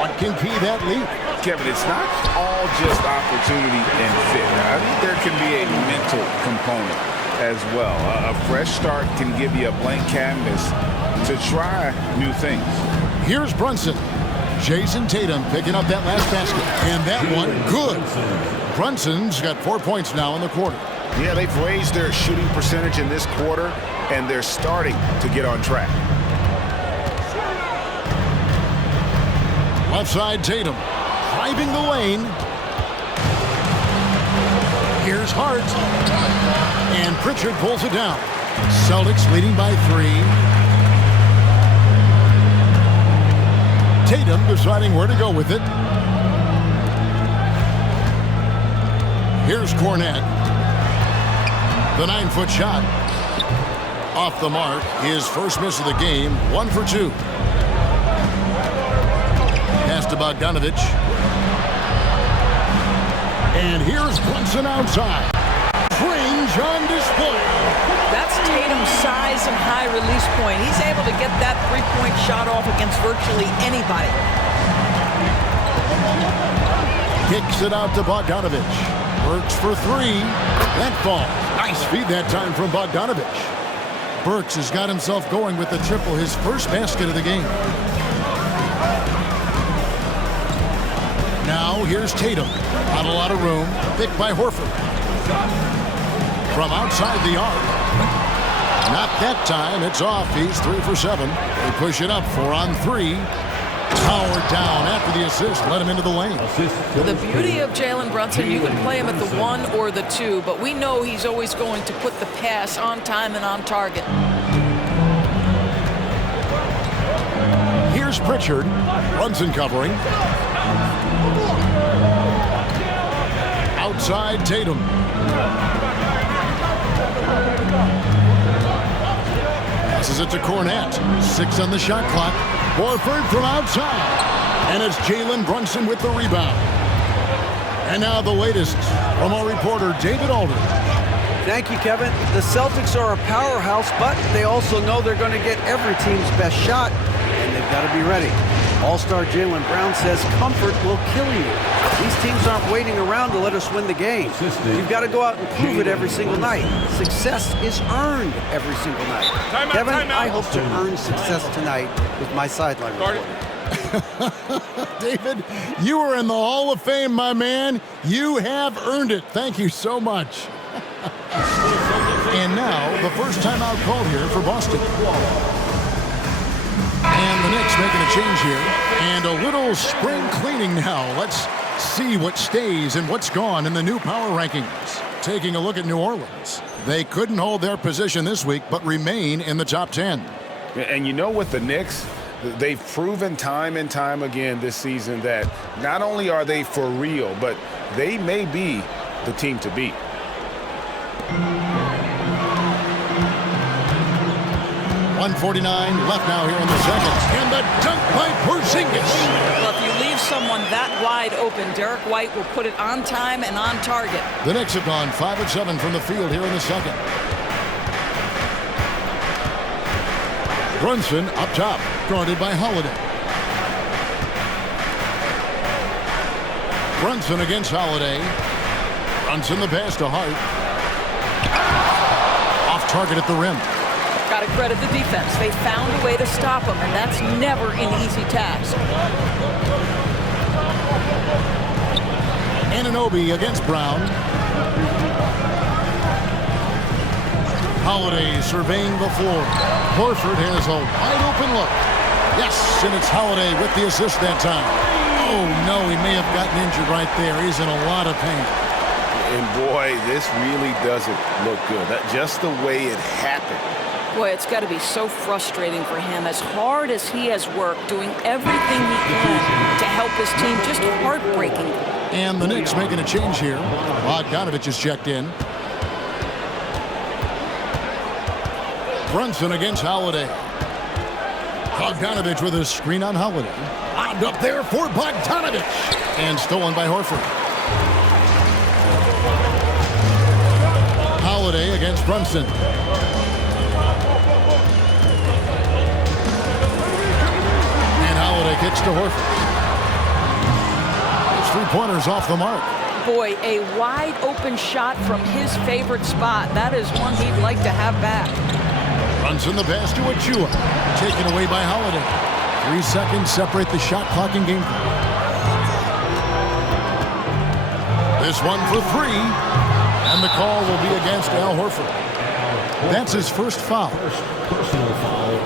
What can key that leap? Kevin, it's not all just opportunity and fit. I think there can be a mental component as well. A fresh start can give you a blank canvas to try new things. Here's Brunson. Jason Tatum picking up that last basket. And that one, good. Brunson's got 4 points now in the quarter. Yeah, they've raised their shooting percentage in this quarter, and they're starting to get on track. Left side, Tatum driving the lane. Here's Hart. And Pritchard pulls it down. Celtics leading by 3. Tatum deciding where to go with it. Here's Cornette. The 9-foot shot. Off the mark. His first miss of the game. 1 for 2. Pass to Bogdanovich. And here's Brunson outside. Range on display. That's Tatum's size and high release point. He's able to get that three-point shot off against virtually anybody. Kicks it out to Bogdanovich. Works for three. That falls. Nice feed that time from Bogdanovich. Burks has got himself going with the triple, his first basket of the game. Now here's Tatum. Not a lot of room. Picked by Horford. From outside the arc. Not that time. It's off. He's 3 for 7. They push it up 4 on 3. Powered down after the assist. Let him into the lane. The beauty of Jalen Brunson, you can play him at the 1 or the 2, but we know he's always going to put the pass on time and on target. Here's Pritchard. Brunson covering. Outside Tatum. Passes it to Cornette. 6 on the shot clock. Horford from outside. And it's Jalen Brunson with the rebound. And now the latest from our reporter, David Aldridge. Thank you, Kevin. The Celtics are a powerhouse, but they also know they're going to get every team's best shot, and they've got to be ready. All-star Jaylen Brown says comfort will kill you. These teams aren't waiting around to let us win the game. You've got to go out and prove it every single night. Success is earned every single night. Kevin, I hope to earn success tonight with my sideline report. David, you are in the Hall of Fame, my man. You have earned it. Thank you so much. And now, the first timeout called here for Boston. And the Knicks making a change here. And a little spring cleaning now. Let's see what stays and what's gone in the new power rankings. Taking a look at New Orleans. They couldn't hold their position this week, but remain in the top 10. And you know, with the Knicks, they've proven time and time again this season that not only are they for real, but they may be the team to beat. .149 left now here in the second. And the dunk by Porzingis. Well, if you leave someone that wide open, Derek White will put it on time and on target. The Knicks have gone 5 of 7 from the field here in the second. Brunson up top, guarded by Holiday. Brunson against Holiday. Brunson the pass to Hart. Off target at the rim. Got to credit the defense. They found a way to stop him, and that's never an easy task. Anunoby against Brown. Holiday surveying the floor. Horford has a wide open look. Yes, and it's Holiday with the assist that time. Oh no, he may have gotten injured right there. He's in a lot of pain. And boy, this really doesn't look good. Just the way it happened. Boy, it's got to be so frustrating for him. As hard as he has worked, doing everything he can to help his team, just heartbreaking. And the Knicks making a change here. Bogdanovich is checked in. Brunson against Holiday. Bogdanovich with a screen on Holiday. Lobbed up there for Bogdanovich. And stolen by Horford. Holiday against Brunson. And Holiday kicks to Horford. His three-pointers off the mark. Boy, a wide open shot from his favorite spot. That is one he'd like to have back. Brunson the pass to Achua. Taken away by Holiday. 3 seconds separate the shot clock and game clock. This one for 3. And the call will be against Al Horford. That's his first foul. Personal foul.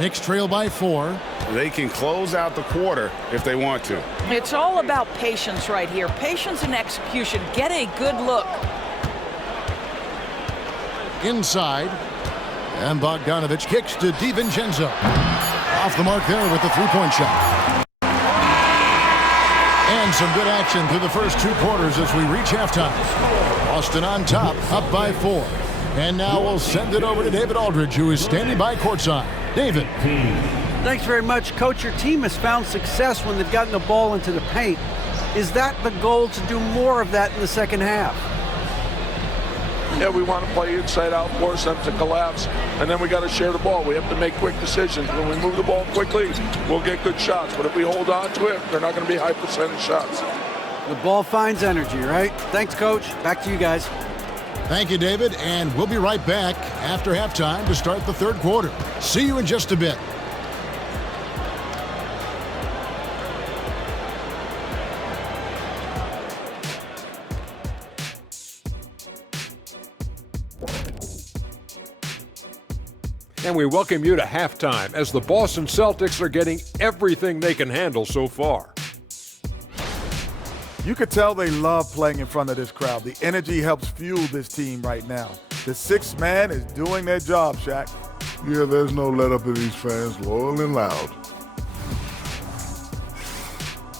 Knicks trail by 4. They can close out the quarter if they want to. It's all about patience right here. Patience and execution. Get a good look. Inside. And Bogdanovich kicks to DiVincenzo. Off the mark there with the three-point shot. And some good action through the first 2 quarters as we reach halftime. Boston on top, up by 4. And now we'll send it over to David Aldridge, who is standing by courtside. David. Thanks very much. Coach, your team has found success when they've gotten the ball into the paint. Is that the goal, to do more of that in the second half? Yeah, we want to play inside out, force them to collapse, and then we got to share the ball. We have to make quick decisions. When we move the ball quickly, we'll get good shots. But if we hold on to it, they're not going to be high percentage shots. The ball finds energy, right? Thanks, Coach. Back to you guys. Thank you, David, and we'll be right back after halftime to start the third quarter. See you in just a bit. And we welcome you to halftime as the Boston Celtics are getting everything they can handle so far. You could tell they love playing in front of this crowd. The energy helps fuel this team right now. The sixth man is doing their job, Shaq. Yeah, there's no let up in these fans, loyal and loud.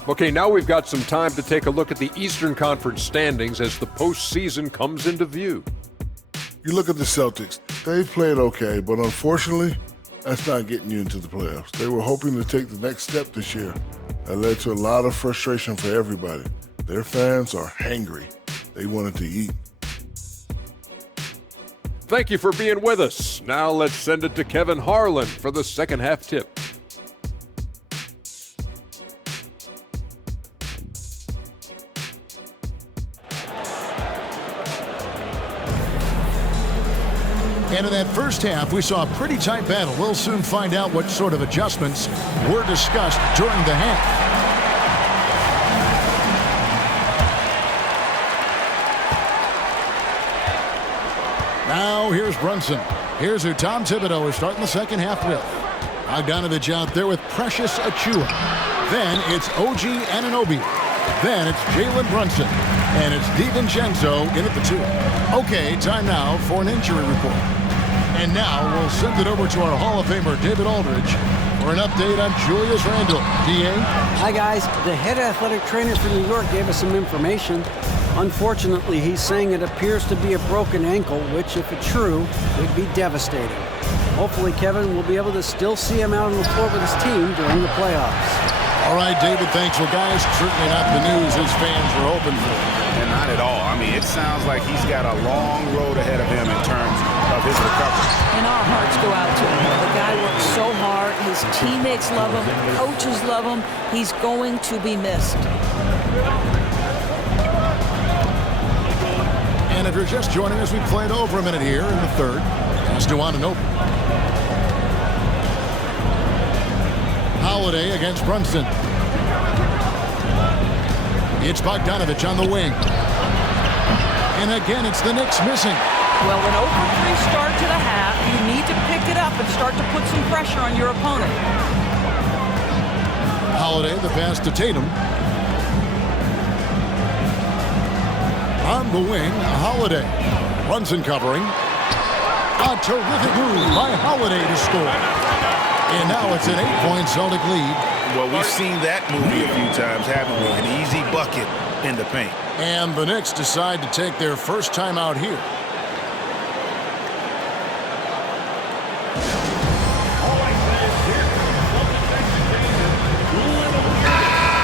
Okay, now we've got some time to take a look at the Eastern Conference standings as the postseason comes into view. You look at the Celtics. They've played okay, but unfortunately, that's not getting you into the playoffs. They were hoping to take the next step this year. That led to a lot of frustration for everybody. Their fans are hangry. They wanted to eat. Thank you for being with us. Now let's send it to Kevin Harlan for the second half tip. And in that first half, we saw a pretty tight battle. We'll soon find out what sort of adjustments were discussed during the half. Now here's Brunson. Here's who Tom Thibodeau is starting the second half with. Bogdanovich out there with Precious Achiuwa. Then it's OG Anunoby. Then it's Jalen Brunson. And it's DiVincenzo in at the 2. Okay, time now for an injury report. And now we'll send it over to our Hall of Famer, David Aldridge, for an update on Julius Randle. D.A.? Hi, guys. The head athletic trainer for New York gave us some information. Unfortunately, he's saying it appears to be a broken ankle, which, if it's true, would be devastating. Hopefully, Kevin will be able to still see him out on the floor with his team during the playoffs. All right, David, thanks. Well, guys, certainly not the news his fans were hoping for. And not at all. I mean, it sounds like he's got a long road ahead of him in terms of his recovery. And our hearts go out to him. The guy works so hard. His teammates love him. Coaches love him. He's going to be missed. And if you're just joining us, we played over a minute here in the third. Pass to Anunoby. Holiday against Brunson. It's Bogdanovich on the wing. And again, it's the Knicks missing. Well, an open 3 start to the half, you need to pick it up and start to put some pressure on your opponent. Holiday, the pass to Tatum. On the wing, Holiday. Brunson covering. A terrific move by Holiday to score. And now it's an 8-point Celtic lead. Well, we've seen that movie a few times, haven't we? An easy bucket in the paint. And the Knicks decide to take their first time out here.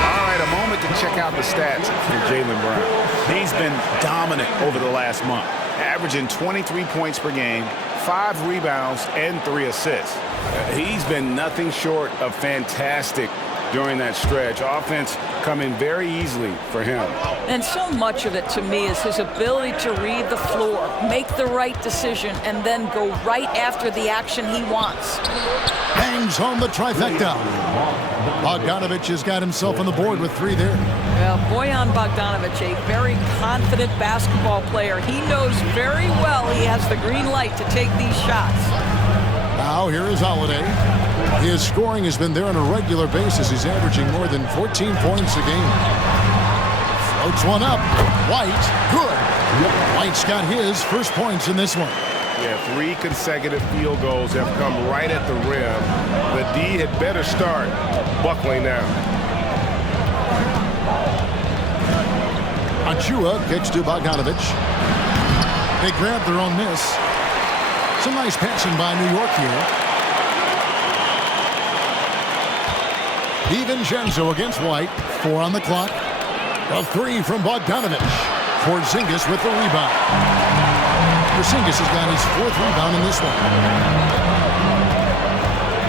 All right, a moment to check out the stats for Jaylen Brown. He's been dominant over the last month, averaging 23 points per game, 5 rebounds, and 3 assists. He's been nothing short of fantastic during that stretch. Offense coming very easily for him. And so much of it, to me, is his ability to read the floor, make the right decision, and then go right after the action he wants. Bangs home the trifecta. Bogdanovich has got himself on the board with 3 there. Well, Bojan Bogdanovich, a very confident basketball player. He knows very well he has the green light to take these shots. Now here is Holiday. His scoring has been there on a regular basis. He's averaging more than 14 points a game. Floats one up. White, good. White's got his first points in this one. Yeah, 3 consecutive field goals have come right at the rim. The D had better start buckling now. Achiuwa kicks to Bogdanovich. They grab their own miss. Some nice passing by New York here. DiVincenzo against White. 4 on the clock. A 3 from Bogdanovic. Porzingis with the rebound. Porzingis has got his 4th rebound in this one.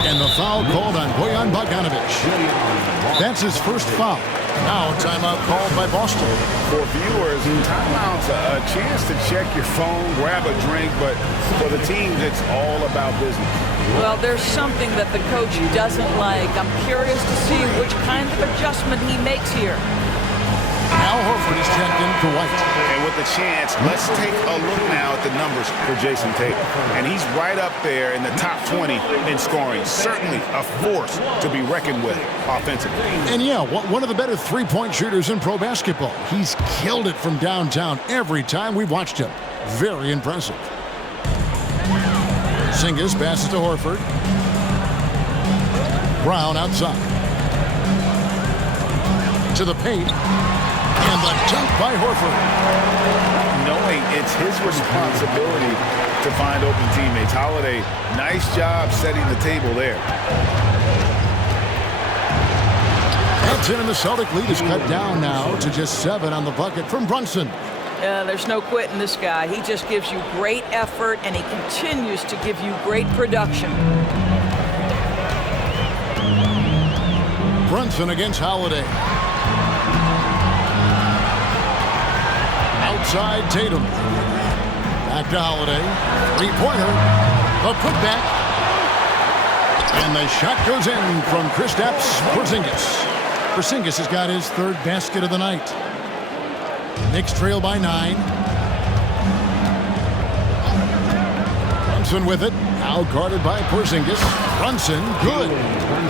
And the foul called on Bojan Bogdanovic. That's his first foul. Now a timeout called by Boston. For viewers, timeout's a chance to check your phone, grab a drink, but for the teams, it's all about business. Well, there's something that the coach doesn't like. I'm curious to see which kind of adjustment he makes here. Al Horford is checked in for White. And with the chance, let's take a look now at the numbers for Jason Tatum. And he's right up there in the top 20 in scoring. Certainly a force to be reckoned with offensively. And yeah, one of the better three-point shooters in pro basketball. He's killed it from downtown every time we've watched him. Very impressive. Porzingis passes to Horford. Brown outside. To the paint. And the dunk by Horford. Knowing it's his responsibility to find open teammates. Holiday, nice job setting the table there. That's in, and the Celtic lead is cut down now to just 7 on the bucket from Brunson. There's no quitting this guy. He just gives you great effort, and he continues to give you great production. Brunson against Holiday. Outside Tatum. Back to Holiday. Three-pointer. A putback. And the shot goes in from Kristaps Porzingis. Porzingis has got his 3rd basket of the night. Knicks trail by 9. Brunson with it. Now guarded by Porzingis. Brunson, good.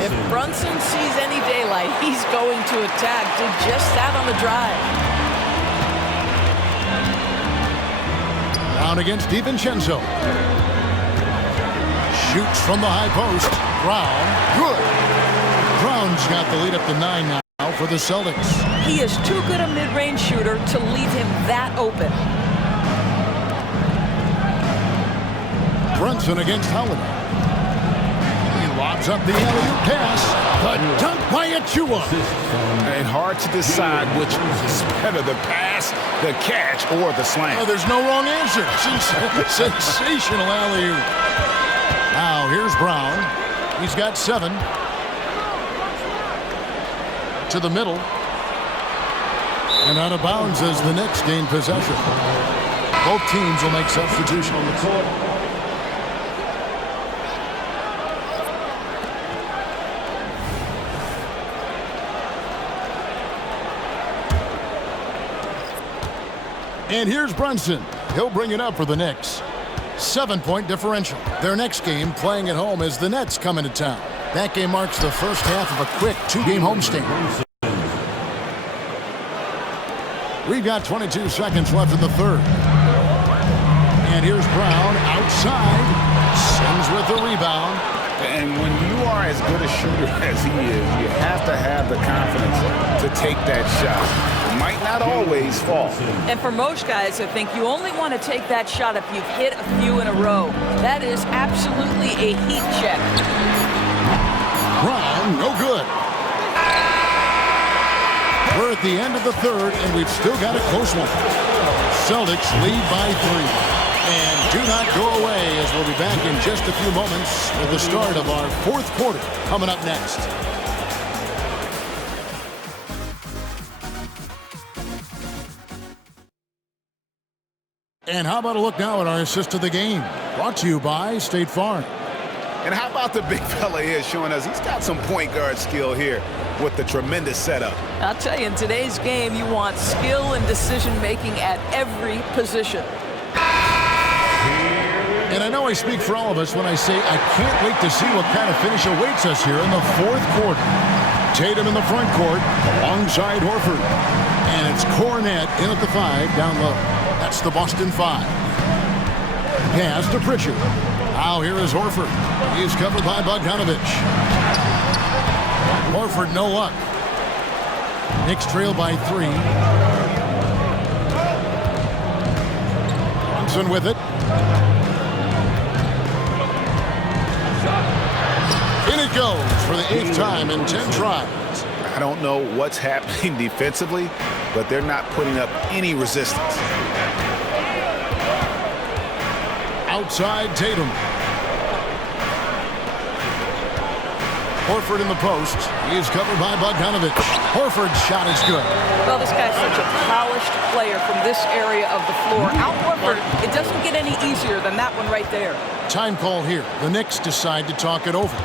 If Brunson sees any daylight, he's going to attack. Did just that on the drive. Down against DiVincenzo. Shoots from the high post. Brown, good. Brown's got the lead up to 9 now for the Celtics. He is too good a mid-range shooter to leave him that open. Brunson against Holiday. He lobs up the alley-oop pass. The dunk by Achua. And hard to decide which is better, the pass, the catch, or the slam. Oh, there's no wrong answer. Sensational alley-oop. Now here's Brown. He's got 7. To the middle. And out of bounds as the Knicks gain possession. Both teams will make substitutions. On the court. And here's Brunson. He'll bring it up for the Knicks. 7-point differential. Their next game playing at home as the Nets come into town. That game marks the first half of a quick 2-game homestand. We've got 22 seconds left in the 3rd. And here's Brown outside. Sims with the rebound. And when you are as good a shooter as he is, you have to have the confidence to take that shot. It might not always fall. And for most guys, I think you only want to take that shot if you've hit a few in a row. That is absolutely a heat check. Brown, no good. We're at the end of the 3rd, and we've still got a close one. Celtics lead by 3. And do not go away, as we'll be back in just a few moments with the start of our 4th quarter coming up next. And how about a look now at our assist of the game? Brought to you by State Farm. And how about the big fella here showing us he's got some point guard skill here with the tremendous setup. I'll tell you, in today's game, you want skill and decision-making at every position. And I know I speak for all of us when I say I can't wait to see what kind of finish awaits us here in the 4th quarter. Tatum in the front court alongside Horford. And it's Cornette in at the 5 down low. That's the Boston 5. Pass to Pritchard. Now here is Horford. He's covered by Bogdanovic. Horford no luck. Knicks trail by 3. Brunson with it. In it goes for the 8th time in 10 tries. I don't know what's happening defensively, but they're not putting up any resistance. Outside Tatum. Horford in the post. He's covered by Bogdanovic. Horford's shot is good. Well, this guy's such a polished player from this area of the floor. Al Horford, it doesn't get any easier than that one right there. Time call here. The Knicks decide to talk it over.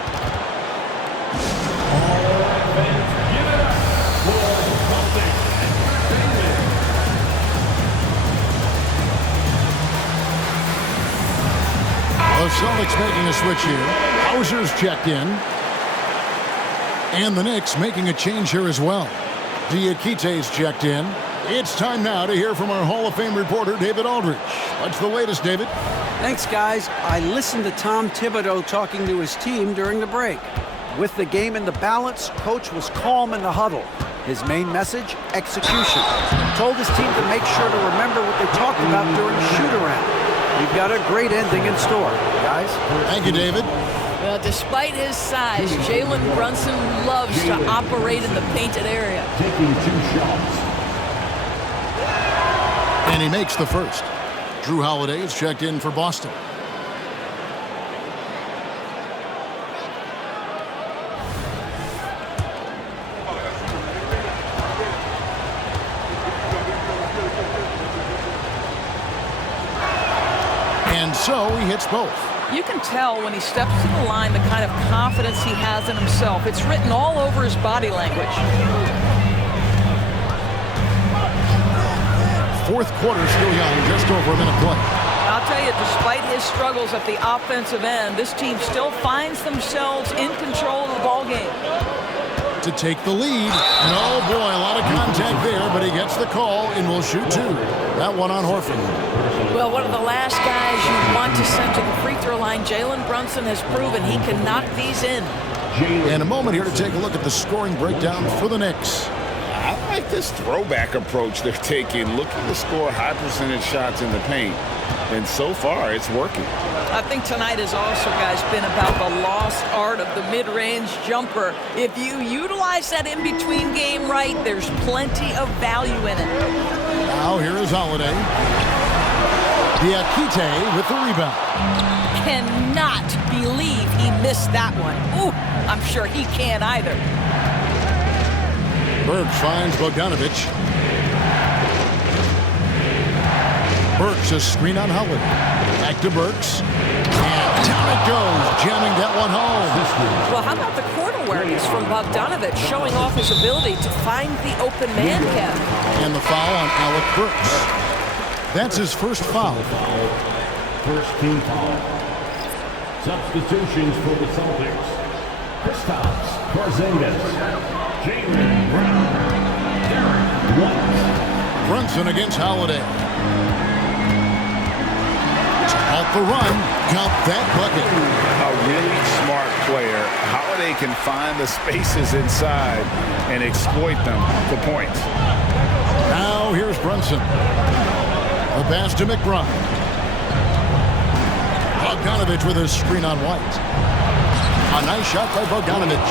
The Celtics making a switch here. Hauser's checked in. And the Knicks making a change here as well. Diakite's checked in. It's time now to hear from our Hall of Fame reporter, David Aldridge. What's the latest, David? Thanks, guys. I listened to Tom Thibodeau talking to his team during the break. With the game in the balance, Coach was calm in the huddle. His main message, execution. Told his team to make sure to remember what they talked about during shoot-around. We've got a great ending in store, guys. Thank you, David. Well, despite his size, Jalen Brunson loves to operate in the painted area. Taking 2 shots. And he makes the first. Drew Holiday is checked in for Boston. And so he hits both. You can tell when he steps to the line the kind of confidence he has in himself. It's written all over his body language. Fourth quarter still young, just over a minute play. I'll tell you, despite his struggles at the offensive end, this team still finds themselves in control of the ball game. To take the lead. And oh boy, a lot of contact there, but he gets the call and will shoot 2. That one on Horford. Well, one of the last guys you want to send to the free throw line, Jalen Brunson has proven he can knock these in. And a moment here to take a look at the scoring breakdown for the Knicks. I like this throwback approach they're taking, looking to score high percentage shots in the paint. And so far, it's working. I think tonight has also, guys, been about the lost art of the mid-range jumper. If you utilize that in-between game right, there's plenty of value in it. Now here is Holiday. Diakite with the rebound. Cannot believe he missed that one. Ooh, I'm sure he can't either. Burks finds Bogdanovic. Burks a screen on Holiday. Back to Burks. And down it goes, jamming that one home. Well, how about the court awareness from Bogdanovic showing off his ability to find the open man, Kev? And the foul on Alec Burks. That's his first foul. First team foul. Substitutions for the Celtics. Kristaps Porzingis. Jaylen Brown. Derek White. Brunson against Holiday. Off the run, count that bucket. A really smart player. Holiday can find the spaces inside and exploit them for points. Now here's Brunson. The pass to McBride. Bogdanovic with a screen on White. A nice shot by Bogdanovic.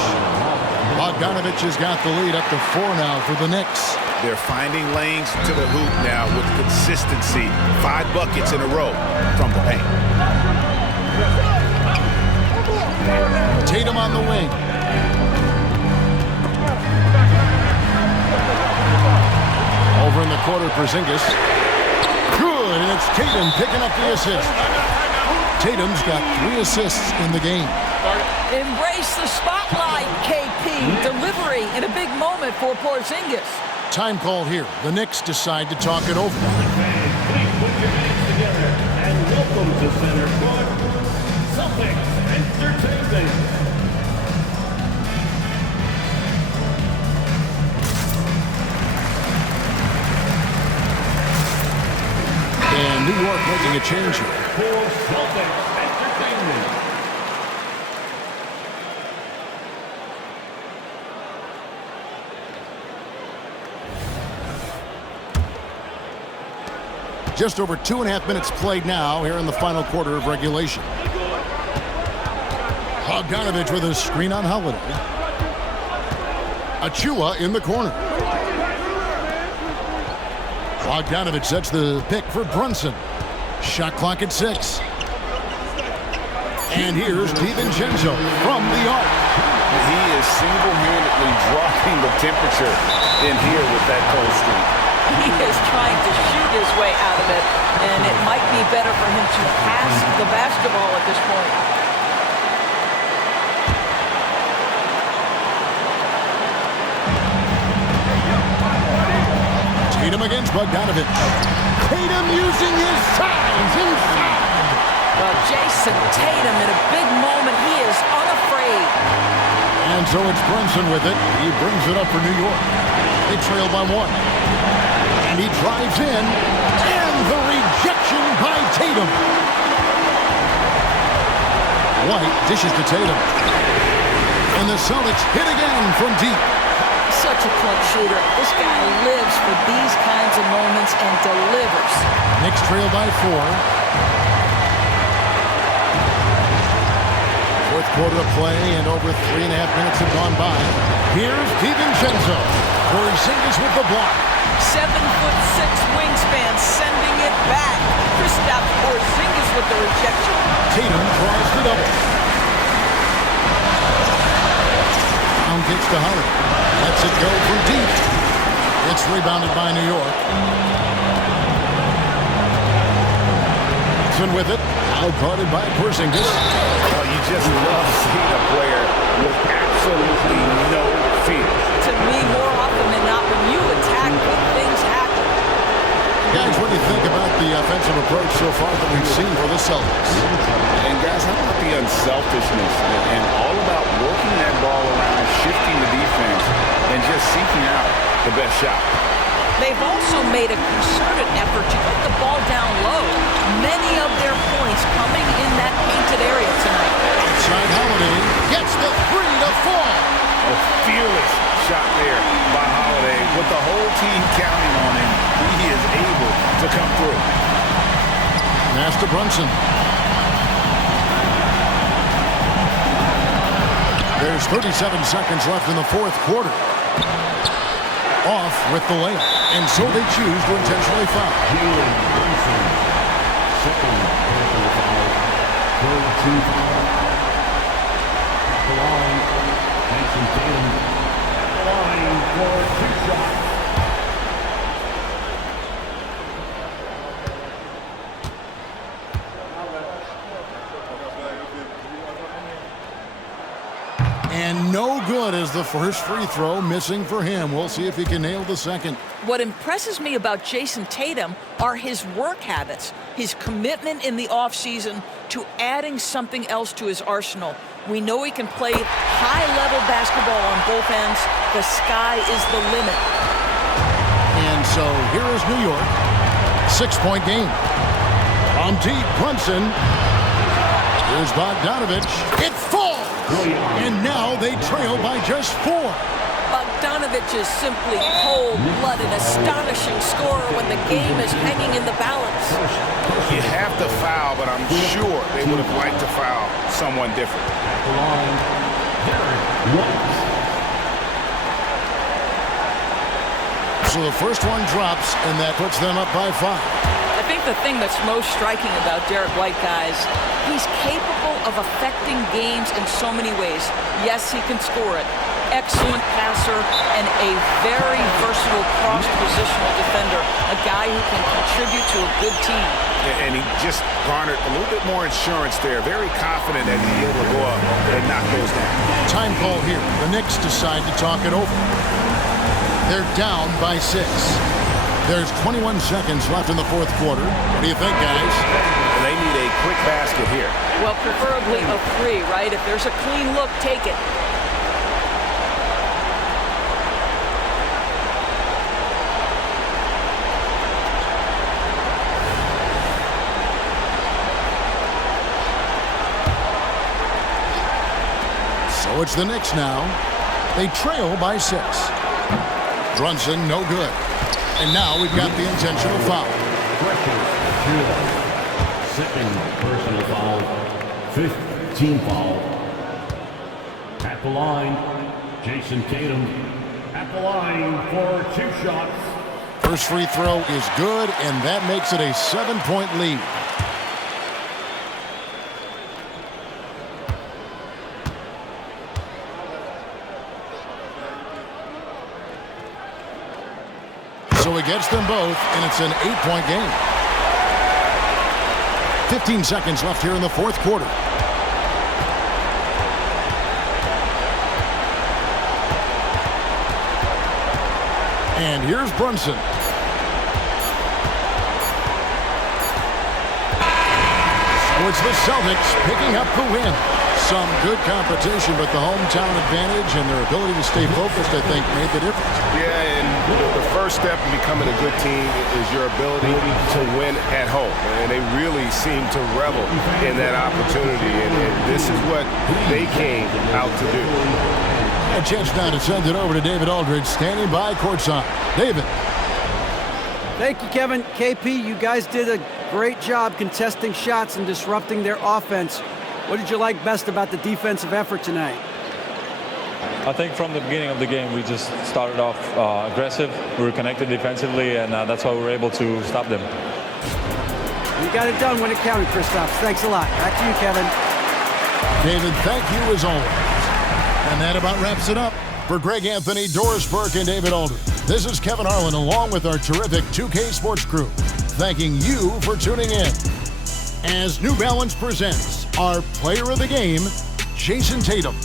Bogdanovic has got the lead up to 4 now for the Knicks. They're finding lanes to the hoop now with consistency. 5 buckets in a row from the paint. Tatum on the wing. Over in the corner, Porzingis. Good, and it's Tatum picking up the assist. Tatum's got 3 assists in the game. Embrace the spotlight, KP. Delivery in a big moment for Porzingis. Time called here. The Knicks decide to talk it over. And welcome to center court, Celtics Entertainment. And New York making a change here. For Celtics Entertainment. Just over 2.5 minutes played now here in the final quarter of regulation. Bogdanovic with a screen on Holiday. Achua in the corner. Bogdanovich sets the pick for Brunson. Shot clock at 6. And here's DiVincenzo from the arc. He is single-handedly dropping the temperature in here with that cold streak. He is trying to shoot his way out of it, and it might be better for him to pass the basketball at this point. Tatum against Bogdanovich. Tatum using his size inside. Well, Jason Tatum in a big moment. He is unafraid. And so it's Brunson with it. He brings it up for New York. They trail by 1. And he drives in. And the rejection by Tatum. White dishes to Tatum. And the Celtics hit again from deep. Such a clutch shooter. This guy lives for these kinds of moments and delivers. Knicks trail by 4. Fourth quarter of play, and over 3.5 minutes have gone by. Here's DiVincenzo. Porzingis with the block. 7'6" wingspan, sending it back. Kristaps Porzingis with the rejection. Tatum draws the double. Brown gets to Howard. Lets it go from deep. It's rebounded by New York. With it, out guarded by Porzingis. Oh, you just love seeing a player with absolutely no fear. To me, more often than not, when you attack, good things happen. Guys, what do you think about the offensive approach so far that we've seen for the Celtics? And guys, how about the unselfishness and all about working that ball around, shifting the defense, and just seeking out the best shot? They've also made a concerted effort to put the ball down low. Many of their points coming in that painted area tonight. Outside Holiday gets the 3 to fall. A fearless shot there by Holiday. With the whole team counting on him, he is able to come through. Pass to Brunson. There's 37 seconds left in the fourth quarter. Off with the layup, and so they choose to intentionally foul. Second personal foul. Third team foul. The line, Jason Tatum. The line for 2 shots. And no good as the first free throw missing for him. We'll see if he can nail the second. What impresses me about Jason Tatum are his work habits, his commitment in the offseason to adding something else to his arsenal. We know he can play high-level basketball on both ends. The sky is the limit. And so here is New York. 6-point game. From deep, Brunson. Here's Bogdanovich. It falls! And now they trail by just 4. Bogdanovich is simply cold-blooded, astonishing scorer when the game is hanging in the balance. You have to foul, but I'm sure they would have liked to foul someone different. So the first one drops, and that puts them up by 5. I think the thing that's most striking about Derek White, guys, he's capable of affecting games in so many ways. Yes, he can score it. Excellent passer and a very versatile cross-positional defender. A guy who can contribute to a good team. And he just garnered a little bit more insurance there. Very confident that he'd be able to go up and knock those down. Time call here. The Knicks decide to talk it over. They're down by 6. There's 21 seconds left in the fourth quarter. What do you think, guys? They need a quick basket here. Well, preferably a 3, right? If there's a clean look, take it. So it's the Knicks now. They trail by 6. Brunson, no good. And now we've got the intentional foul. Second personal foul. 5th team foul. At the line, Jason Tatum. the line for 2 shots. First free throw is good, and that makes it a 7-point lead. So he gets them both, and it's an 8-point game. 15 seconds left here in the fourth quarter. And here's Brunson. So it's the Celtics picking up the win. Some good competition, but the hometown advantage and their ability to stay focused, I think, made the difference. Yeah, and the first step in becoming a good team is your ability to win at home. And they really seem to revel in that opportunity, and this is what they came out to do. A chance now to send it over to David Aldridge, standing by courtside. David. Thank you, Kevin. KP, you guys did a great job contesting shots and disrupting their offense. What did you like best about the defensive effort tonight? I think from the beginning of the game, we just started off aggressive. We were connected defensively, and that's why we were able to stop them. You got it done when it counted, Kristaps. Thanks a lot. Back to you, Kevin. David, thank you as always. And that about wraps it up. For Greg Anthony, Doris Burke, and David Aldridge, this is Kevin Harlan along with our terrific 2K Sports crew, thanking you for tuning in. As New Balance presents our player of the game, Jason Tatum.